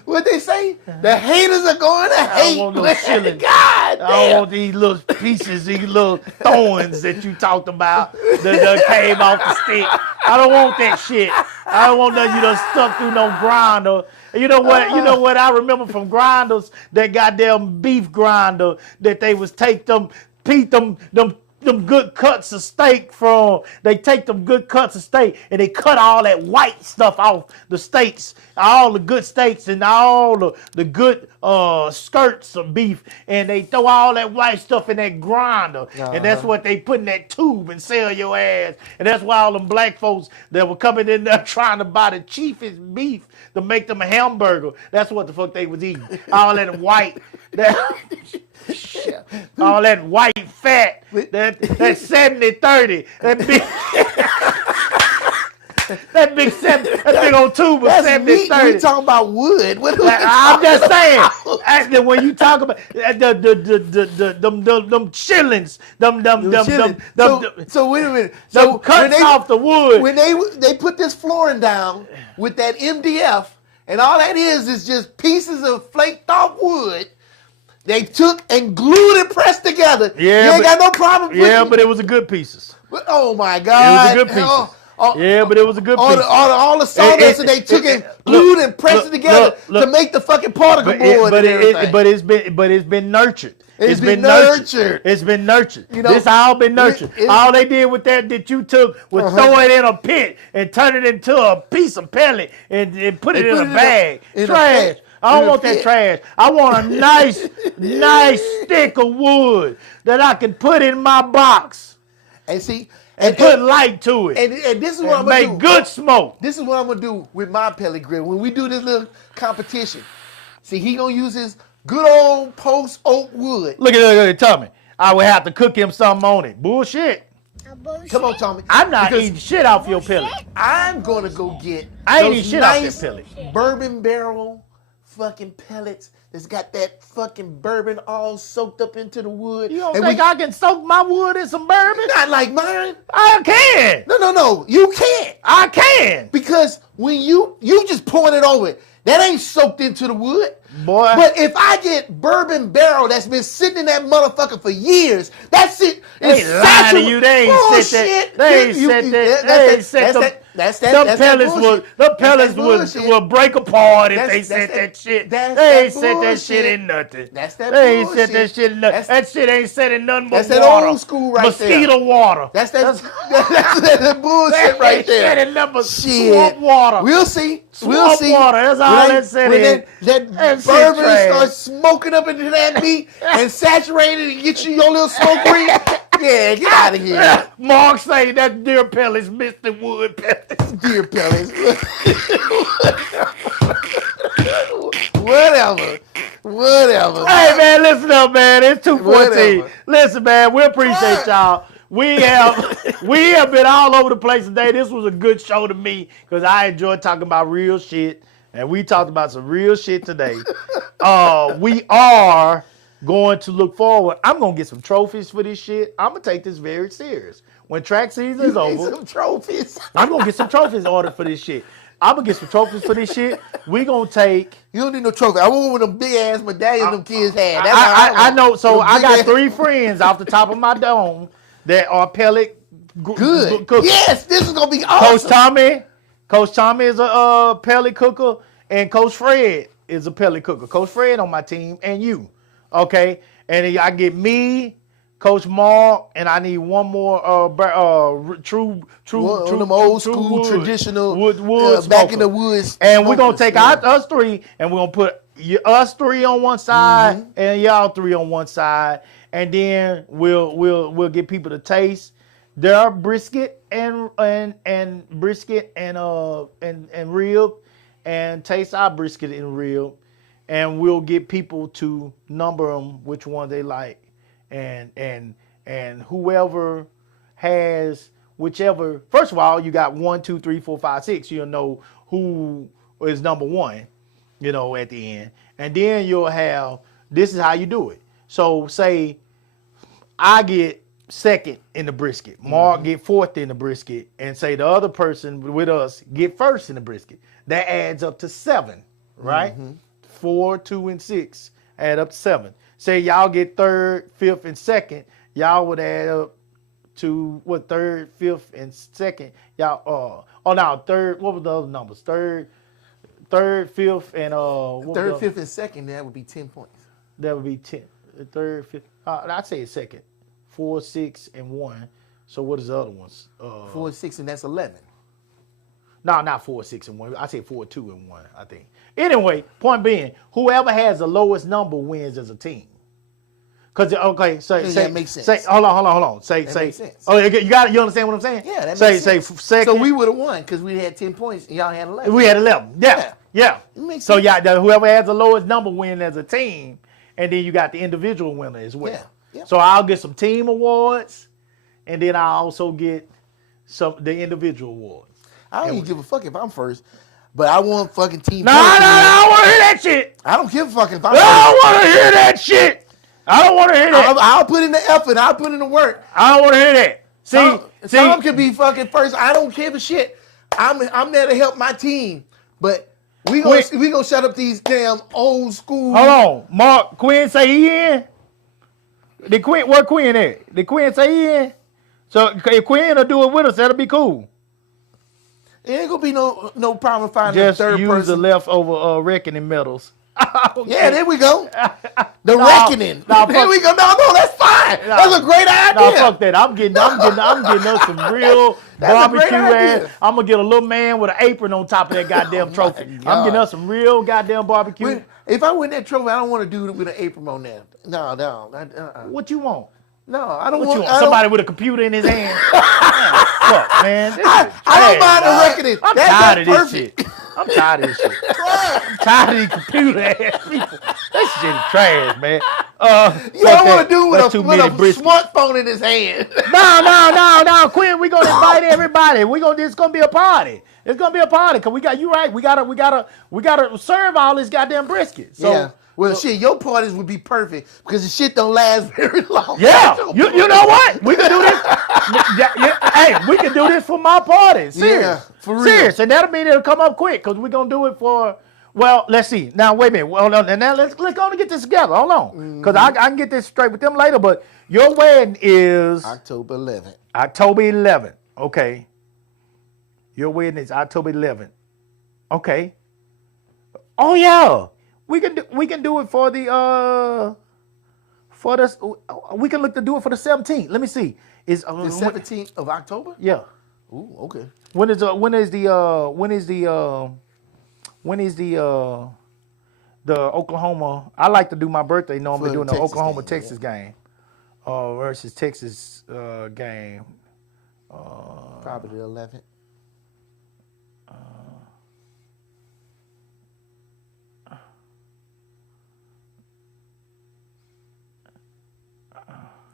What they say? The haters are going to hate. don't want no man. shillings. God I don't damn. want these little pieces, these little thorns that you talked about that came off the stick. I don't want that shit. I don't want that you done stuck through no grinder. You know what? You know what I remember from grinders? That goddamn beef grinder that they was take them good cuts of steak from. They take them good cuts of steak and they cut all that white stuff off the steaks, all the good steaks and all the good skirts of beef, and they throw all that white stuff in that grinder, and that's what they put in that tube and sell your ass. And that's why all them black folks that were coming in there trying to buy the cheapest beef to make them a hamburger, that's what the fuck they was eating. All that white, all that white fat, that 70-30, that big old tube of That's 70-30. meat. We talking about wood. What are we I'm talking just saying. about? Actually, when you talk about them chillings, So wait a minute. them So cuts off the wood. when they put this flooring down with that MDF, and all that is just pieces of flaked off wood. They took and glued and pressed together. Yeah, you ain't but- got no problem with Yeah, it. but it was a good pieces. Oh my God! It was a good piece. Oh, Yeah, but it was a good piece. all the sawdust that they took and glued and pressed it together to make the fucking particle board and everything. But it's been nurtured. It's been nurtured. It's been nurtured. You know, This all been nurtured. it- All they did with that you took was throw it in a pit and turn it into a piece of pellet and put it in a bag. Trash. I don't want that trash. I want a nice stick of wood that I can put in my box And see, and put light to it and this is what I'm and gonna make do. good smoke. This is what I'm gonna do with my pellet grill when we do this little competition. See, he gonna use his good old post oak wood. Look at Tommy. I would have to cook him something on it. Bullshit. Come on, Tommy. I'm not Because eating shit off your pellet. I'm gonna go get I ain't those eating shit off nice that pellet. bourbon barrel fucking pellets that's got that fucking bourbon all soaked up into the wood. You don't And think I can soak my wood in some bourbon? not like mine. I can. No. You can't. I can. Because when you just pouring it over, that ain't soaked into the wood. Boy. But if I get bourbon barrel that's been sitting in that motherfucker for years, that's it. They lying to you. They ain't set that. They ain't set that. They ain't set them. Them pellets will break apart if they set that shit. They ain't set that shit in nothing. That's that They ain't set bullshit. that shit in nothing. That shit ain't set in nothing but That's that water. old school right there. Mosquito water. That's that bullshit They right ain't there. set in nothing but Shit. swamp water. We'll see. We'll Swamp see. water, that's all When that said when is. that That shit bourbon trash. starts smoking up into that meat and saturated and get you your little smoke ring. Yeah, get out of here. Mark say that deer pellets missed the wood pellets. Dear pellets. Whatever. Hey man, listen up, man. It's 2:14. Whatever. Listen, man, we appreciate y'all. we have been all over the place today. This was a good show to me because I enjoyed talking about real shit, and we talked about some real shit today. We are going to look forward. I'm gonna get some trophies for this shit. I'm gonna take this very serious. When track season is Need over, some trophies. I'm gonna get some trophies ordered for this shit. I'm gonna get some trophies for this shit. We gonna take. You don't need no trophy. I want one of them big ass medallions them kids had. That's how I know. So Them I big got ass- 3 friends off the top of my dome that are pellet Good. cookers. Yes, this is gonna be Coach awesome. Coach Tommy is a pellet cooker, and Coach Fred is a pellet cooker. Coach Fred on my team, and you, okay. And then I get me, Coach Mark, and I need one more true One of them old school wood, traditional wood back in smoker. the woods. And we're gonna smokers, take yeah. us 3, and we're gonna put us 3 on one side, and y'all 3 on one side, and then we'll get people to taste their brisket and brisket and rib, and taste our brisket and rib, and we'll get people to number them which one they like, and whoever has whichever. First of all, you got 1, 2, 3, 4, 5, 6. You'll know who is number 1, at the end, and then you'll have. This is how you do it. So say I get second in the brisket, Mark get 4th in the brisket, and say the other person with us get 1st in the brisket. That adds up to 7, right? 4, 2, and 6 add up to 7. Say y'all get 3rd, 5th, and 2nd, y'all would add up to what? 3rd, 5th, and 2nd. Y'all third. What were the other numbers? 3rd, 5th, and what Third, was the- fifth, and second. That would be 10 points. That would be 10. 3rd, 5th. I'd say 2nd. 4, 6, and 1. So what is the other ones? 4, 6, and that's 11. No, not 4, 6, and 1. I say 4, 2, and 1, I think. Anyway, point being, whoever has the lowest number wins as a team. Cause that makes sense. Say, hold on. Say. makes sense. Oh, you understand what I'm saying? Yeah, that say, makes sense. Say second. So we would have won because we had 10 points and y'all had 11. We had 11. Yeah. It makes So sense. whoever has the lowest number win as a team, and then you got the individual winner as well. Yeah. So I'll get some team awards, and then I'll also get the individual awards. I don't even give a fuck if I'm first, but I want fucking team. No, first. I don't want to hear that shit. I don't give a fuck if I'm I first. don't want to hear that shit. I don't want to hear that. I'll put in the effort. I'll put in the work. I don't want to hear that. Some could be fucking first. I don't give a shit. I'm there to help my team, but we gonna shut up these damn old school. Hold on, Mark. Quinn say he in. Did Quinn? Where Quinn at? Did Quinn say he in? So if Quinn will do it with us, that'll be cool. It ain't gonna be no problem finding Just the third use person. the leftover reckoning medals. Okay. Yeah, there we go. The No, reckoning. no, There fuck- we go. No, that's fine. That's a great idea. No, fuck that. I'm getting us some real That's a great barbecue ass. idea. I'm gonna get a little man with an apron on top of that goddamn trophy. I'm God. getting us some real goddamn barbecue. If I win that trophy, I don't want to do it with an apron on there. No. What you want? No, I don't What want you want? Somebody with a computer in his hand? Man, fuck, man. This I shit don't trash, mind the dog. reckoning. I'm That's tired of this perfect. shit. I'm tired of this shit. I'm tired of these computer ass people. That shit is trash, man. You don't want to do it with a brisket. smartphone in his hand. No, Quinn. We gonna invite everybody. It's gonna be a party. It's gonna be a party because you right. We gotta serve all this goddamn brisket. So yeah. Well, shit, your parties would be perfect because the shit don't last very long. yeah, you know what? We can do this. Hey, we can do this for my party. Serious. Yeah, for real. Serious, and that'll mean it'll come up quick because we're gonna do it for. Well, let's see. Now wait a minute. Hold on. And now let's go and get this together. Hold on, because I can get this straight with them later. But your wedding is October 11th. October 11th. Okay. Your wedding is October 11th. Okay. Oh yeah. We can do it for the we can look to do it for the 17th. Let me see. Is The 17th of October? yeah. Ooh, okay. When is the Oklahoma? I like to do my birthday normally For doing the Texas Oklahoma game, Texas game versus Texas game. Probably the 11th.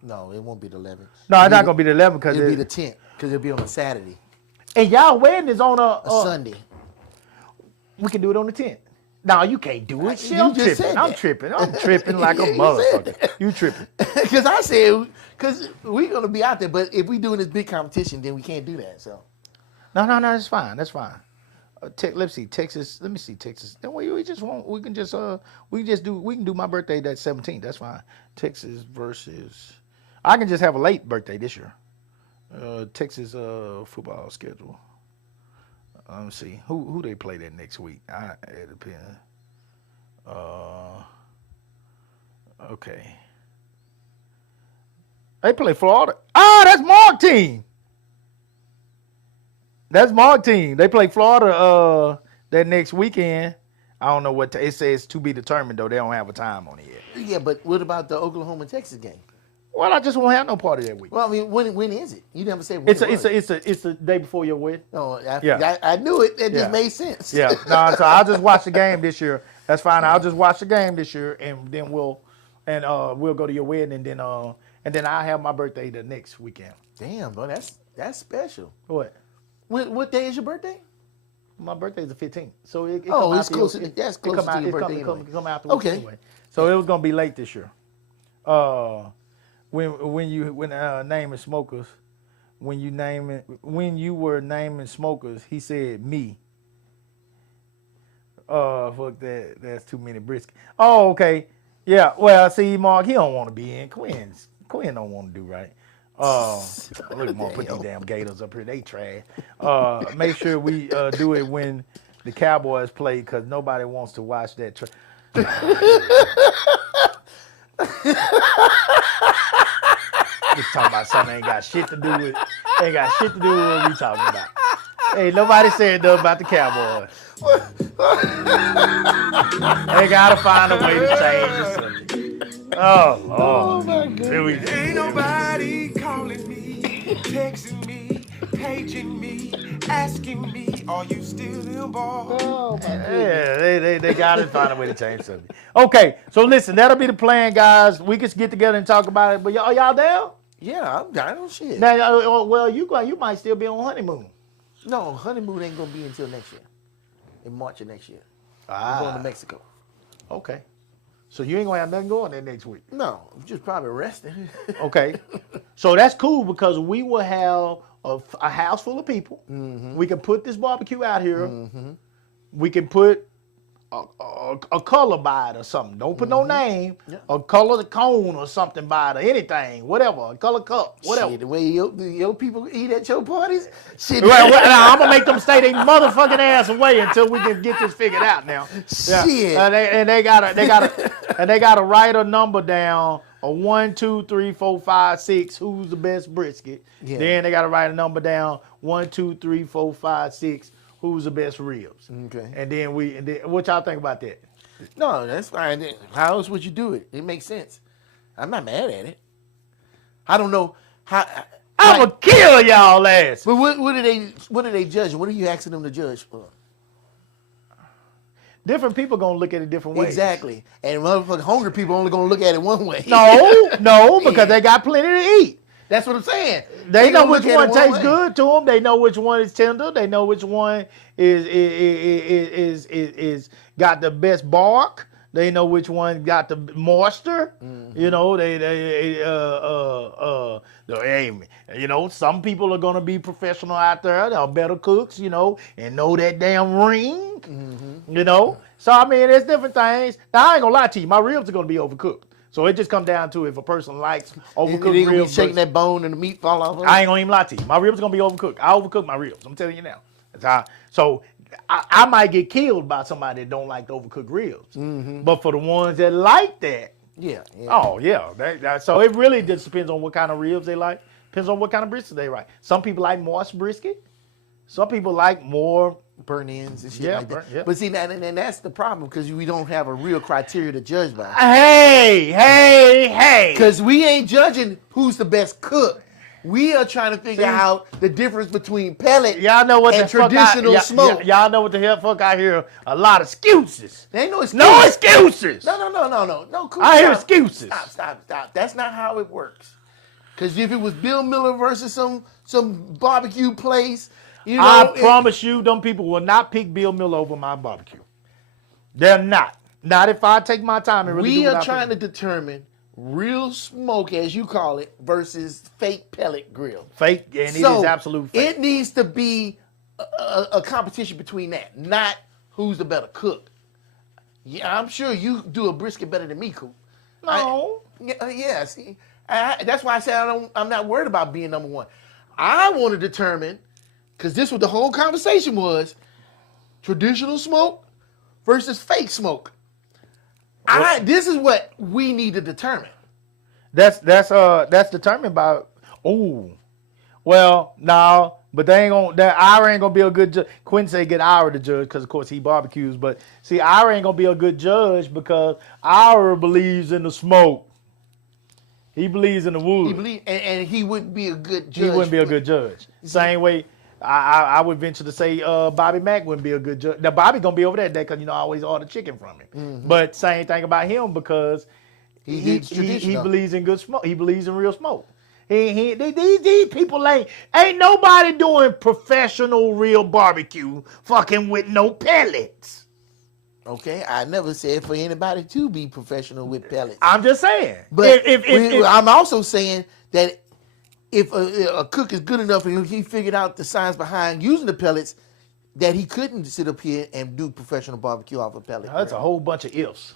No, it won't be the 11th. No, it's not gonna be the 11th because It'll be the 10th because it'll be on a Saturday, and y'all wedding is on a Sunday. We can do it on the 10th. No, you can't do it. Shit, You I'm just tripping. said I'm that. tripping. I'm tripping like a You said motherfucker. that. You tripping. Because I said, because we're going to be out there, but if we doing this big competition, then we can't do that. So No, that's fine. That's fine. Let's see, Texas. Let me see, Texas. Then we just won't. We can do my birthday that 17th. That's fine. Texas versus. I can just have a late birthday this year. Texas football schedule. Let me see who they play that next week. It depends. Okay. They play Florida. Oh, that's Mark team. That's Mark team. They play Florida that next weekend. I don't know what it says to be determined though. They don't have a time on it yet. yeah, but what about the Oklahoma Texas game? Well, I just won't have no party that week. Well, I mean, when is it? You never said when It's it was. it's the day before your wedding. No, Yeah. I knew it. It Yeah. just made sense. Yeah. No, so I'll just watch the game this year. That's fine. I'll just watch the game this year, and then we'll go to your wedding, and then I'll have my birthday the next weekend. Damn, bro, that's special. What? What day is your birthday? My birthday's the 15th, so it Oh, come it's after closer. your- That's it closer come to out- your it birthday. come anyway. after Okay. anyway. So it was gonna be late this year. When you naming smokers, when you were naming smokers, he said me. Fuck that. That's too many brisket. Oh, okay. Yeah. Well, see, Mark, he don't want to be in. Quinn don't want to do right. Look at Mark put these damn Gators up here. They trash. Make sure we do it when the Cowboys play because nobody wants to watch that. We talking about something ain't got shit to do with what we talking about. Hey, nobody said nothing about the Cowboys. They gotta find a way to change the subject. Oh my God. Here we Ain't nobody calling me, texting me, paging me, asking me, are you still involved? Oh my God. Yeah, they gotta find a way to change the subject. Okay, so listen, that'll be the plan, guys. We can get together and talk about it. But y'all down? Yeah, I'm down on shit. Now, well, you might still be on honeymoon. No, honeymoon ain't gonna be until next year. In March of next year. I'm going to Mexico. Okay. So you ain't gonna have nothing going there next week. No, I'm just probably resting. Okay. So that's cool because we will have a house full of people. Mm-hmm. We can put this barbecue out here. We can put a color by it or something. Don't put no name. Yeah. A color cone or something by it or anything. Whatever. A color cup. Whatever. Shit, the way your people eat at your parties, shit. Well, I'm gonna make them stay their motherfucking ass away until we can get this figured out. Now, Shit. they gotta write a number down. A 1, 2, 3, 4, 5, 6. Who's the best brisket? Yeah. Then they gotta write a number down. 1, 2, 3, 4, 5, 6. Who's the best ribs? Okay. And then what y'all think about that? No, that's fine. How else would you do it? It makes sense. I'm not mad at it. I don't know how. I'ma kill y'all ass. But what are they judging? What are you asking them to judge for? Different people gonna look at it different ways. Exactly. And motherfucking hungry people only gonna look at it one way. No, because they got plenty to eat. That's what I'm saying. They know gonna which look at one it tastes way. good to them. They know which one is tender. They know which one is got the best bark. They know which one got the moisture. You know, some people are gonna be professional out there. They're better cooks, you know, and know that damn ring. You know, so I mean, there's different things. Now I ain't gonna lie to you, my ribs are gonna be overcooked. So it just comes down to if a person likes overcooked They gonna be ribs. shaking that bone and the meat fall off. I ain't gonna even lie to you. My ribs are gonna be overcooked. I overcook my ribs. I'm telling you now. So I might get killed by somebody that don't like the overcooked ribs. But for the ones that like that, Yeah. oh yeah. So it really just depends on what kind of ribs they like. Depends on what kind of brisket they like. Some people like moist brisket. Some people like more. Burn ends and shit Yeah, like that. yeah. But see, and that's the problem because we don't have a real criteria to judge by. Hey. Because we ain't judging who's the best cook. We are trying to figure out the difference between pellet Y'all know what and the fuck traditional smoke. Y'all know what the hell fuck I hear a lot of excuses. There ain't no excuse. No excuses. No. Cool. I hear Stop. excuses. Stop. That's not how it works. Because if it was Bill Miller versus some barbecue place, you know, I promise you, them people will not pick Bill Miller over my barbecue. They're not. Not if I take my time and really do we what are I trying think. to determine real smoke, as you call it, versus fake pellet grill. Fake, and it is absolute fake. It needs to be a competition between that, not who's the better cook. Yeah, I'm sure you do a brisket better than me, Coop. No. See, that's why I said I'm not worried about being number one. I want to determine, because this was the whole conversation was, traditional smoke versus fake smoke. This is what we need to determine. That's determined by. Oh, well, no, but they ain't gonna. That Ira ain't gonna be a good judge. Quinn say get Ira to judge because of course he barbecues. But see, Ira ain't gonna be a good judge because Ira believes in the smoke. He believes in the wood. And he wouldn't be a good judge. He wouldn't be a good judge. Same way, I would venture to say Bobby Mack wouldn't be a good judge. Now Bobby gonna be over that day because I always order chicken from him. Mm-hmm. But same thing about him because he traditional. believes in good smoke. He believes in real smoke. These people ain't nobody doing professional real barbecue fucking with no pellets. Okay, I never said for anybody to be professional with pellets. I'm just saying. But if I'm also saying that if a cook is good enough and he figured out the science behind using the pellets, that he couldn't sit up here and do professional barbecue off a pellet. that's a whole bunch of ifs.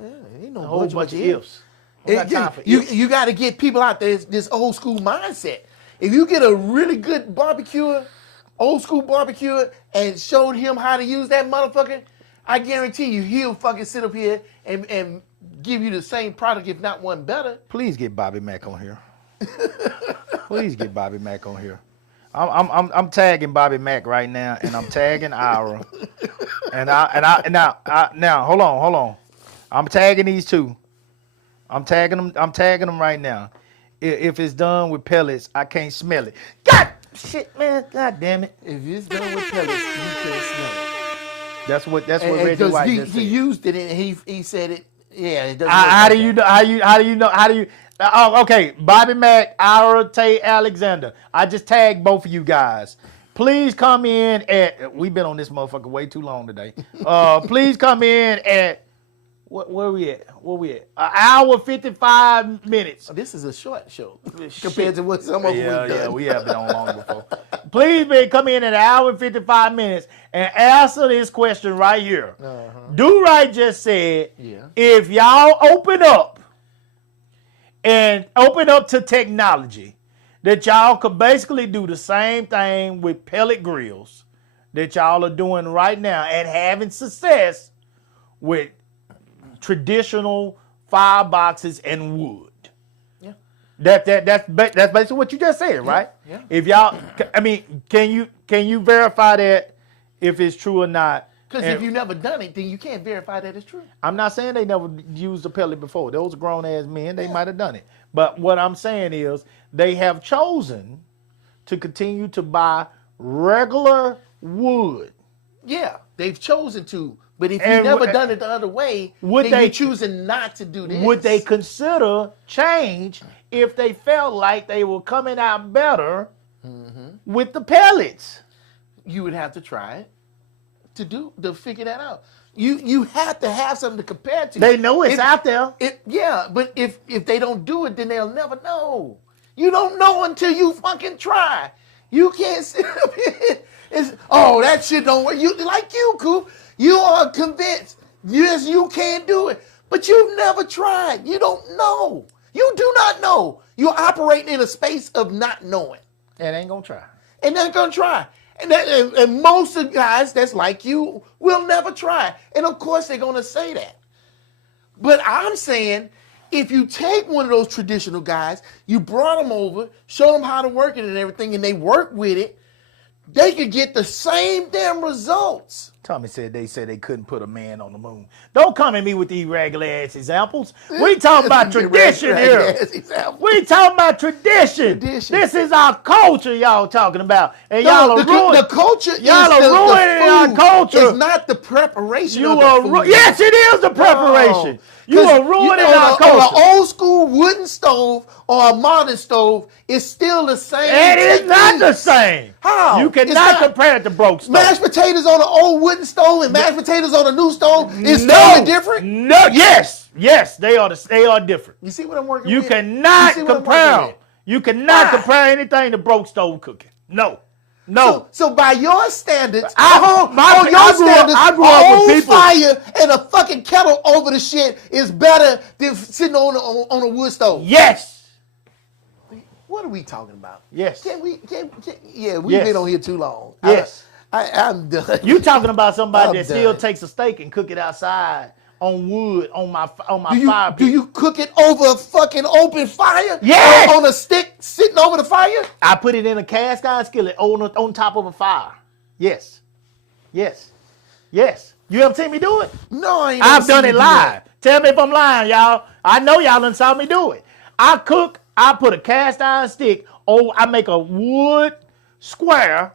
Yeah, ain't no A whole bunch of ifs. You got to get people out there. This old school mindset. If you get a really good barbecuer, old school barbecuer, and showed him how to use that motherfucker, I guarantee you he'll fucking sit up here and give you the same product, if not one better. Please get Bobby Mack on here. Please get Bobby Mack on here. I'm tagging Bobby Mack right now, and I'm tagging Ira. Now hold on. I'm tagging these two. I'm tagging them right now. If it's done with pellets, I can't smell it. God damn it. If it's done with pellets, you can't smell it. That's what Reggie White just said. He used it and he said it. Yeah, it doesn't. How do you know? Oh, okay. Bobby Mack, Ira, Tay, Alexander. I just tagged both of you guys. Please come in at. We've been on this motherfucker way too long today. Please come in at. Where we at? An hour 55 minutes. This is a short show compared to what some of them we've done. Yeah, we have been on long before. Please come in at an hour and 55 minutes and answer this question right here. Do Right just said, if y'all open up to technology, that y'all could basically do the same thing with pellet grills that y'all are doing right now and having success with traditional fireboxes and wood. Yeah. That's basically what you just said, right? Yeah. If y'all, I mean, can you verify that if it's true or not? Because if you never done it, then you can't verify that it's true. I'm not saying they never used a pellet before. Those grown ass men, they might have done it. But what I'm saying is they have chosen to continue to buy regular wood. Yeah, they've chosen to. But if you've never done it the other way, then you're choosing not to do this. Would they consider change if they felt like they were coming out better with the pellets? You would have to try it to figure that out. You have to have something to compare to. They know it's out there. But if they don't do it, then they'll never know. You don't know until you fucking try. You can't sit up here. That shit don't work. You, Coop. You are convinced, yes, you can do it, but you've never tried. You don't know. You do not know. You're operating in a space of not knowing. And ain't gonna try. And they're gonna try. And most of the guys that's like you will never try. And of course they're gonna say that. But I'm saying, if you take one of those traditional guys, you brought them over, show them how to work it and everything, and they work with it, they could get the same damn results. Tommy said they couldn't put a man on the moon. Don't come at me with these regular ass examples. We talking about tradition here. We talking about tradition. This is our culture y'all talking about. And y'all are ruining the culture. Y'all are ruining our culture. It's not the preparation You of the are food. yes, it is the preparation. You 'Cause are ruining on our On culture. an old school wooden stove or a modern stove, it's still the same. It is not the techniques. same. How? You It's cannot not. compare it to broke stove. Mashed potatoes on an old wooden stove and mashed potatoes on a new stove is no, totally different. No, yes, they are different. You see what I'm working You with? cannot see what I'm compare. working with? You cannot Why? compare anything to broke stove cooking. No. So by your standards, I on your grew up- standards, I grew up a with old people- fire and a fucking kettle over the shit is better than sitting on a wood stove. Yes. What are we talking about? Yes. Yeah, we've Yes. been on here too long. Yes. I'm done. You talking about somebody I'm that still done. takes a steak and cook it outside on wood on my do fire pit. you cook it over a fucking open fire? Yes. On a stick sitting over the fire? I put it in a cast iron skillet on top of a fire. Yes. You ever seen me do it? No, I ain't I've never done seen it you do live. that. Tell me if I'm lying, y'all. I know y'all done saw me do it. I put a cast iron stick, I make a wood square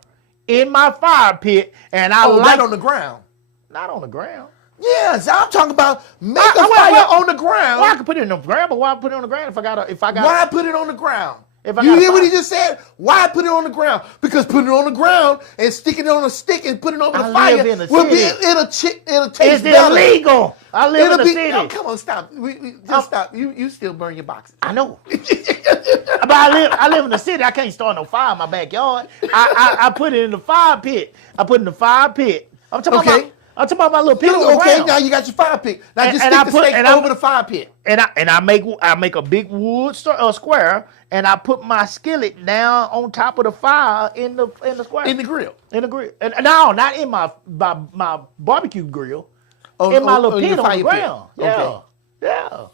in my fire pit, and I Right light on the ground. not on the ground. Yes, I'm talking about make a Why- fire why- on the ground. Well, I could put it in the ground, but why put it on the ground if I got Why put it on the ground? If I You got a hear what fire. he just said? Why put it on the ground? Because putting it on the ground and sticking it on a stick and putting it over I the fire live in the will be city. it'll taste It's better. illegal. I live in the city. No, come on, stop. We just stop. You still burn your boxes. I know. But I live in the city. I can't start no fire in my backyard. I put it in the fire pit. I'm talking Okay. about my little pit on the Okay, ground. now you got your fire pit. Now just and stick I the put- steak and I'm- over the fire pit. And I make a big wood square, and I put my skillet down on top of the fire in the square. In the grill. In the grill. And no, not in my barbecue grill. On- in my on- little on pit your on the fire pit. ground. Okay. Yeah.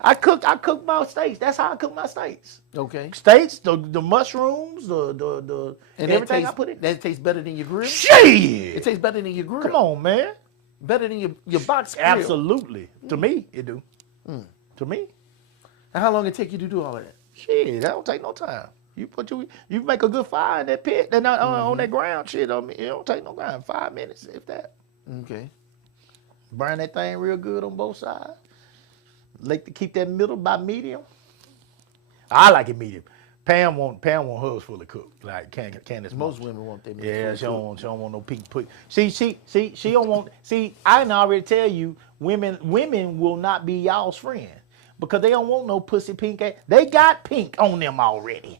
I cook my steaks. That's how I cook my steaks. Okay. Steaks, the mushrooms, the And everything I put in. that tastes better than your grill? It Shit! tastes better than your grill. Come on, man. Better than your box grill. Absolutely. To me, it do. To me. And how long it take you to do all of that? Shit, that don't take no time. You make a good fire in that pit, and on that ground, shit. I mean, it don't take no time. 5 minutes, if that. Okay. Burn that thing real good on both sides. Like to keep that middle by medium. I like it medium. Pam want hers fully cooked. Like Candace. Most women want them. Yeah, she don't want no pink put. See, she don't want. See, I can already tell you, women will not be y'all's friend because they don't want no pussy pink. They got pink on them already.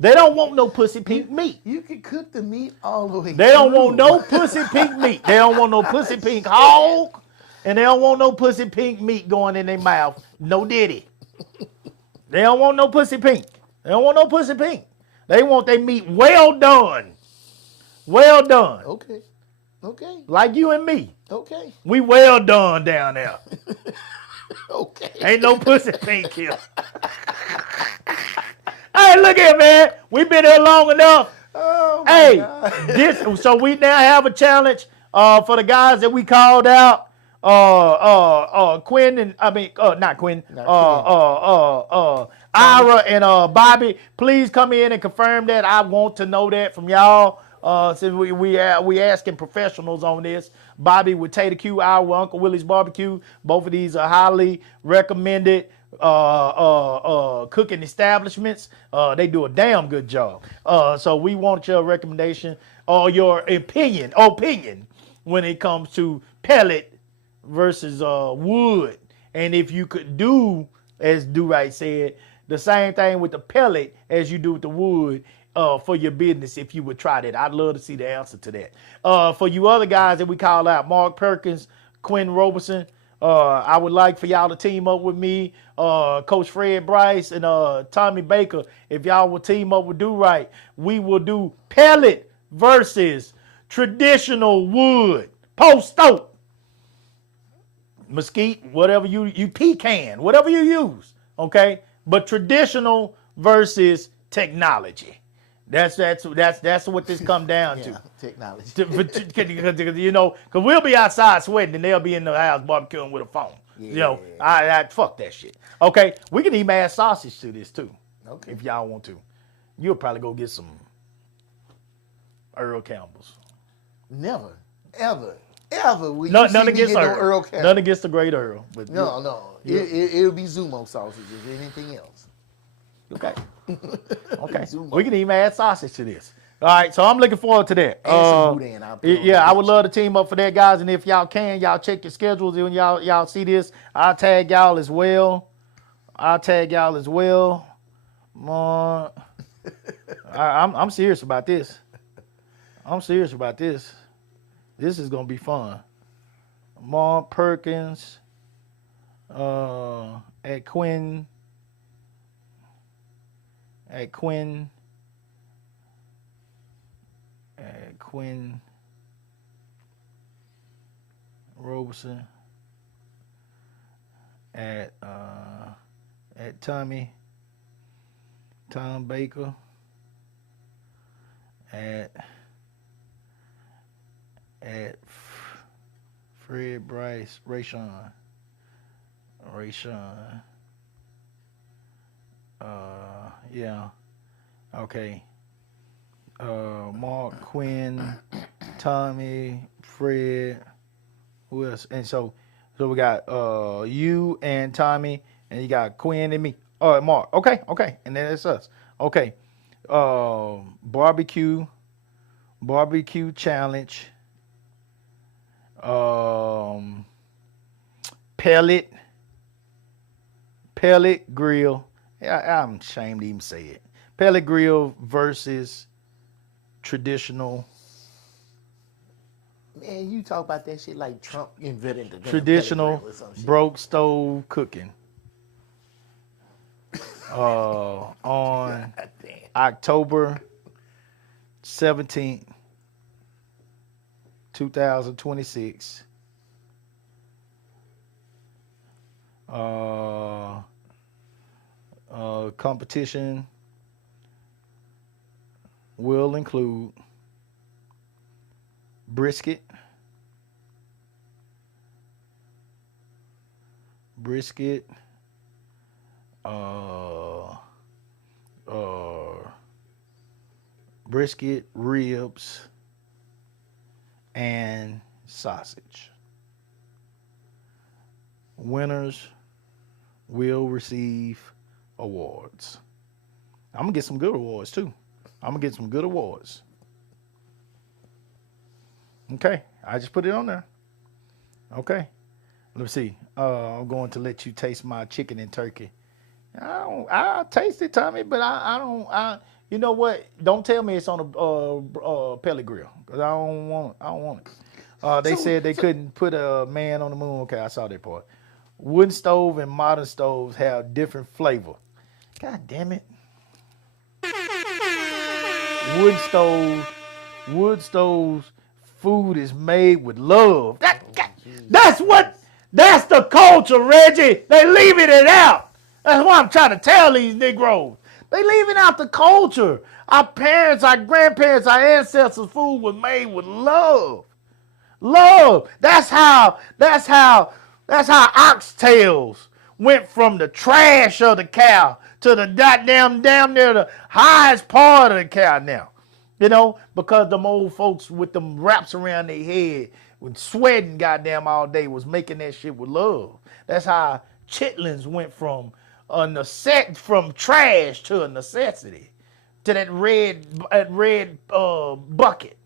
They don't want no pussy pink meat. You can cook the meat all the way. They don't through. want no pussy pink meat. They don't want no pussy pink hog, and they don't want no pussy pink meat going in their mouth. No diddy. They don't want no pussy pink. They don't want no pussy pink. They want their meat well done. Well done. Okay. Okay. Like you and me. Okay. We well done down there. Okay. Ain't no pussy pink here. Hey, look here, man. We been here long enough. Oh my Hey, God. so we now have a challenge for the guys that we called out. Quinn and not Quinn. Ira and Bobby. Please come in and confirm that. I want to know that from y'all. Since we asking professionals on this. Bobby with Tater Q, Ira with Uncle Willie's Barbecue. Both of these are highly recommended cooking establishments. They do a damn good job. So we want your recommendation or your opinion when it comes to pellet versus wood. And if you could do, as Do-Right said, the same thing with the pellet as you do with the wood for your business, if you would try that. I'd love to see the answer to that. For you other guys that we call out, Mark Perkins, Quinn Roberson, I would like for y'all to team up with me, Coach Fred Bryce, and Tommy Baker. If y'all will team up with Do-Right, we will do pellet versus traditional wood, post oak, mesquite, whatever you pecan, whatever you use, okay? But traditional versus technology. That's what this come down to. Technology. Because we'll be outside sweating and they'll be in the house barbecuing with a phone. I fuck that shit. Okay, we can even add sausage to this too. Okay. If y'all want to, you'll probably go get some Earl Campbell's. Never. ever will you None see me against get no Earl. Earl Campbell. None against the great Earl. But No. Yeah. It'll be Zumo sausage if anything else. Okay. Okay. Zumo. We can even add sausage to this. All right, so I'm looking forward to that. And some boudin I'll put on Yeah, the I would dish. love to team up for that, guys. And if y'all can, y'all check your schedules. And when y'all see this, I'll tag y'all as well. I'm serious about this. This is gonna be fun. Mark Perkins, at Quinn Robeson, at Tom Baker, at Fred Bryce, Rayshawn. Yeah. Okay. Mark, Quinn, Tommy, Fred. Who else? And so we got you and Tommy, and you got Quinn and me. Oh, Mark. Okay. And then it's us. Okay. Barbecue challenge. Pellet grill. Yeah, I'm ashamed to even say it. Pellet grill versus traditional Man, you talk about that shit like Trump invented the damn traditional pellet grill or some shit. broke stove cooking. On God damn. October 17th, 2026. Competition will include brisket, ribs, and sausage. Winners will receive awards. I'm gonna get some good awards too. Okay, I just put it on there. Okay, let's see. I'm going to let you taste my chicken and turkey. I taste it, Tommy, but I don't. You know what? Don't tell me it's on a pellet grill, because I don't want it. They said they couldn't put a man on the moon. Okay, I saw that part. Wooden stove and modern stoves have different flavor. God damn it. Wood stoves, food is made with love. That's the culture, Reggie. They leaving it out. That's what I'm trying to tell these Negroes. They leaving out the culture. Our parents, our grandparents, our ancestors' food was made with love. Love. That's how oxtails went from the trash of the cow to the damn near the highest part of the cow now. You know, because them old folks with them wraps around their head with sweating goddamn all day was making that shit with love. That's how chitlins went from trash to a necessity, to that red bucket.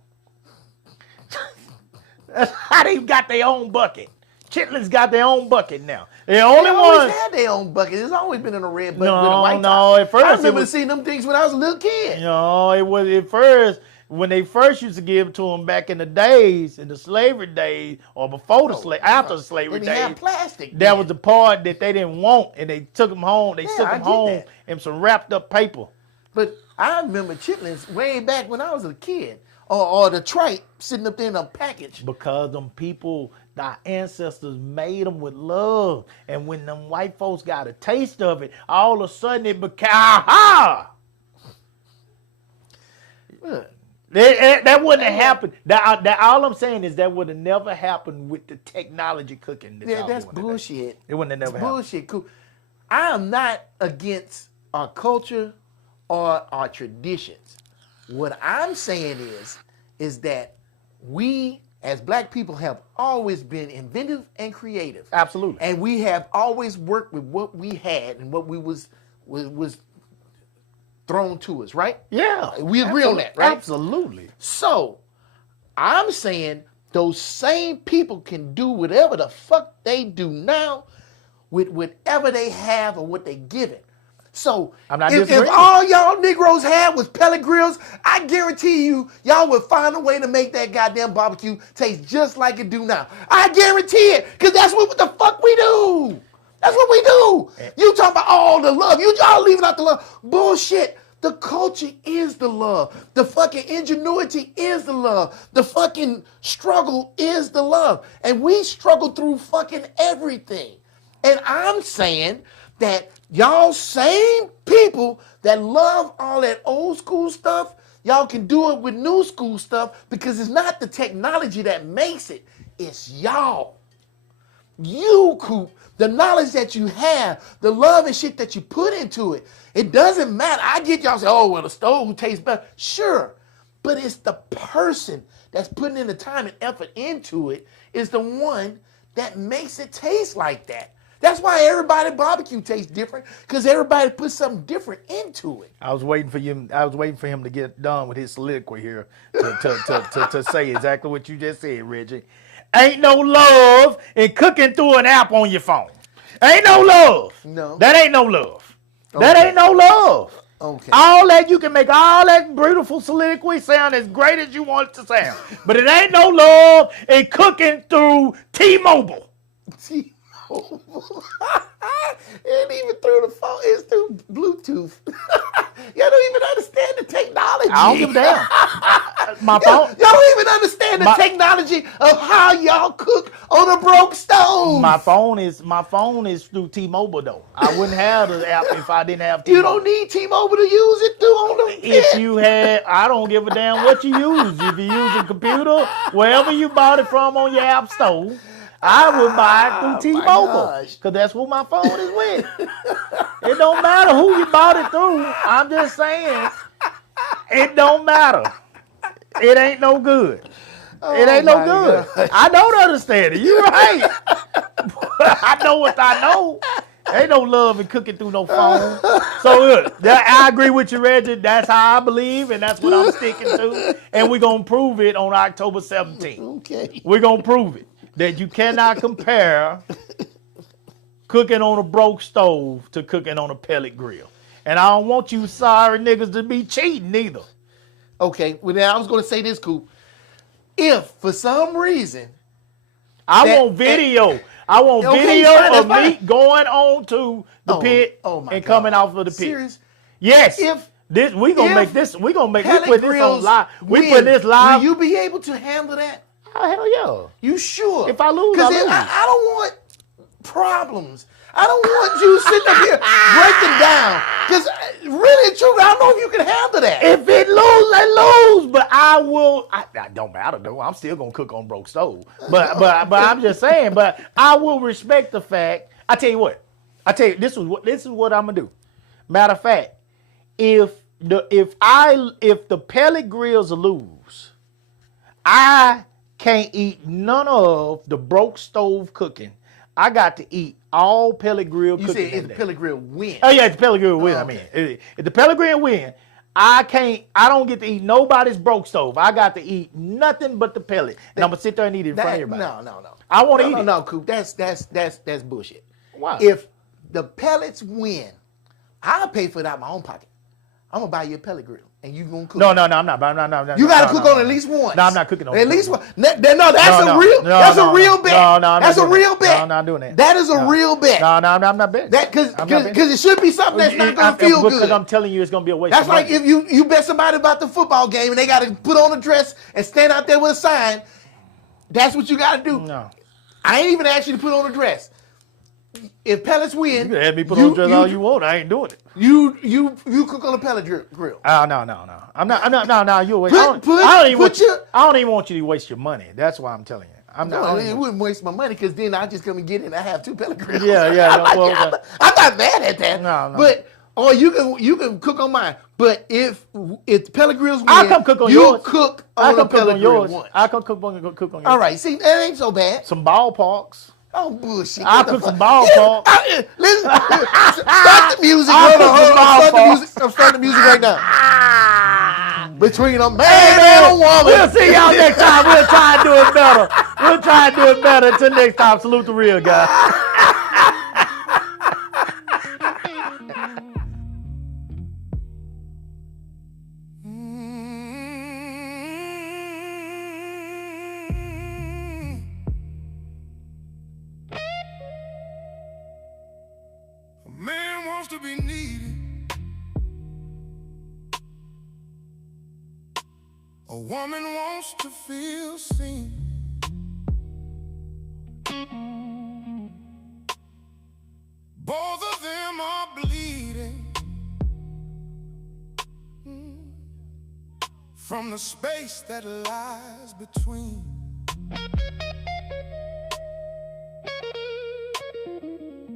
That's how they got their own bucket. Chitlins got their own bucket now. The only They always ones. had their own bucket. It's always been in a red bucket No, with a white no, top. at first I it remember was- seeing them things when I was a little kid. No, it was at first when they first used to give to them back in the days, in the slavery days, or before after the slavery And they had days. plastic. That then. was the part that they didn't want, and they took them home. They Yeah, took I them get home that. in some wrapped up paper. But I remember chitlins way back when I was a kid. Or the tripe sitting up there in a package. Because them people, our ancestors made them with love. And when them white folks got a taste of it, all of a sudden it became, aha! Look, That wouldn't have happened. That all I'm saying is that would have never happened with the technology cooking. yeah, that's doing today. bullshit. It wouldn't have never It's happened. bullshit. Cool. I am not against our culture or our traditions. What I'm saying is that we as black people, have always been inventive and creative. Absolutely. And we have always worked with what we had and what we was thrown to us, right? Yeah. We agree on that, right? Absolutely. So, I'm saying those same people can do whatever the fuck they do now with whatever they have or what they given. So, I'm not if disagreeing. all y'all Negroes had was pellet grills, I guarantee you, y'all would find a way to make that goddamn barbecue taste just like it do now. I guarantee it, because that's what the fuck we do. That's what we do. You talking about all the love. Y'all leaving out the love. Bullshit. The culture is the love. The fucking ingenuity is the love. The fucking struggle is the love. And we struggle through fucking everything. And I'm saying that y'all same people that love all that old school stuff, y'all can do it with new school stuff because it's not the technology that makes it. It's y'all. You, Coop, the knowledge that you have, the love and shit that you put into it. It doesn't matter. I get y'all say, oh, well, the stove tastes better. Sure. But it's the person that's putting in the time and effort into it is the one that makes it taste like that. That's why everybody barbecue tastes different, because everybody puts something different into it. I was waiting for him to get done with his soliloquy here to say exactly what you just said, Reggie. Ain't no love in cooking through an app on your phone. Ain't no love. No. That ain't no love. That Okay. ain't no love. Okay. All that, you can make all that beautiful soliloquy sound as great as you want it to sound. But it ain't no love in cooking through T-Mobile. It ain't even through the phone, it's through Bluetooth. Y'all don't even understand the technology. I don't give a damn. My phone. Y'all don't even understand the technology of how y'all cook on a broke stove. My phone is through T-Mobile though. I wouldn't have the app if I didn't have T-Mobile. You don't need T-Mobile to use it through on the If you had, I don't give a damn what you use. If you use a computer, wherever you bought it from on your app store, I would buy it through T-Mobile gosh. because that's what my phone is with. It don't matter who you bought it through. I'm just saying, it don't matter. It ain't no good. It ain't no my good. gosh. I don't understand it. You're right. I know what I know. Ain't no love in cooking through no phone. So look, I agree with you, Reggie. That's how I believe, and that's what I'm sticking to. And we're gonna prove it on October 17th. Okay. We're gonna prove it that you cannot compare cooking on a broke stove to cooking on a pellet grill. And I don't want you sorry niggas to be cheating either. Okay, well now I was going to say this, Coop. If for some reason, I That- want video. I want Okay, video fine, that's of me fine. going on to the Oh, pit oh my and God. coming off of the pit. Serious? Yes. If- we gonna if make this. We gonna make. We pellet put this on grills live. We win, put this live. Will you be able to handle that? Oh, hell yeah. You sure? If I lose, Because I lose. I don't want problems. I don't want you sitting up here breaking down. Because really and truly, I don't know if you can handle that. If it lose, they lose. But I will. I don't matter though. I'm still gonna cook on broke stove. But I'm just saying. But I will respect the fact. I tell you what. This is what I'm gonna do. Matter of fact, if the pellet grills lose, I can't eat none of the broke stove cooking. I got to eat all pellet grill You cooking. said if that the day. pellet grill win. Oh yeah, it's the pellet grill win. Oh, I mean, okay. if the pellet grill win, I don't get to eat nobody's broke stove. I got to eat nothing but the pellet, and I'm gonna sit there and eat it in front of everybody. No. I want to eat it. No, Coop. That's bullshit. Why? If the pellets win, I'll pay for it out of my own pocket. I'm gonna buy you a pellet grill, and you gonna cook. No, I'm not. No, You gotta no, cook no, on no. at least once. No, I'm not cooking on at it. least one. No, that's No, a real. no, That's no, a real no. bet. No, I'm not that's a doing real that. bet. No, I'm not doing that. That is a No. real bet. No, I'm not betting. That I'm not betting. because it should be something that's not gonna feel Because good. I'm telling you, it's gonna be a waste. That's of money. like if you bet somebody about the football game and they got to put on a dress and stand out there with a sign. That's what you got to do. No. I ain't even asked you to put on a dress. If pellets win, You can have me put on dress all you want. I ain't doing it. You cook on a pellet grill. Oh, no. I'm not. No. You're Put- I don't even want you to waste your money. That's why I'm telling you. I'm not. No, it wouldn't waste my money because then I just come and get it and I have two pellet grills. Yeah. I'm well, not mad at that. No. Or you can cook on mine. But if Pella Grills win, I'll come cook on you yours. cook I on the come cook Pella on Grill yours. once. I come cook on yours. All right, see, that ain't so bad. Some ballparks. Oh, bullshit. I'll Get the cook some fuck- ballparks. Listen, start the music. I'll Hold cook on, some I'm ballparks. starting the music right now. Between a man Hey, and a man, woman. we'll see y'all next time. We'll try and do it better. We'll try and do it better. Until next time, salute the real guy. A man wants to be needed. A woman wants to feel seen. Both of them are bleeding from the space that lies between.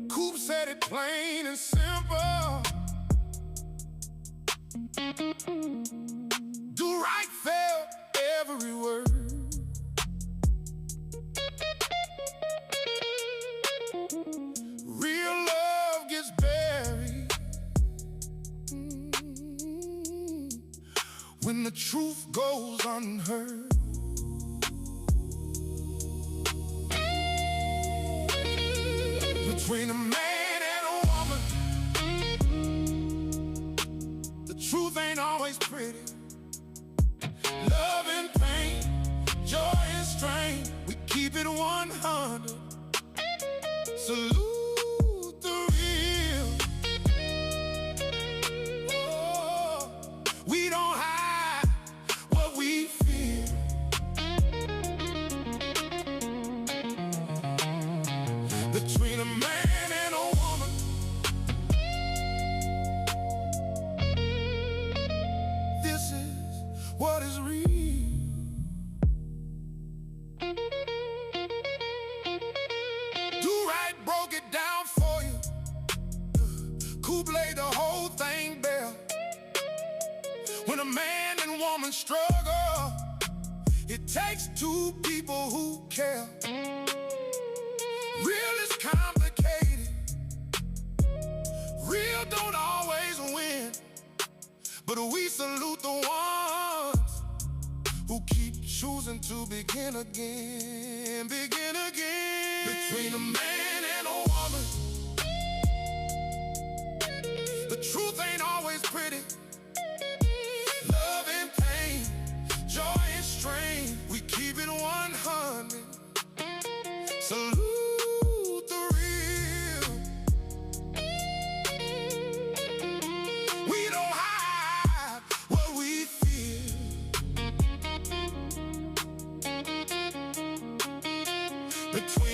Coop said it plain and simple. Do right felt every word. Real love gets buried when the truth goes unheard. Between a man and a woman, the truth ain't always pretty. Love and pain, joy and strain, we keep it 100. Salute the real. Oh, we don't hide what we feel. Between a man and a woman, this is what is real. Do Right broke it down for you. Coop laid the whole thing bare. When a man and woman struggle, it takes two people who care. Real is complicated. Real don't always win. But we salute the ones who keep choosing to begin again, begin again. Between a man and a woman, the truth ain't always pretty. Love and pain, joy and strain, we keep it 100. Salute the real. We don't hide what we feel. Between